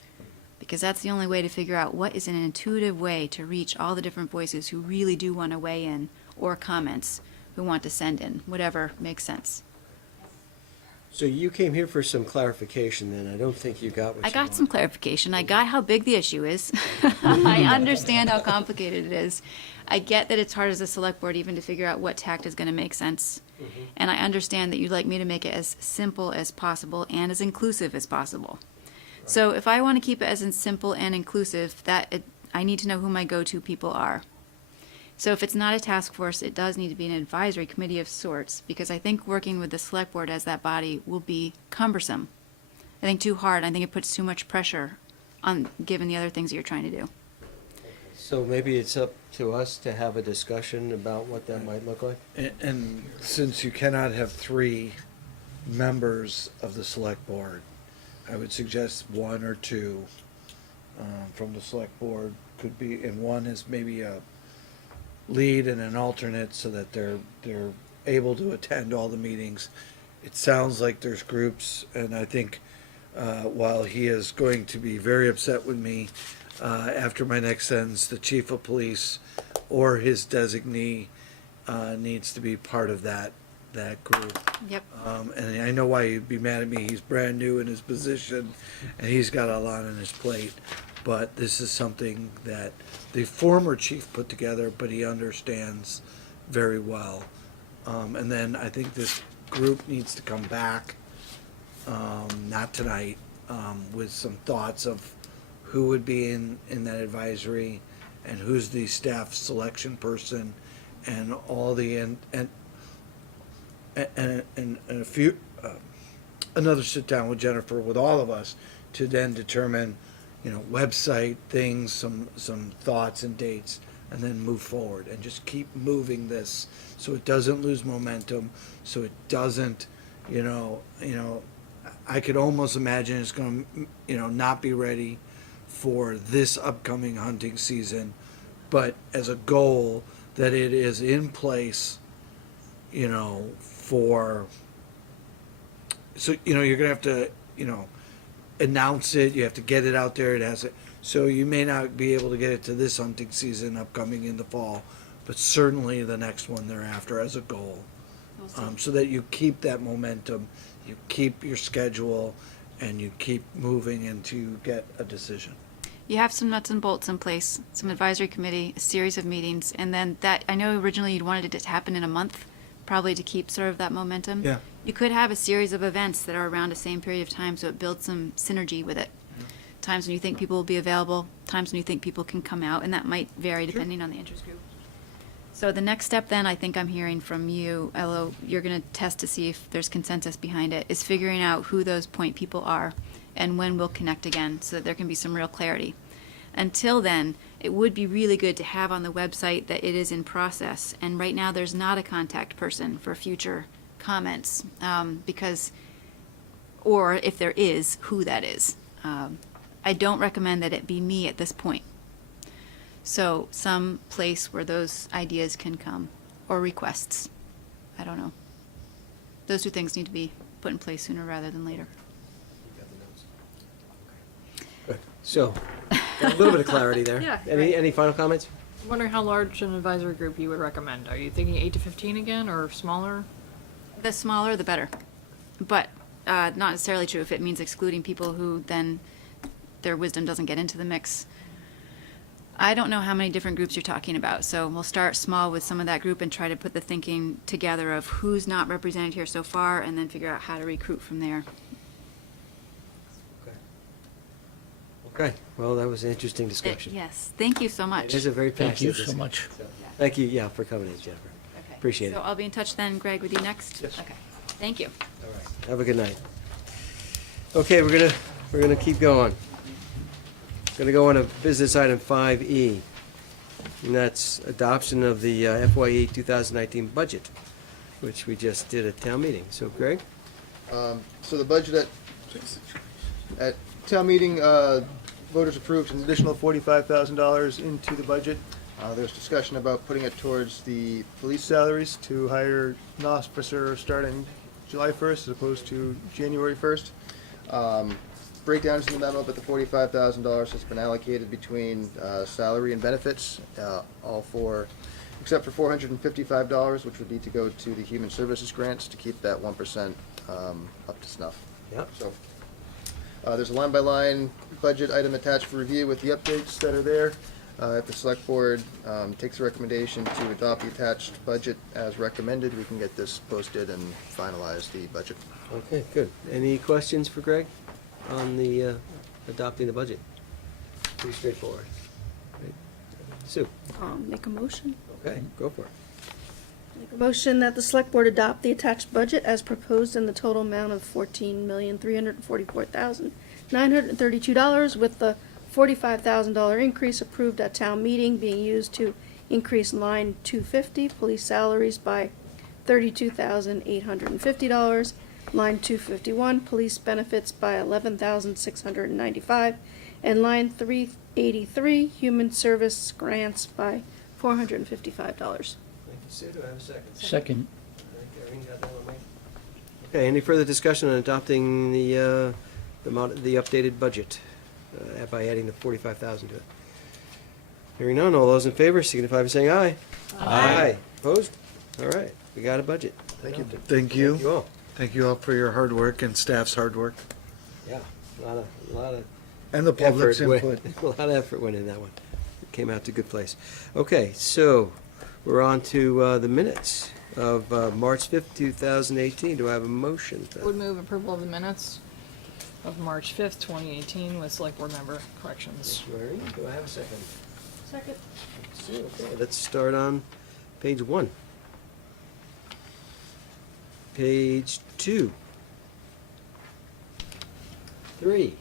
because that's the only way to figure out what is an intuitive way to reach all the different voices who really do want to weigh in, or comments who want to send in, whatever makes sense. So you came here for some clarification, then. I don't think you got what I you got wanted. some clarification. I got how big the issue is. I understand how complicated it is. I get that it's hard as a select board even to figure out what tact is going to make sense. Mm-hmm. And I understand that you'd like me to make it as simple as possible and as inclusive as possible. So if I want to keep it as simple and inclusive, I need to know who my go-to people are. So if it's not a task force, it does need to be an advisory committee of sorts, because I think working with the select board as that body will be cumbersome. I think too hard. I think it puts too much pressure on, given the other things that you're trying to do. So maybe it's up to us to have a discussion about what that might look like? And since you cannot have 3 members of the select board, I would suggest 1 or 2 from the select board could be, and one is maybe a lead and an alternate so that they're able to attend all the meetings. It sounds like there's groups, and I think while he is going to be very upset with me after my next sentence, the chief of police or his designee needs to be part of that group. Yep. And I know why he'd be mad at me. He's brand new in his position, and he's got a lot on his plate. But this is something that the former chief put together, but he understands very well. And then I think this group needs to come back, not tonight, with some thoughts of who would be in that advisory and who's the staff selection person and all the, and a few, another sit down with Jennifer, with all of us, to then determine, website things, some thoughts and dates, and then move forward and just keep moving this so it doesn't lose momentum, so it doesn't, I could almost imagine it's going to, not be ready for this upcoming hunting season, but as a goal that it is in place, for, so, you're gonna have to, announce it, you have to get it out there, it has it, so you may not be able to get it to this hunting season upcoming in the fall, but certainly the next one thereafter as a goal. So that you keep that momentum, you keep your schedule, and you keep moving and to get a decision. You have some nuts and bolts in place, some advisory committee, a series of meetings, and then that, I know originally you'd wanted it to happen in a month, probably to keep sort of that momentum. Yeah. You could have a series of events that are around the same period of time, so it builds some synergy with it. Times when you think people will be available, times when you think people can come out, and that might vary depending on the interest group. So the next step then, I think I'm hearing from you, Elo, you're going to test to see if there's consensus behind it, is figuring out who those point people are and when we'll connect again so that there can be some real clarity. Until then, it would be really good to have on the website that it is in process. And right now, there's not a contact person for future comments because, or if there is, who that is. I don't recommend that it be me at this point. So some place where those ideas can come, or requests. I don't know. Those 2 things need to be put in place sooner rather than later. Good. So, got a little bit of clarity there. Yeah, Any final comments? I'm wondering how large an advisory group you would recommend. Are you thinking 8 to 15 again, or smaller? The smaller, the better. But not necessarily true if it means excluding people who then their wisdom doesn't get into the mix. I don't know how many different groups you're talking about, so we'll start small with some of that group and try to put the thinking together of who's not represented here so far, and then figure out how to recruit from there. Okay, well, that was an interesting discussion. Yes, thank you so much. It is a very passionate Thank you so discussion. much. Thank you, yeah, for coming in, Jennifer. Okay. Appreciate So it. I'll be in touch then, Greg, with you next? Yes. Okay, thank you. All right, have a good night. Okay, we're gonna keep going. Gonna go on to business item 5E, and that's adoption of the FYE 2019 budget, which we just did at town meeting. So, Greg? So the budget at town meeting, voters approved an additional $45,000 into the budget. There's discussion about putting it towards the police salaries to hire an officer starting July 1st as opposed to January 1st. Breakdowns in the memo, but the $45,000 has been allocated between salary and benefits, except for $455, which would need to go to the human services grants to keep that 1% up to snuff. Yep. So there's a line-by-line budget item attached for review with the updates that are there. If the select board takes the recommendation to adopt the attached budget as recommended, we can get this posted and finalize the budget. Okay, good. Any questions for Greg on the adopting the budget? Pretty straightforward. Right. Sue? Make a motion. Okay, go for it. Make a motion that the select board adopt the attached budget as proposed in the total amount of $14,344,932 with the $45,000 increase approved at town meeting being used to increase line 250, police salaries by $32,850. Line 251, police benefits by $11,695. And line 383, human service grants by $455. Thank you, Sue. Do I have a second? Second. Irene, got that one, Mike? Okay, any further discussion on adopting the updated budget by adding the 45,000 to it? Hearing none, all those in favor signify by saying aye. Aye. Opposed? All right, we got a budget. Thank you. Adopted. Thank you. Thank you all. Thank you all for your hard work and staff's hard work. Yeah, a lot of And the public's effort input. a lot of effort went in that one. It came out to a good place. Okay, so we're on to the minutes of March 5th, 2018. Do I have a motion? Would move approval of the minutes of March 5th, 2018 with select board member corrections. Irene, do I have a second? Second. Okay, let's start on page 1. Page 2. 3.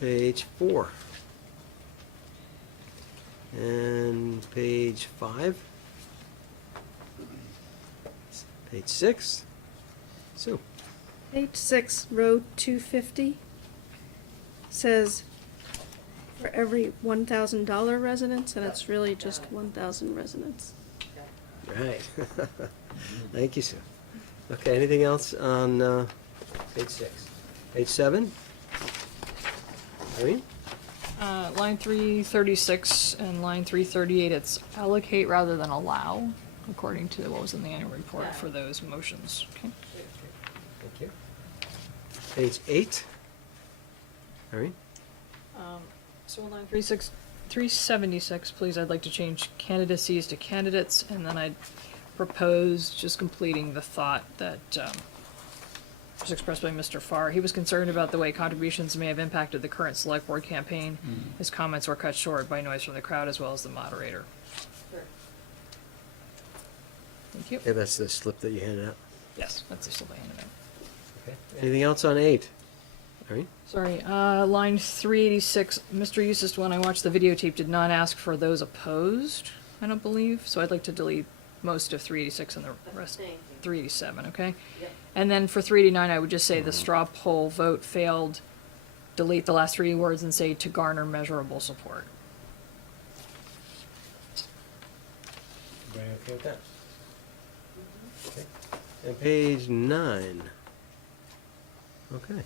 Page 4. And page 5. Page 6. So, Page 6, row 250, says for every $1,000 residents, and it's really just 1,000 residents. right. Thank you, Sue. Okay, anything else on page 6? Page 7? Irene? Line 336 and line 338, it's allocate rather than allow, according to what was in the annual report for those motions. Okay. Thank you. Page 8? Irene? So on line 376, please, I'd like to change candidacies to candidates, and then I'd propose just completing the thought that was expressed by Mr. Farr. He was concerned about the way contributions may have impacted the current select board campaign. His comments were cut short by noise from the crowd as well as the moderator. Thank you. Yeah, that's the slip that you handed out. Yes, that's the slip I handed out. Okay. Anything else on 8? Irene? Sorry, line 386, Mr. Eustace, when I watched the videotape, did not ask for those opposed, I don't believe, so I'd like to delete most of 386 and the rest, 387, okay? And then for 389, I would just say the straw poll vote failed, delete the last 3 words and say to garner measurable support. Everybody okay with that? Okay. And page 9. Okay.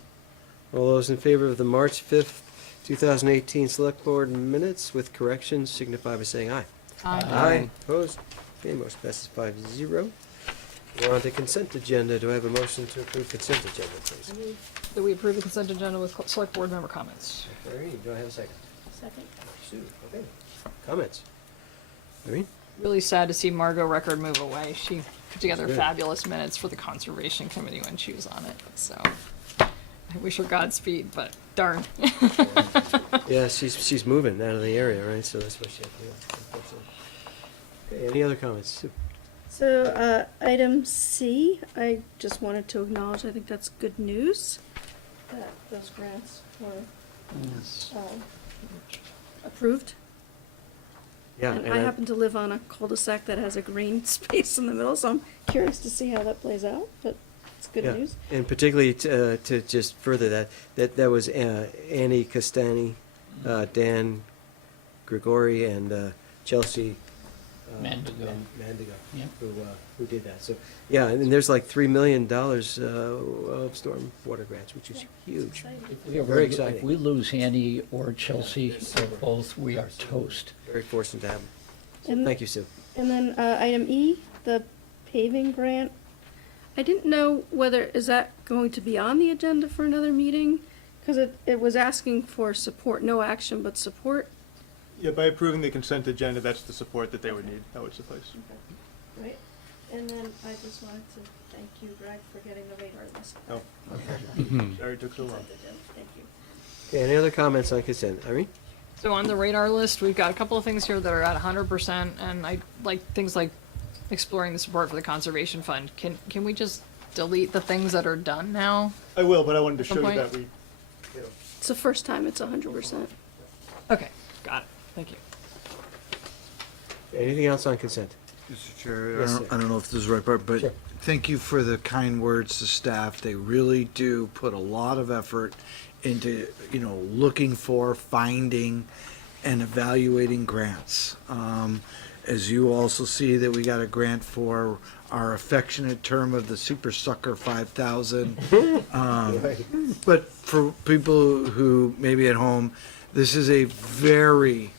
All those in favor of the March 5th, 2018 Select Board minutes with corrections signify by saying aye. Aye. Aye. Opposed? Okay, motion passes 5-0. We're on to consent agenda. Do I have a motion to approve consent agenda, please? That we approve the consent agenda with select board member comments. Irene, do I have a second? Second. Sue, okay. Comments? Irene? Really sad to see Margot Record move away. She put together Good. fabulous minutes for the Conservation Committee when she was on it, so I wish her Godspeed, but darn. Yeah, she's moving out of the area, right? So that's what she had to do, unfortunately. Okay, any other comments? Sue? So, item C, I just wanted to acknowledge, I think that's good news, that those grants were approved. Yeah, And I happen to live on a cul-de-sac that has a green space in the middle, so I'm curious to see how that plays out, but it's good yeah, news. and particularly to just further that was Annie Castani, Dan Grigori, and Chelsea Mandigo. Mandigo, Yeah. who did that. So yeah, and there's like $3 million of storm water grants, which is huge. Very exciting. If we lose Annie or Chelsea or both, we are toast. Very fortunate to have them. So And- thank you, Sue. And then, item E, the paving grant. I didn't know whether, is that going to be on the agenda for another meeting? Because it was asking for support, no action, but support. Yeah, by approving the consent agenda, that's the support that they would need. That would suffice. Right. And then I just wanted to thank you, Greg, for getting the radar list. Oh, sorry it took so long. Consent agenda. Thank you. Okay, any other comments on consent? Irene? So on the radar list, we've got a couple of things here that are at 100%, and I like things like exploring the support for the Conservation Fund. Can we just delete the things that are done now? I will, but I wanted to Some show you point? that we It's the first time it's 100%. Okay, got it. Thank you. Anything else on consent? Mr. Chair, Yes, I sir. don't know if this is the right part, but Sure. thank you for the kind words to staff. They really do put a lot of effort into, looking for, finding, and evaluating grants. As you also see that we got a grant for our affectionate term of the Super Sucker 5000. But for people who maybe at home, this is a very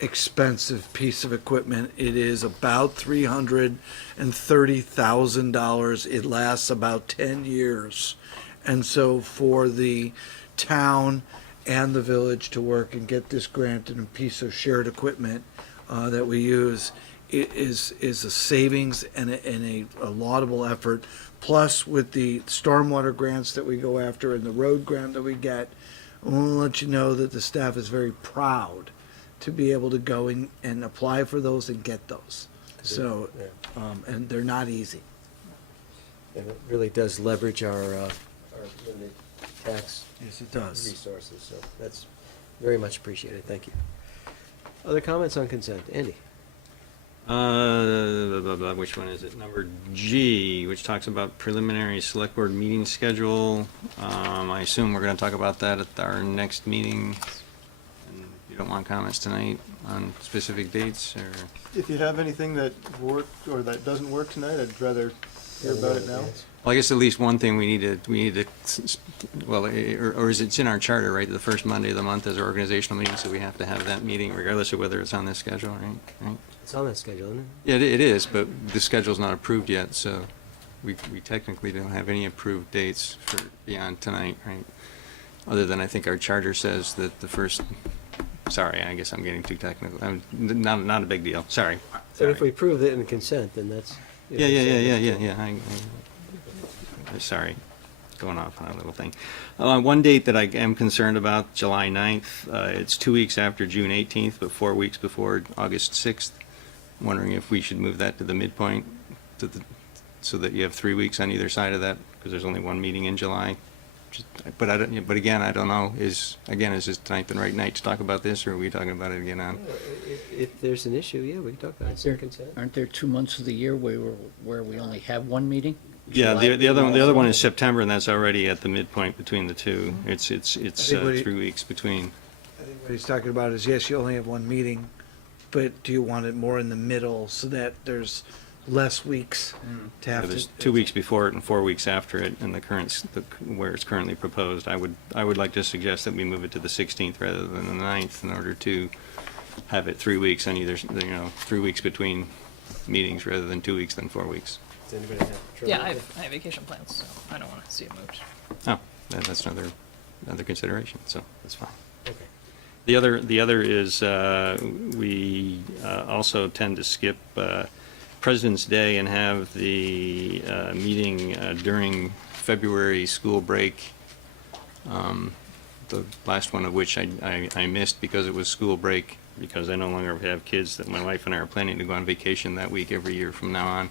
expensive piece of equipment. It is about $330,000. It lasts about 10 years. And so for the town and the village to work and get this grant and a piece of shared equipment that we use, it is a savings and a laudable effort. Plus with the stormwater grants that we go after and the road grant that we get, I want to let you know that the staff is very proud to be able to go and apply for those and get those. So, and they're not easy. And it really does leverage our limited tax Yes, it does. resources, so that's very much appreciated. Thank you. Other comments on consent? Andy? Which one is it? Number G, which talks about preliminary select board meeting schedule. I assume we're gonna talk about that at our next meeting. And you don't want comments tonight on specific dates, or? If you have anything that worked or that doesn't work tonight, I'd rather hear about it now. Well, I guess at least one thing we need to, well, or is it's in our charter, right? The first Monday of the month is our organizational meeting, so we have to have that meeting regardless of whether it's on this schedule, right? It's on that schedule, isn't it? Yeah, it is, but the schedule's not approved yet, so we technically don't have any approved dates for beyond tonight, right? Other than I think our charter says that the first, sorry, I guess I'm getting too technical. Not a big deal, sorry. So if we approve it in consent, then that's. Yeah. Sorry, going off on a little thing. One date that I am concerned about, July 9th. It's 2 weeks after June 18th, but 4 weeks before August 6th. I'm wondering if we should move that to the midpoint, so that you have 3 weeks on either side of that, because there's only one meeting in July. But again, I don't know. Is this tonight the right night to talk about this, or are we talking about it again on? If there's an issue, yeah, we can talk about it. It's consent. Aren't there 2 months of the year where we only have one meeting? Yeah, July? the other one is September, and that's already at the midpoint between the two. It's I think what 3 weeks between. I think what he's talking about is, yes, you only have one meeting, but do you want it more in the middle so that there's less weeks to have There's to? 2 weeks before it and 4 weeks after it, in the where it's currently proposed. I would like to suggest that we move it to the 16th rather than the 9th in order to have it 3 weeks on either, 3 weeks between meetings rather than 2 weeks, then 4 weeks. Does anybody have trouble? Yeah, I have vacation plans, so I don't want to see it moved. Oh, that's another consideration, so that's fine. Okay. The other is, we also tend to skip President's Day and have the meeting during February school break. The last one of which I missed because it was school break, because I no longer have kids, that my wife and I are planning to go on vacation that week every year from now on.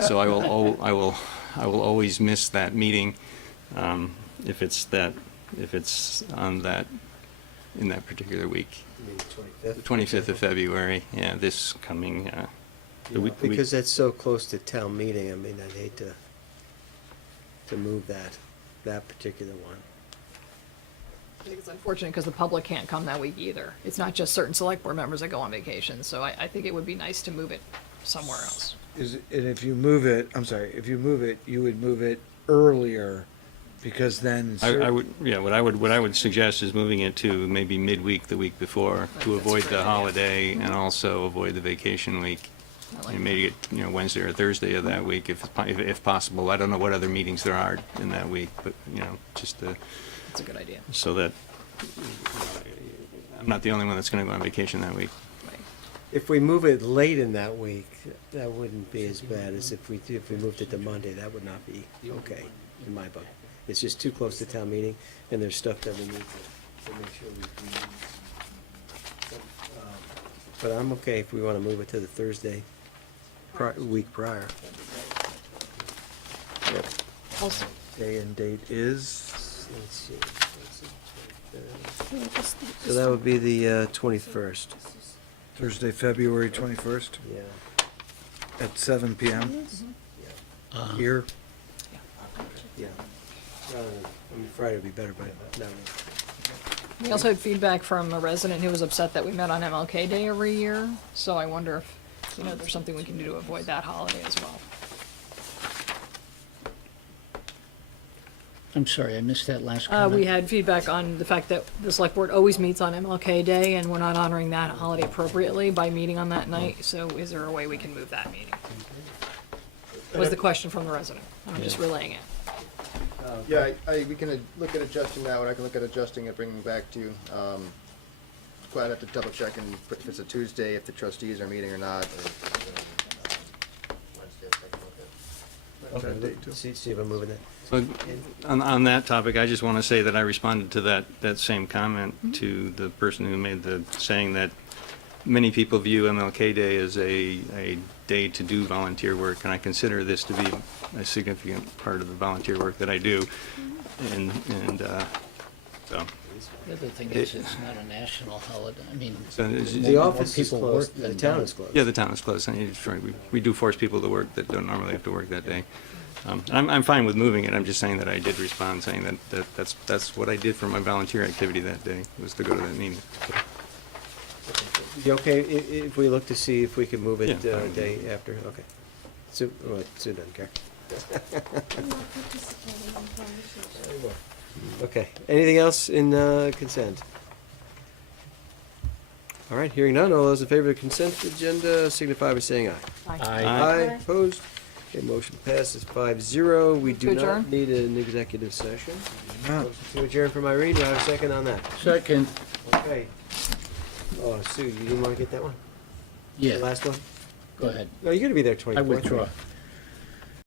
So I will always miss that meeting if it's in that particular week. You mean the 25th? The 25th of February, yeah, this coming, the week. Because that's so close to town meeting, I mean, I'd hate to move that particular one. I think it's unfortunate because the public can't come that week either. It's not just certain select board members that go on vacation, so I think it would be nice to move it somewhere else. And if you move it, you would move it earlier, because then. What I would suggest is moving it to maybe midweek the week before, to avoid the holiday and also avoid the vacation week. Maybe Wednesday or Thursday of that week, if possible. I don't know what other meetings there are in that week, but just to. That's a good idea. So that I'm not the only one that's going to go on vacation that week. If we move it late in that week, that wouldn't be as bad as if we moved it to Monday. That would not be okay in my book. It's just too close to town meeting, and there's stuff that we need to make sure we do. But I'm okay if we want to move it to the Thursday week prior. Yep. Day and date is let's see. So that would be the 21st. Thursday, February 21st Yeah. at 7 p.m. Here. Yeah. I mean, Friday would be better, but no. We also had feedback from a resident who was upset that we met on MLK Day every year, so I wonder if, there's something we can do to avoid that holiday as well. I'm sorry, I missed that last comment. We had feedback on the fact that the select board always meets on MLK Day, and we're not honoring that holiday appropriately by meeting on that night, so is there a way we can move that meeting? Was the question from the resident. I'm just relaying it. Yeah, we can look at adjusting that one. I can look at adjusting it, bringing it back to you. Quite have to double check and if it's a Tuesday, if the trustees are meeting or not. Okay, see if I'm moving it. So, on that topic, I just want to say that I responded to that same comment to the person who made saying that many people view MLK Day as a day to do volunteer work, and I consider this to be a significant part of the volunteer work that I do. And so. The other thing is, it's not a national holiday. I mean, So The office is people closed, work the than town don't. is closed. Yeah, the town is closed, and it's right. We do force people to work that don't normally have to work that day. I'm fine with moving it. I'm just saying that I did respond, saying that's what I did for my volunteer activity that day, was to go to that meeting. You okay if we look to see if we can move it Yeah. a day after? Okay. Sue doesn't care. Okay, anything else in consent? All right, hearing none, all those in favor of the consent agenda signify by saying aye. Aye. Aye, opposed? Okay, motion passes 5-0. We do To not adjourn? need an executive session. Yeah. Motion to adjourn from Irene, do I have a second on that? Second, Okay. Oh, Sue, you didn't want to get that one? yeah, The last one? go ahead. No, you're gonna be there 24th. I withdraw. right?